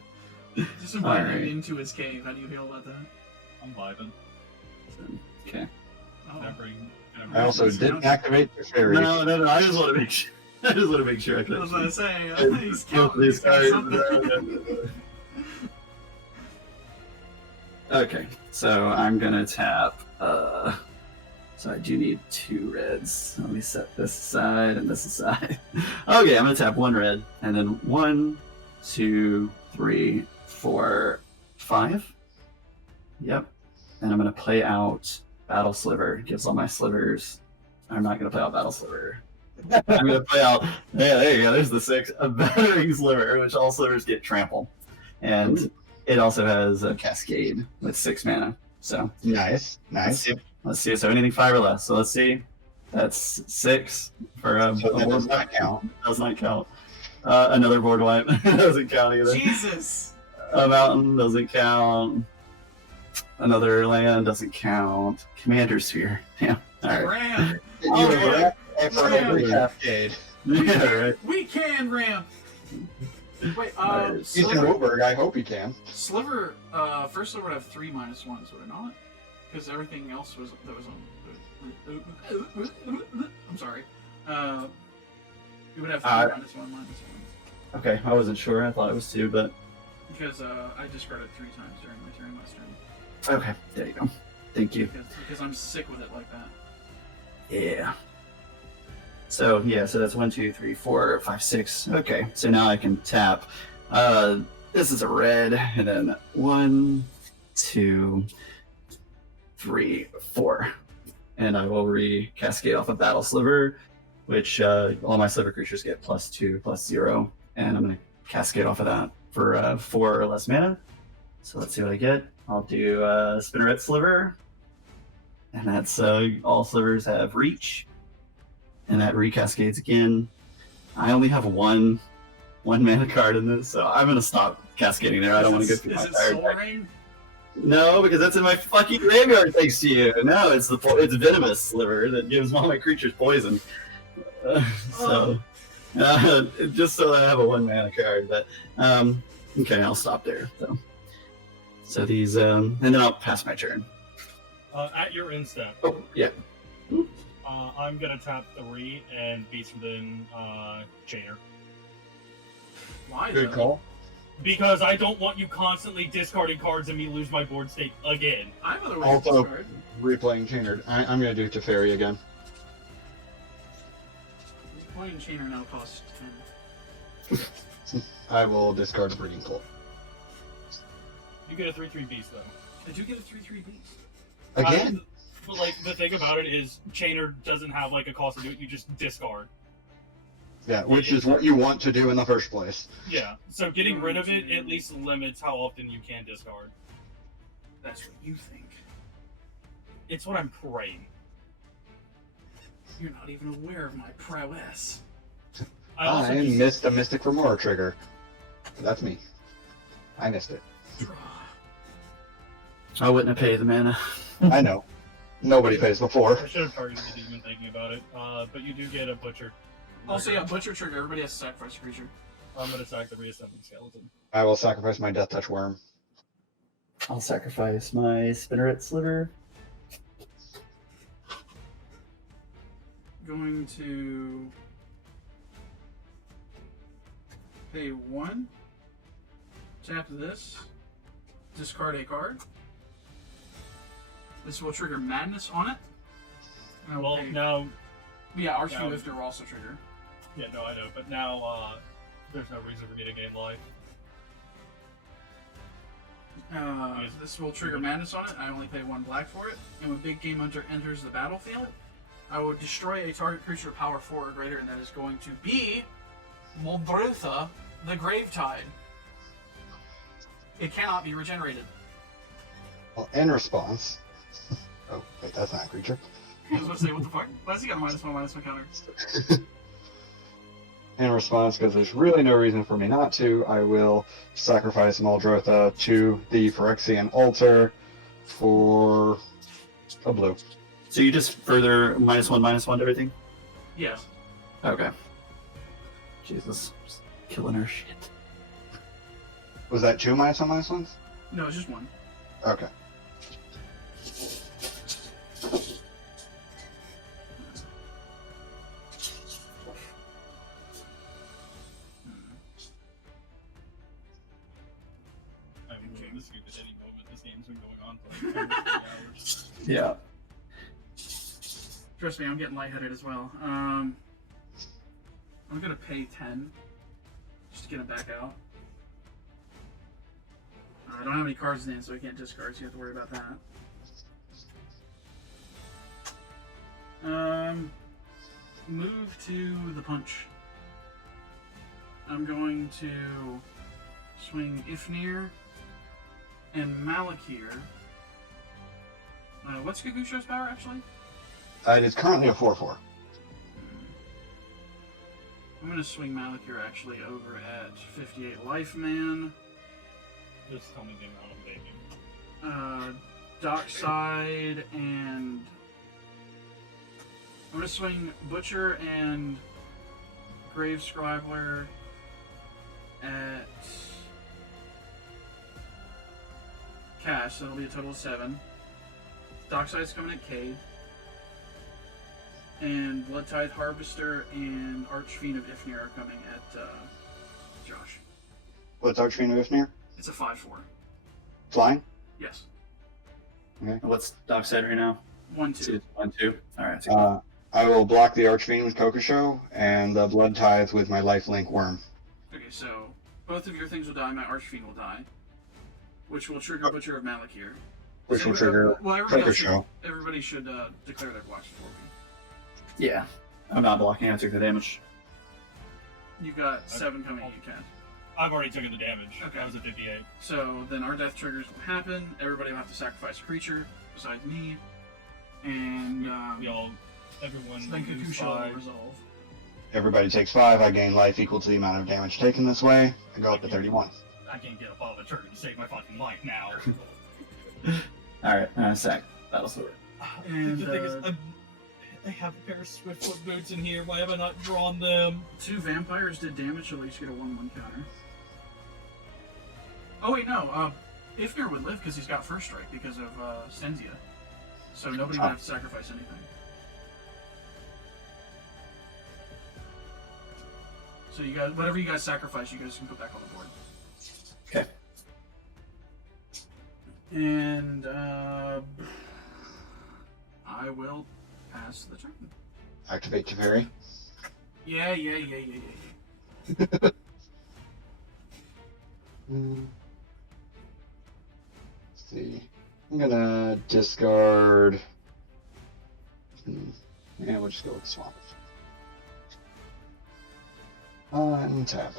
him Alright. into his cave. How do you feel about that? I'm vibing. Okay. Oh. Can I bring I also didn't activate the fairy. No, I just want to make sure. I just want to make sure I I can. was gonna say, he's Kill counting. these He's got guys. something. Okay, so I'm gonna tap. So I do need 2 reds. Let me set this aside and this aside. Okay, I'm gonna tap 1 red, and then 1, 2, 3, 4, 5. Yep. And I'm gonna play out Battle Sliver. It gives all my slivers. I'm not gonna play out Battle Sliver. I'm gonna play out. Yeah, there you go. There's the 6. A Battering Sliver, which all slivers get trampled, and it also has a Cascade with 6 mana. So Nice, nice. let's see. So anything 5 or less. So let's see. That's 6 for a So that board does not wipe. count. Does not count. Another board wipe doesn't count either. Jesus. A mountain doesn't count. Another land doesn't count. Commander Sphere. Yeah. All right. Ram. You Oh, have yeah. ramp for every cascade. Yeah. Right. We can ram. Wait, Alright. He's in Sliver. Woburg, I hope he can. Sliver. First Sliver would have 3 -1s, would it not? Because everything else was that was on. I'm sorry. You would have 3 -1 -1. Okay. I wasn't sure. I thought it was 2, but Because I discarded 3 times during my turn last turn. okay. There you go. Thank you. Because I'm sick with it like that. Yeah. So yeah, so that's 1, 2, 3, 4, 5, 6. Okay, so now I can tap. This is a red, and then 1, 2, 3, 4, and I will re-cascade off a Battle Sliver, which all my Sliver creatures get +2, +0, and I'm gonna cascade off of that for 4 or less mana. So let's see what I get. I'll do Spinneret Sliver, and that's all slivers have reach. And that recascades again. I only have one mana card in this, so I'm gonna stop cascading there. I don't want to go through my Is it entire Soul deck. Ring? No, because that's in my fucking graveyard thanks to you. No, it's it's Venomous Sliver that gives all my creatures poison. So Just so I have a 1 mana card, but okay, I'll stop there. So these, and then I'll pass my turn. At your end step, Oh, yeah. I'm gonna tap 3 and beast within Chainer. Why? Good though? call. Because I don't want you constantly discarding cards and me lose my board state again. I have other ways to Also, discard. replaying Chainerd. I'm going to do Teferi again. Playing Chainer now costs 10. I will discard Breeding Colt. You get a 3/3 beast though. I do get a 3/3 beast. Again? But like the thing about it is, Chainer doesn't have like a cost to do it. You just discard. Yeah, which is what you want to do in the first place. Yeah. So getting rid of it at least limits how often you can discard. That's what you think. It's what I'm praying. You're not even aware of my prowess. also I just- missed a Mystic Remora trigger. That's me. I missed it. I wouldn't have paid the mana. I know. Nobody pays before. I should have targeted the demon thinking about it. But you do get a butcher. Also, yeah, Butcher trigger. Everybody has to sacrifice a creature. I'm gonna sack the reassembling skeleton. I will sacrifice my Death Touch Worm. I'll sacrifice my Spinneret Sliver. Going to pay 1. Tap this. Discard a card. This will trigger Madness on it. And I will Well, pay- now, yeah, Archview now- Lifter will also trigger. yeah, no, I know, but now there's no reason for me to gain life. This will trigger Madness on it. I only pay 1 black for it. And when Big Game Hunter enters the battlefield, I will destroy a target creature of power 4 or greater, and that is going to be Muldrotha, the Gravetide. It cannot be regenerated. Well, in response... Oh, wait, that's not a creature. I was about to say, what the fuck? Why has he got a -1/-1 counter? In response, because there's really no reason for me not to, I will sacrifice Muldrotha to the Phyrexian altar for a blue. So you just further -1/-1 to everything? Yes. Okay. Jesus. Just killing our shit. Was that 2 -1/-1s? No, it's just 1. Okay. I'm going to scoop at any moment. This game's been going on for like 2 hours. Yeah. Trust me, I'm getting lightheaded as well. I'm gonna pay 10 just to get him back out. I don't have any cards in the hand, so I can't discard, so you have to worry about that. Move to the punch. I'm going to swing Ifnir and Malakir. What's Kagusho's power, actually? It is currently a 4/4. I'm going to swing Malakir, actually, over at 58 life, man. Just tell me the amount I'm taking. Dockside and I'm gonna swing Butcher and Grave Scribbler at cash, so that'll be a total of 7. Dockside's coming at Cade. And Bloodtithe Harvester and Archfiend of Ifnir are coming at Josh. What's Archfiend of Ifnir? It's a 5/4. Flying? Yes. What's Dockside right now? 1/2. 1/2. Alright. I will block the Archfiend with Kokosho and the Blood Tithe with my Lifelink Worm. Okay, so both of your things will die, my Archfiend will die. Which will trigger Butcher of Malakir. Which will So trigger well, everybody should, Kokosho. everybody should declare their blocks before Yeah. I'm not blocking, I took the damage. we. You've got 7 coming at you, Cat. I've already taken the damage. Okay. I was at 58. So then our death triggers will happen. Everybody will have to sacrifice a creature besides me. And Everyone then lose Kakusha will 5. resolve. Everybody takes 5. I gain life equal to the amount of damage taken this way. I go up to 31. I can't get above a turn to save my fucking life now. Alright, sack. Battle Sword. And the thing is, I have a pair of Swiftfoot boots in here. Why have I not drawn them? 2 vampires did damage, so at least you get a 1/1 counter. Oh wait, no. Ifnir would live because he's got first strike because of Stenzia. So nobody would have to sacrifice anything. So you guys, whatever you guys sacrifice, you guys can put back on the board. Okay. And I will pass the turn. Activate Teferi. Yeah. Let's see. I'm gonna discard. Yeah, we'll just go with Swamp. Untap.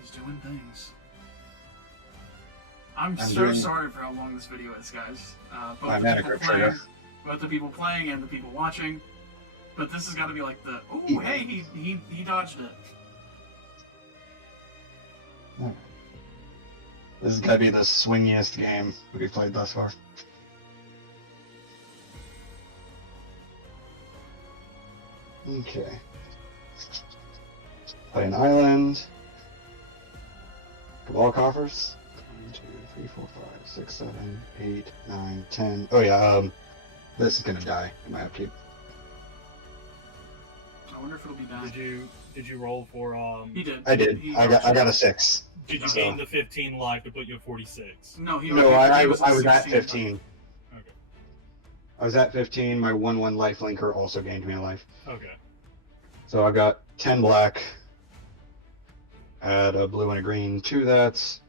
He's doing things. I'm so doing- sorry for how long this video is, guys. Both I'm the at a people grip playing, trigger. both the people playing and the people watching. But this has got to be like the oh Yeah. hey he dodged it. Alright. This is gonna be the swingiest game we've played thus far. Okay. Play an island. Cabal coffers. 1, 2, 3, 4, 5, 6, 7, 8, 9, 10. Oh yeah, this is gonna die in my upkeep. I wonder if it'll be done. Did you roll for He did. I did. He I got dodged it. a 6. Did you So- gain the 15 life to put you at 46? No, he No, he I at was at 16. 15. Okay. I was at 15. My 1/1 life linker also gained me a life. Okay. So I got 10 black. Add a blue and a green to that.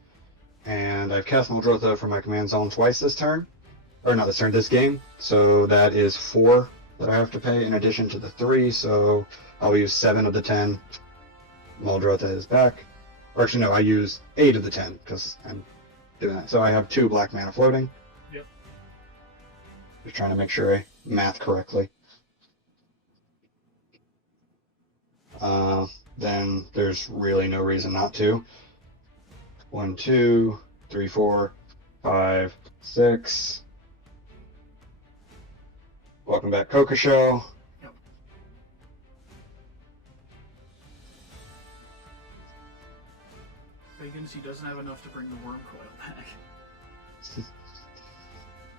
And I've cast Muldrotha from my command zone twice this turn. Or not this turn, this game. So that is 4 that I have to pay in addition to the 3. So I'll use 7 of the 10. Muldrotha is back. Or actually, no, I use 8 of the 10 because I'm doing that. So I have 2 black mana floating. Yep. Just trying to make sure I math correctly. Then there's really no reason not to. 1, 2, 3, 4, 5, 6. Welcome back, Coca Show. Yep. Bagans, he doesn't have enough to bring the worm coil back.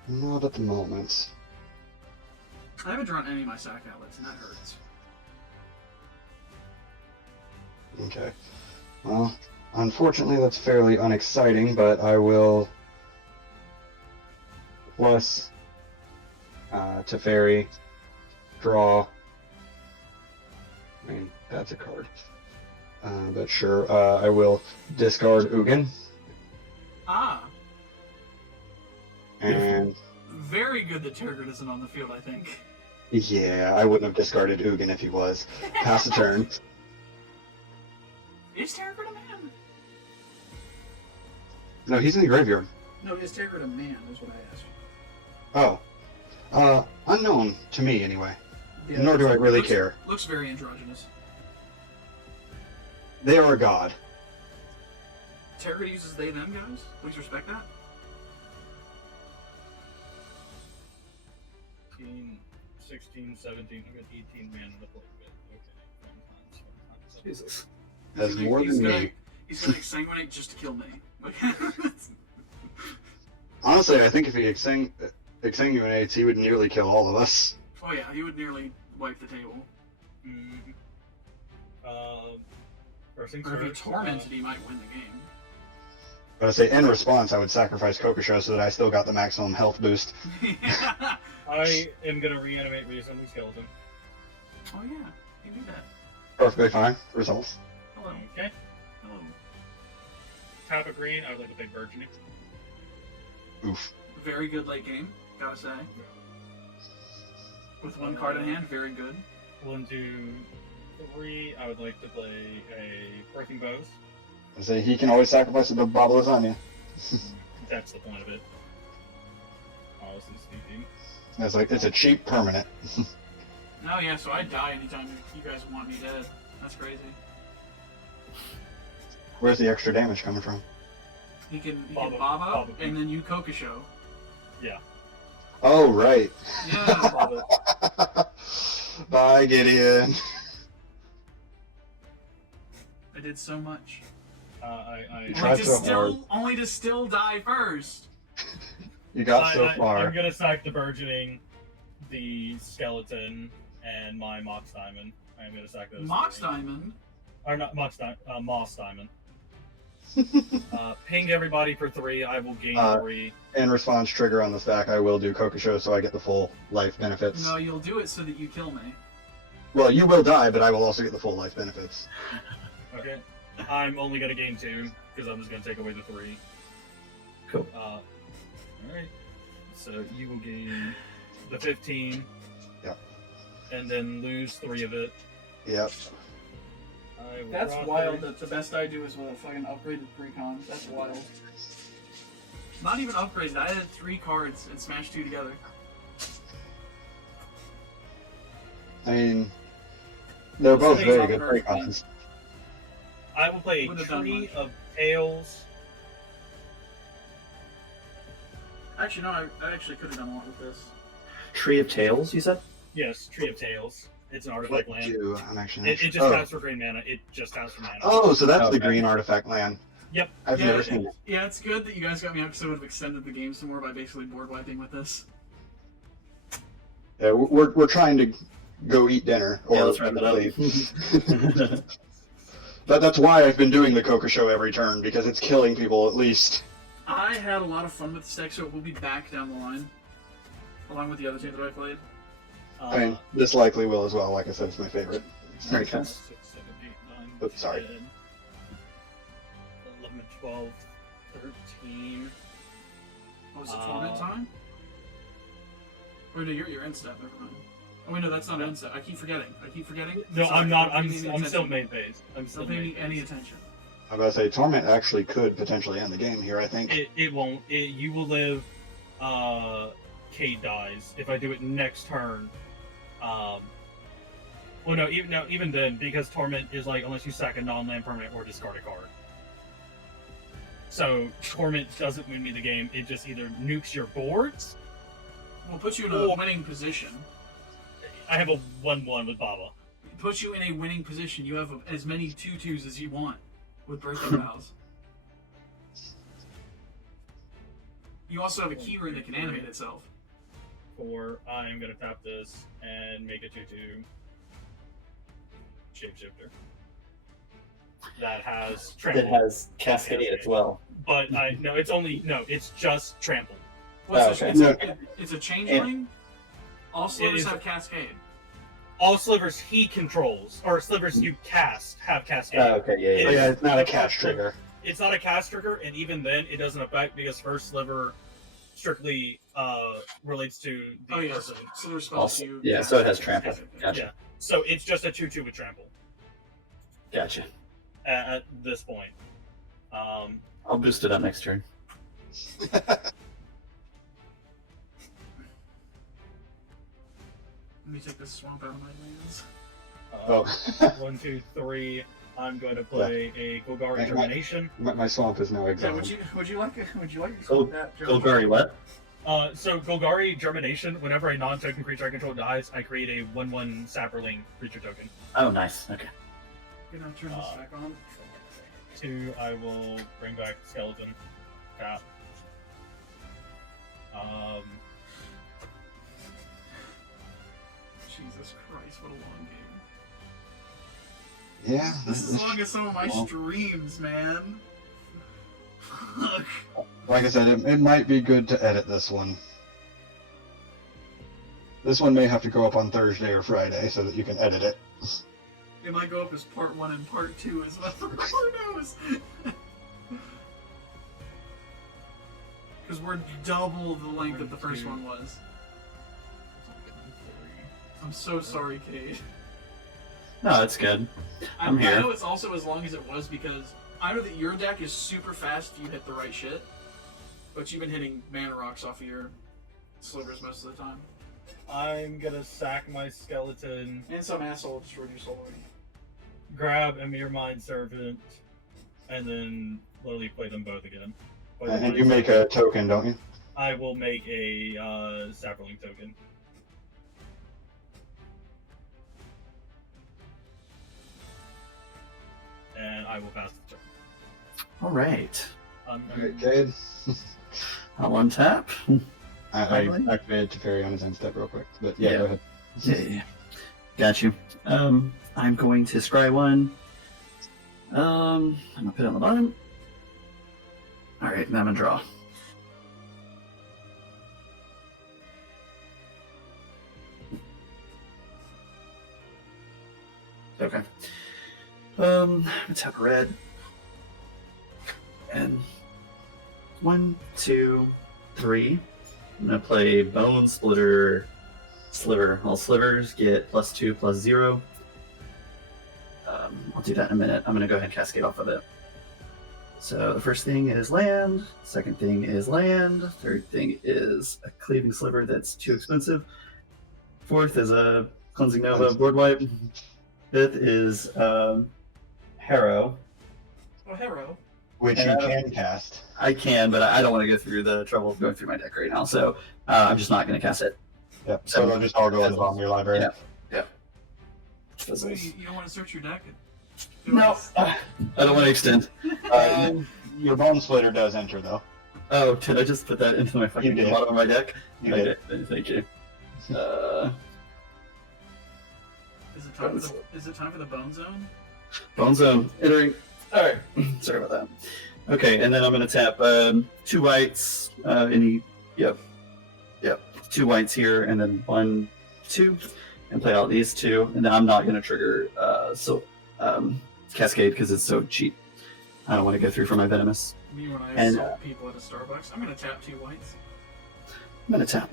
Not at the moment. I haven't drawn any of my sack outlets, and that hurts. Okay. Well, unfortunately, that's fairly unexciting, but I will plus Teferi, draw. I mean, that's a card. But sure, I will discard Ugin, Ah, and very good that Terragrid isn't on the field, I think. yeah, I wouldn't have discarded Ugin if he was. Pass a turn. Is Terragrid a man? No, he's in the graveyard. No, is Terragrid a man, is what I asked. Oh. Unknown to me, anyway. Yeah, Nor do I really looks, care. Looks very androgynous. They are a god. Terragrid uses they them, guys? Please respect that. 15, 16, 17, I've got 18 mana to play with. Okay. Jesus. That's more than me. He's gonna exsanguinate just to kill me. Like, Honestly, I think if he exsanguinates, he would nearly kill all of us. oh yeah, he would nearly wipe the table. Mm-hmm. First things Or if he first, tormented, he might win the game. But I say, in response, I would sacrifice Kokosho so that I still got the maximum health boost. I am gonna reanimate Reassembly Skeleton. Oh yeah, you do that. Perfectly fine. Results. Hello. Okay. Hello. Tap a green, I would like to play Burgeoning. Oof. Very good late game, gotta say. With one card in hand, very good. 1, 2, 3, I would like to play a Birthing Bows. I say, he can always sacrifice a Baba Lasagna. That's the point of it. Honestly speaking. It's like, it's a cheap permanent. Oh yeah, so I die anytime you guys want me dead. That's crazy. Where's the extra damage coming from? He can Baba- Baba, Baba. and then you Kokosho. Yeah. Oh, right. Yeah. Love it. Bye, Gideon. I did so much. I tried so hard. Only to still die first. You got so far. I'm gonna sack the burgeoning, the skeleton, and my Mox Diamond. I'm gonna sack those. Mox three. Diamond? Or not Mox Diamond, Moss Diamond. Ping everybody for 3. I will gain 3. In response trigger on the stack, I will do Kokosho so I get the full life benefits. No, you'll do it so that you kill me. Well, you will die, but I will also get the full life benefits. Okay. I'm only gonna gain 2 because I'm just gonna take away the 3. Cool. Alright. So you will gain the 15. Yep. And then lose 3 of it. Yep. I will That's draw wild 3. that the best I do is with a fucking upgraded precon. That's wild. Not even upgraded, I added 3 cards and smashed 2 together. I mean, they're both These very are good perfect. precons. I will play a Wouldn't have done Tree much. of Tails. Actually, no, I actually could have done a lot with this. Tree of Tails, you said? Yes, Tree of Tails. It's an artifact What land. do I'm actually It just oh. taps for green mana. It just taps for mana. Oh, so that's the Okay. green artifact land. Yep. I've never seen it. Yeah, it's good that you guys got me up because I would have extended the game some more by basically board wiping with this. Yeah, we're trying to go eat dinner. Or Yeah, let's wrap it up. That's why I've been doing the Kokosho every turn, because it's killing people at least. I had a lot of fun with this deck, so it will be back down the line. Along with the other 2 that I played. I mean, this likely will as well. Like I said, it's my favorite. Very cool. 6, 7, 8, 9, Oops, sorry. 10, 11, 12, 13. What was it, tournament time? Or no, you're in step, never mind. Oh wait, no, that's not in step. I keep forgetting. No, Sorry, I'm not. don't I'm, pay me any I'm still attention. main phase. I'm still Don't pay main me any phase. attention. I'm about to say, Torment actually could potentially end the game here, I think. It won't. You will live. Cade dies if I do it next turn. Well, no, even then, because Torment is like unless you sack a non-land permanent or discard a card. So Torment doesn't win me the game. It just either nukes your boards. We'll put you in a winning position. I have a 1/1 with Baba. Put you in a winning position. You have as many 2/2s as you want with birthday vows. You also have a key rune that can animate itself. 4. I'm gonna tap this and make a 2/2 shapeshifter. That has trample. It has Cascade as well. But it's just trample. What's okay. it's a changeling. All slivers is- have Cascade. All slivers he controls, or slivers you cast, have Cascade. Oh, okay, yeah, Oh, yeah. yeah, it's not a cast trigger. It's not a cast trigger, and even then, it doesn't affect because first sliver strictly relates to the Oh yeah, person. slivers spells Also, you. yeah, so it has trample. Gotcha. Yeah. So it's just a 2/2 with trample Gotcha. at this point. I'll boost it up next turn. Let me take this swamp out of my lands. Oh. 1, 2, 3. I'm going to play a Golgari Hey, Termination. My swamp is now Yeah, exiled. would you like Gol- that? Joe? Golgari what? So Golgari Germination, whenever a non-token creature I control dies, I create a 1/1 Sapperling creature token. Oh, nice. Okay. Can I turn this back on? 2, I will bring back Skeleton. Tap. Jesus Christ, what a long game. Yeah. This is as long as some of my streams, man. Fuck. Like I said, it might be good to edit this one. This one may have to go up on Thursday or Friday so that you can edit it. It might go up as part 1 and part 2 as well. Who knows? Because we're double the length that the first one was. I'm so sorry, Cade. No, it's good. I'm I here. know it's also as long as it was because I know that your deck is super fast if you hit the right shit, but you've been hitting mana rocks off of your slivers most of the time. I'm gonna sack my Skeleton, And some asshole destroyed your soul already. grab a Mere Mind Servant, and then literally play them both again. Play the And Mind you make Servant. a token, don't you? I will make a Sapperling token. And I will pass the turn. All right. Alright, Jade. I'll untap. I activated Teferi on his end step real quick, but yeah, go ahead. Yeah. Got you. I'm going to scry one. I'm gonna put it on the bottom. All right, and I'm gonna draw. Okay. Let's have a red. And 1, 2, 3. I'm gonna play Bone Splitter Sliver. All slivers get +2/+0. I'll do that in a minute. I'm gonna go ahead and cascade off of it. So the first thing is land, second thing is land, third thing is a cleaving sliver that's too expensive. Fourth is a cleansing nova board wipe. Fifth is Harrow. Oh, Harrow. Which you can cast. I can, but I don't want to go through the trouble of going through my deck right now, so I'm just not going to cast it. Yep. So they'll just all go in the bottom of your library. Yeah. So you don't want to search your deck? No, I don't want to extend. Your Bone Splitter does enter though. Oh, did I just put that into my fucking bottom of my deck? You did. Thank you. Is it time for the Bone Zone? Bone Zone, entering. Alright, sorry about that. Okay, and then I'm going to tap 2 whites, yep, 2 whites here, and then 1, 2, and play out these 2, and then I'm not going to trigger Cascade because it's so cheap. I don't want to go through for my Venomous. Me when I assault people at a Starbucks, I'm going to tap 2 whites. I'm going to tap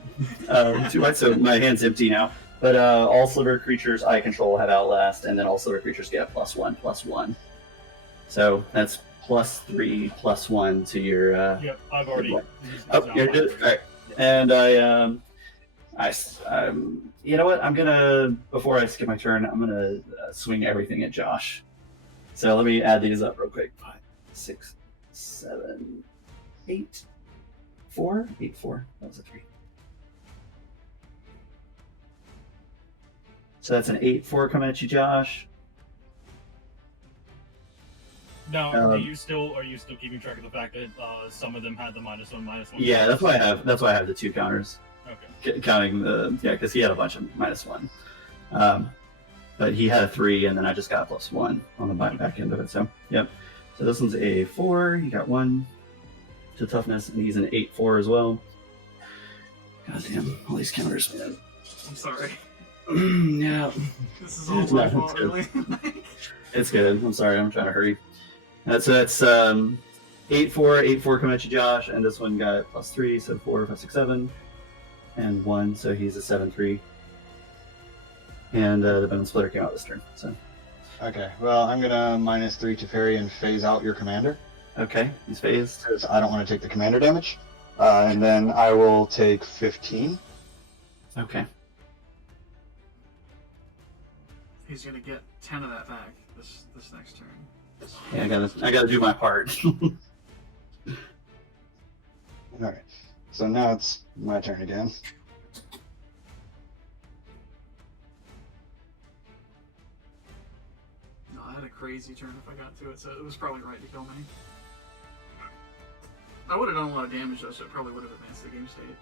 2 whites, so my hand's empty now. But all Sliver creatures I control have Outlast, and then all Sliver creatures get +1/+1. So that's +3/+1 to your. Yep, I've already. Oh, you're good. All right, and you know what? I'm gonna before I skip my turn, I'm gonna swing everything at Josh. So let me add these up real quick. 5, 6, 7, 8, 4, 8, 4. That was a 3. So that's an 8/4 coming at you, Josh. Now, are you still keeping track of the fact that some of them had the -1/-1? Yeah, that's why I have the 2 counters. Okay. Counting because he had a bunch of -1. But he had a 3, and then I just got +1 on the back end of it. So yep. So this one's a 4. You got 1 to toughness, and he's an 8/4 as well. God damn, all these counters, man. I'm sorry. Yeah. This is all my fault, really. It's good. I'm sorry. I'm trying to hurry. That's 8/4, 8/4 coming at you, Josh, and this one got +3, so 4, 5, 6, 7, and 1, so he's a 7/3. And the Bone Splitter came out this turn. So. Okay. Well, I'm gonna -3 Teferi and phase out your commander. Okay, he's phased. Because I don't want to take the commander damage, and then I will take 15. Okay. He's gonna get 10 of that back this next turn. Yeah, I gotta do my part. Alright. So now it's my turn again. No, I had a crazy turn if I got to it, so it was probably right to kill me. I would have done a lot of damage though, so it probably would have advanced the game state.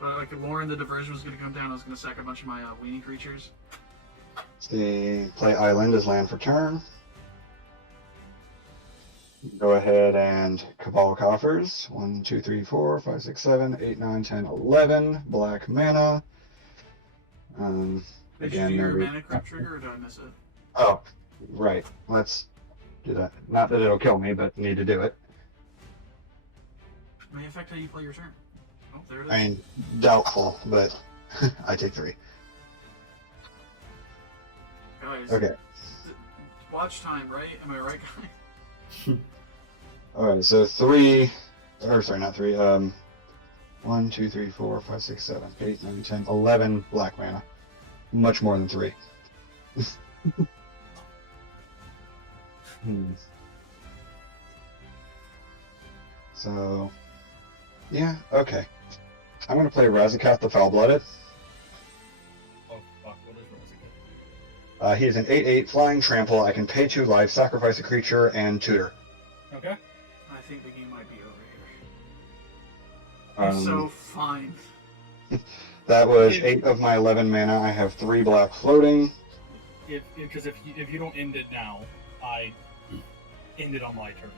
But like Lauren, the diversion was going to come down, I was going to sack a bunch of my weenie creatures. See, play Island as land for turn. Go ahead and Cabal Coffers. 1, 2, 3, 4, 5, 6, 7, 8, 9, 10, 11. Black mana. Did you do your mana creep trigger, or did I miss it? Oh, right. Let's do that. Not that it'll kill me, but need to do it. It may affect how you play your turn. Oh, there it is. I mean, doubtful, but I take 3. Guys, Okay. watch time, right? Am I right, guys? Alright, so 3, or sorry, not 3, 1, 2, 3, 4, 5, 6, 7, 8, 9, 10, 11 black mana. Much more than 3. So, Yeah, okay. I'm gonna play Razaketh the Foul-Blooded. Oh fuck, what is Rosie? He is an 8/8 flying trample. I can pay 2 life, sacrifice a creature, and tutor. Okay. I think the game might be over here. I'm so fine. That was 8 of my 11 mana. I have 3 black floating. Because if you don't end it now, I end it on my turn.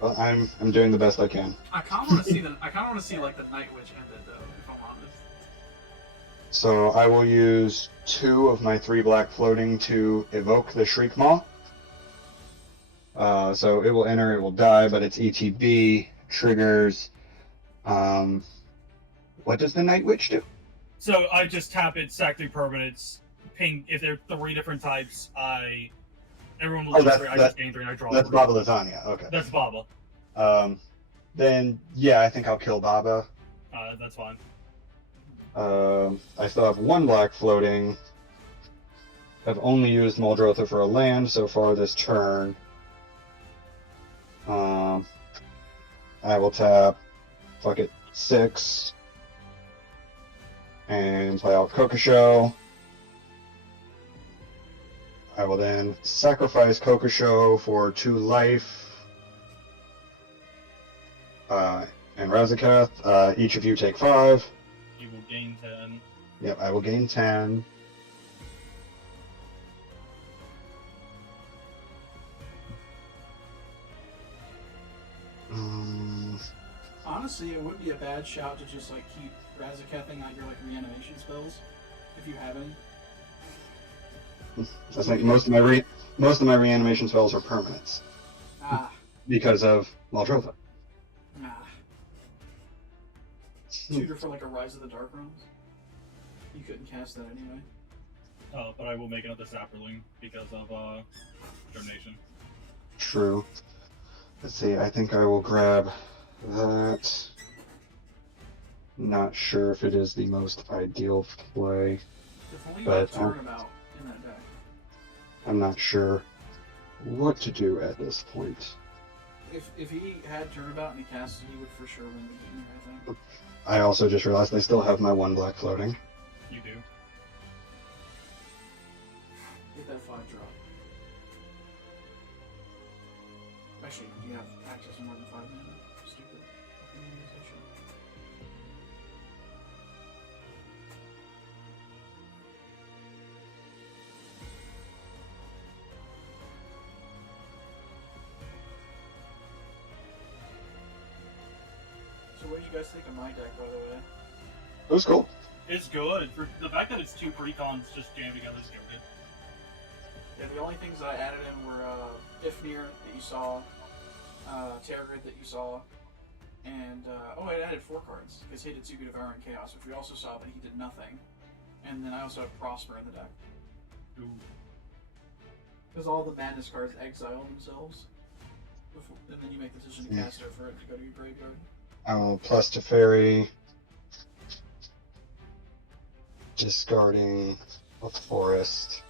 Well, I'm doing the best I can. I kind of want to see like the Night Witch ended though, if I'm honest. So I will use 2 of my 3 black floating to evoke the Shriek Maw. So it will enter, it will die, but it's ETB, triggers. What does the Night Witch do? So I just tap it, sack 3 permanents, ping. If there are 3 different types, everyone will lose 3. I just gain 3 and I draw. That's 3. Baba Lasagna. Okay. That's Baba. Then yeah, I think I'll kill Baba. That's fine. I still have 1 black floating. I've only used Muldrotha for a land so far this turn. I will tap, fuck it, 6, and play out Kokosho. I will then sacrifice Kokosho for 2 life. And Razaketh, each of you take 5. You will gain 10. Yep, I will gain 10. Honestly, it would be a bad shout to just like keep Razakething out your like reanimation spells, if you have any. I think most of my reanimation spells are permanents. Because of Muldrotha. Tutor for like a Rise of the Dark Realms? You couldn't cast that anyway. Oh, but I will make another Sapperling because of donation. True. Let's see, I think I will grab that. Not sure if it is the most ideal play. If only you But, had Turnabout in that deck. I'm not sure what to do at this point. If he had Turnabout and he cast it, he would for sure win the game, I think. I also just realized I still have my 1 black floating. You do. Get that 5 drop. Actually, do you have access to more than 5 mana? Stupid. So what did you guys think of my deck, by the way? It was cool. It's good. For the fact that it's 2 precons just jammed together is good. Yeah, the only things that I added in were Ifnir that you saw, Terragrid that you saw, and I added 4 cards because he did Tsuku Devour and Chaos, which we also saw, but he did nothing. And then I also have Prosper in the deck. Ooh. Because all the madness cards exile themselves, before, and then you make the decision to cast it for it to go to your graveyard. I'll plus Teferi. Discarding a forest.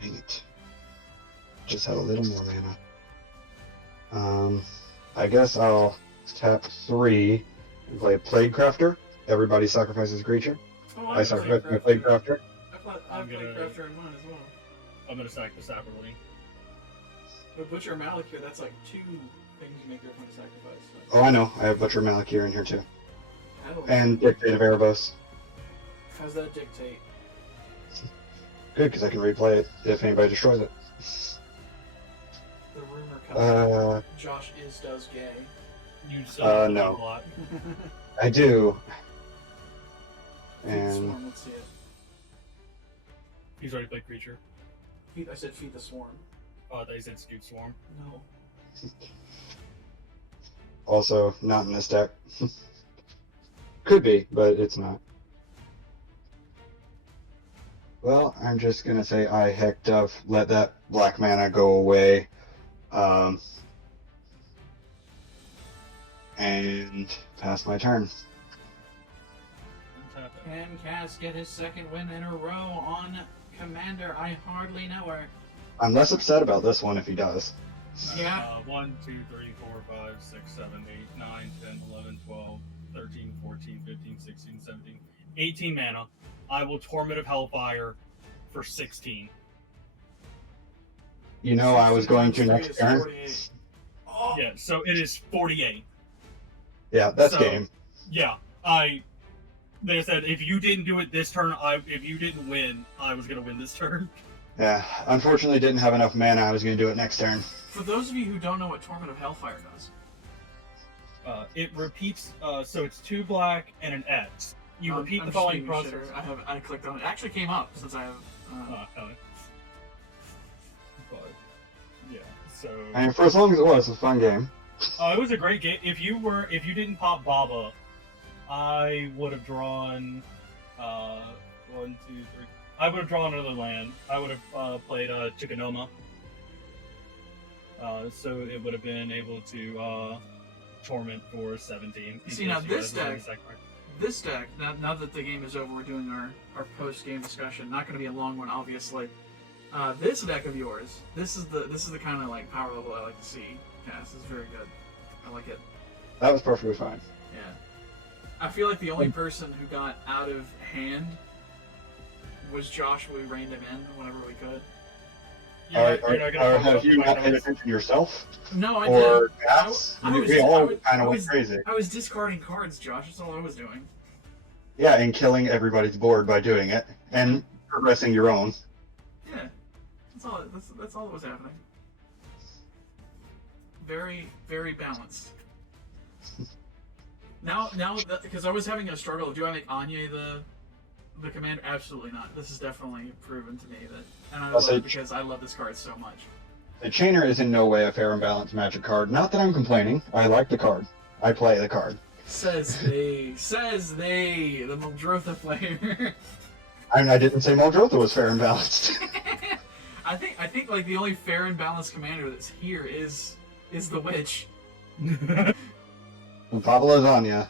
Dang it. Just had a little more mana. I guess I'll tap 3 and play Plague Crafter. Everybody sacrifices a creature. Oh, I sacrifice my Plague Crafter. I have Plague Crafter in mine as well. I'm gonna sack the Sapperling. But Butcher Malakir, that's like 2 things you make everyone sacrifice. Oh, I know. I have Butcher Malakir in here too. Hell, And Dictate of Erebos. how's that dictate? Good, because I can replay it if anybody destroys it. The rumor coming out, Josh does gay. You still no. a lot. I do. Feed the And Swarm, let's see it. He's already played creature. I said feed the Swarm. Oh, they said Scoot Swarm. No. also not in this deck. Could be, but it's not. Well, I'm just gonna say I hecked up, let that black mana go away. And pass my turn. Can Cass get his 2nd win in a row on Commander, I hardly know her. I'm less upset about this one if he does. Yeah. 1, 2, 3, 4, 5, 6, 7, 8, 9, 10, 11, 12, 13, 14, 15, 16, 17, 18 mana. I will Torment of Hellfire for 16. You know, I was going to 16 next is turn. 48. Oh, Yeah, so it is 48. Yeah, that's So- game. Yeah, they said if you didn't do it this turn, if you didn't win, I was gonna win this turn. Yeah, unfortunately didn't have enough mana. I was going to do it next turn. For those of you who don't know what Torment of Hellfire does, It repeats, so it's 2 black and an X. You repeat I'm the following just making process. sure. I clicked on it. It actually came up since I have. But yeah, so And for as long as it was a fun game. it was a great game. If you didn't pop Baba, I would have drawn 1, 2, 3. I would have drawn another land. I would have played Chikanoma. So it would have been able to torment for 17. See, now because you this guys were in deck- the second part. This deck, now that the game is over, we're doing our post-game discussion. Not going to be a long one, obviously. This deck of yours, this is the kind of like power level I like to see. Cast is very good. I like it. That was perfectly fine. Yeah. I feel like the only person who got out of hand was Josh. We reined him in whenever we could. You're not gonna have focus you on not the paid ones- attention yourself? No, I Or did. Gas? I was- We I all was- kind I of went was- crazy. I was discarding cards, Josh. That's all I was doing. Yeah, and killing everybody's board by doing it. And progressing your own. Yeah. That's all that was happening. Very, very balanced. Now, because I was having a struggle. Do I make Anya the commander? Absolutely not. This is definitely proven to me that, and I love it because I love this card so much. The Chainer is in no way a fair and balanced Magic card. Not that I'm complaining. I like the card. I play the card. Says they, the Muldrotha player. I didn't say Muldrotha was fair and balanced. I think like the only fair and balanced commander that's here is the witch. And Pablo Lasagna.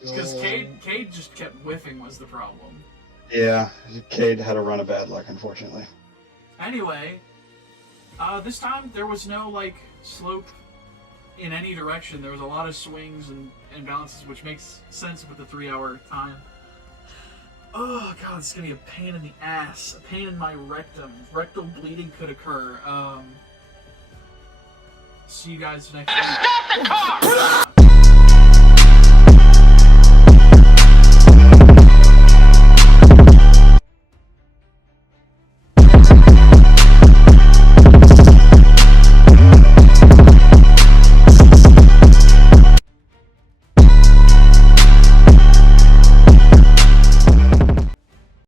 Because Cade just kept whiffing was the problem. Yeah, Cade had a run of bad luck, unfortunately. Anyway, this time there was no like slope in any direction. There was a lot of swings and balances, which makes sense with the 3-hour time. Oh god, it's gonna be a pain in the ass. A pain in my rectum. Rectal bleeding could occur. See you guys next week.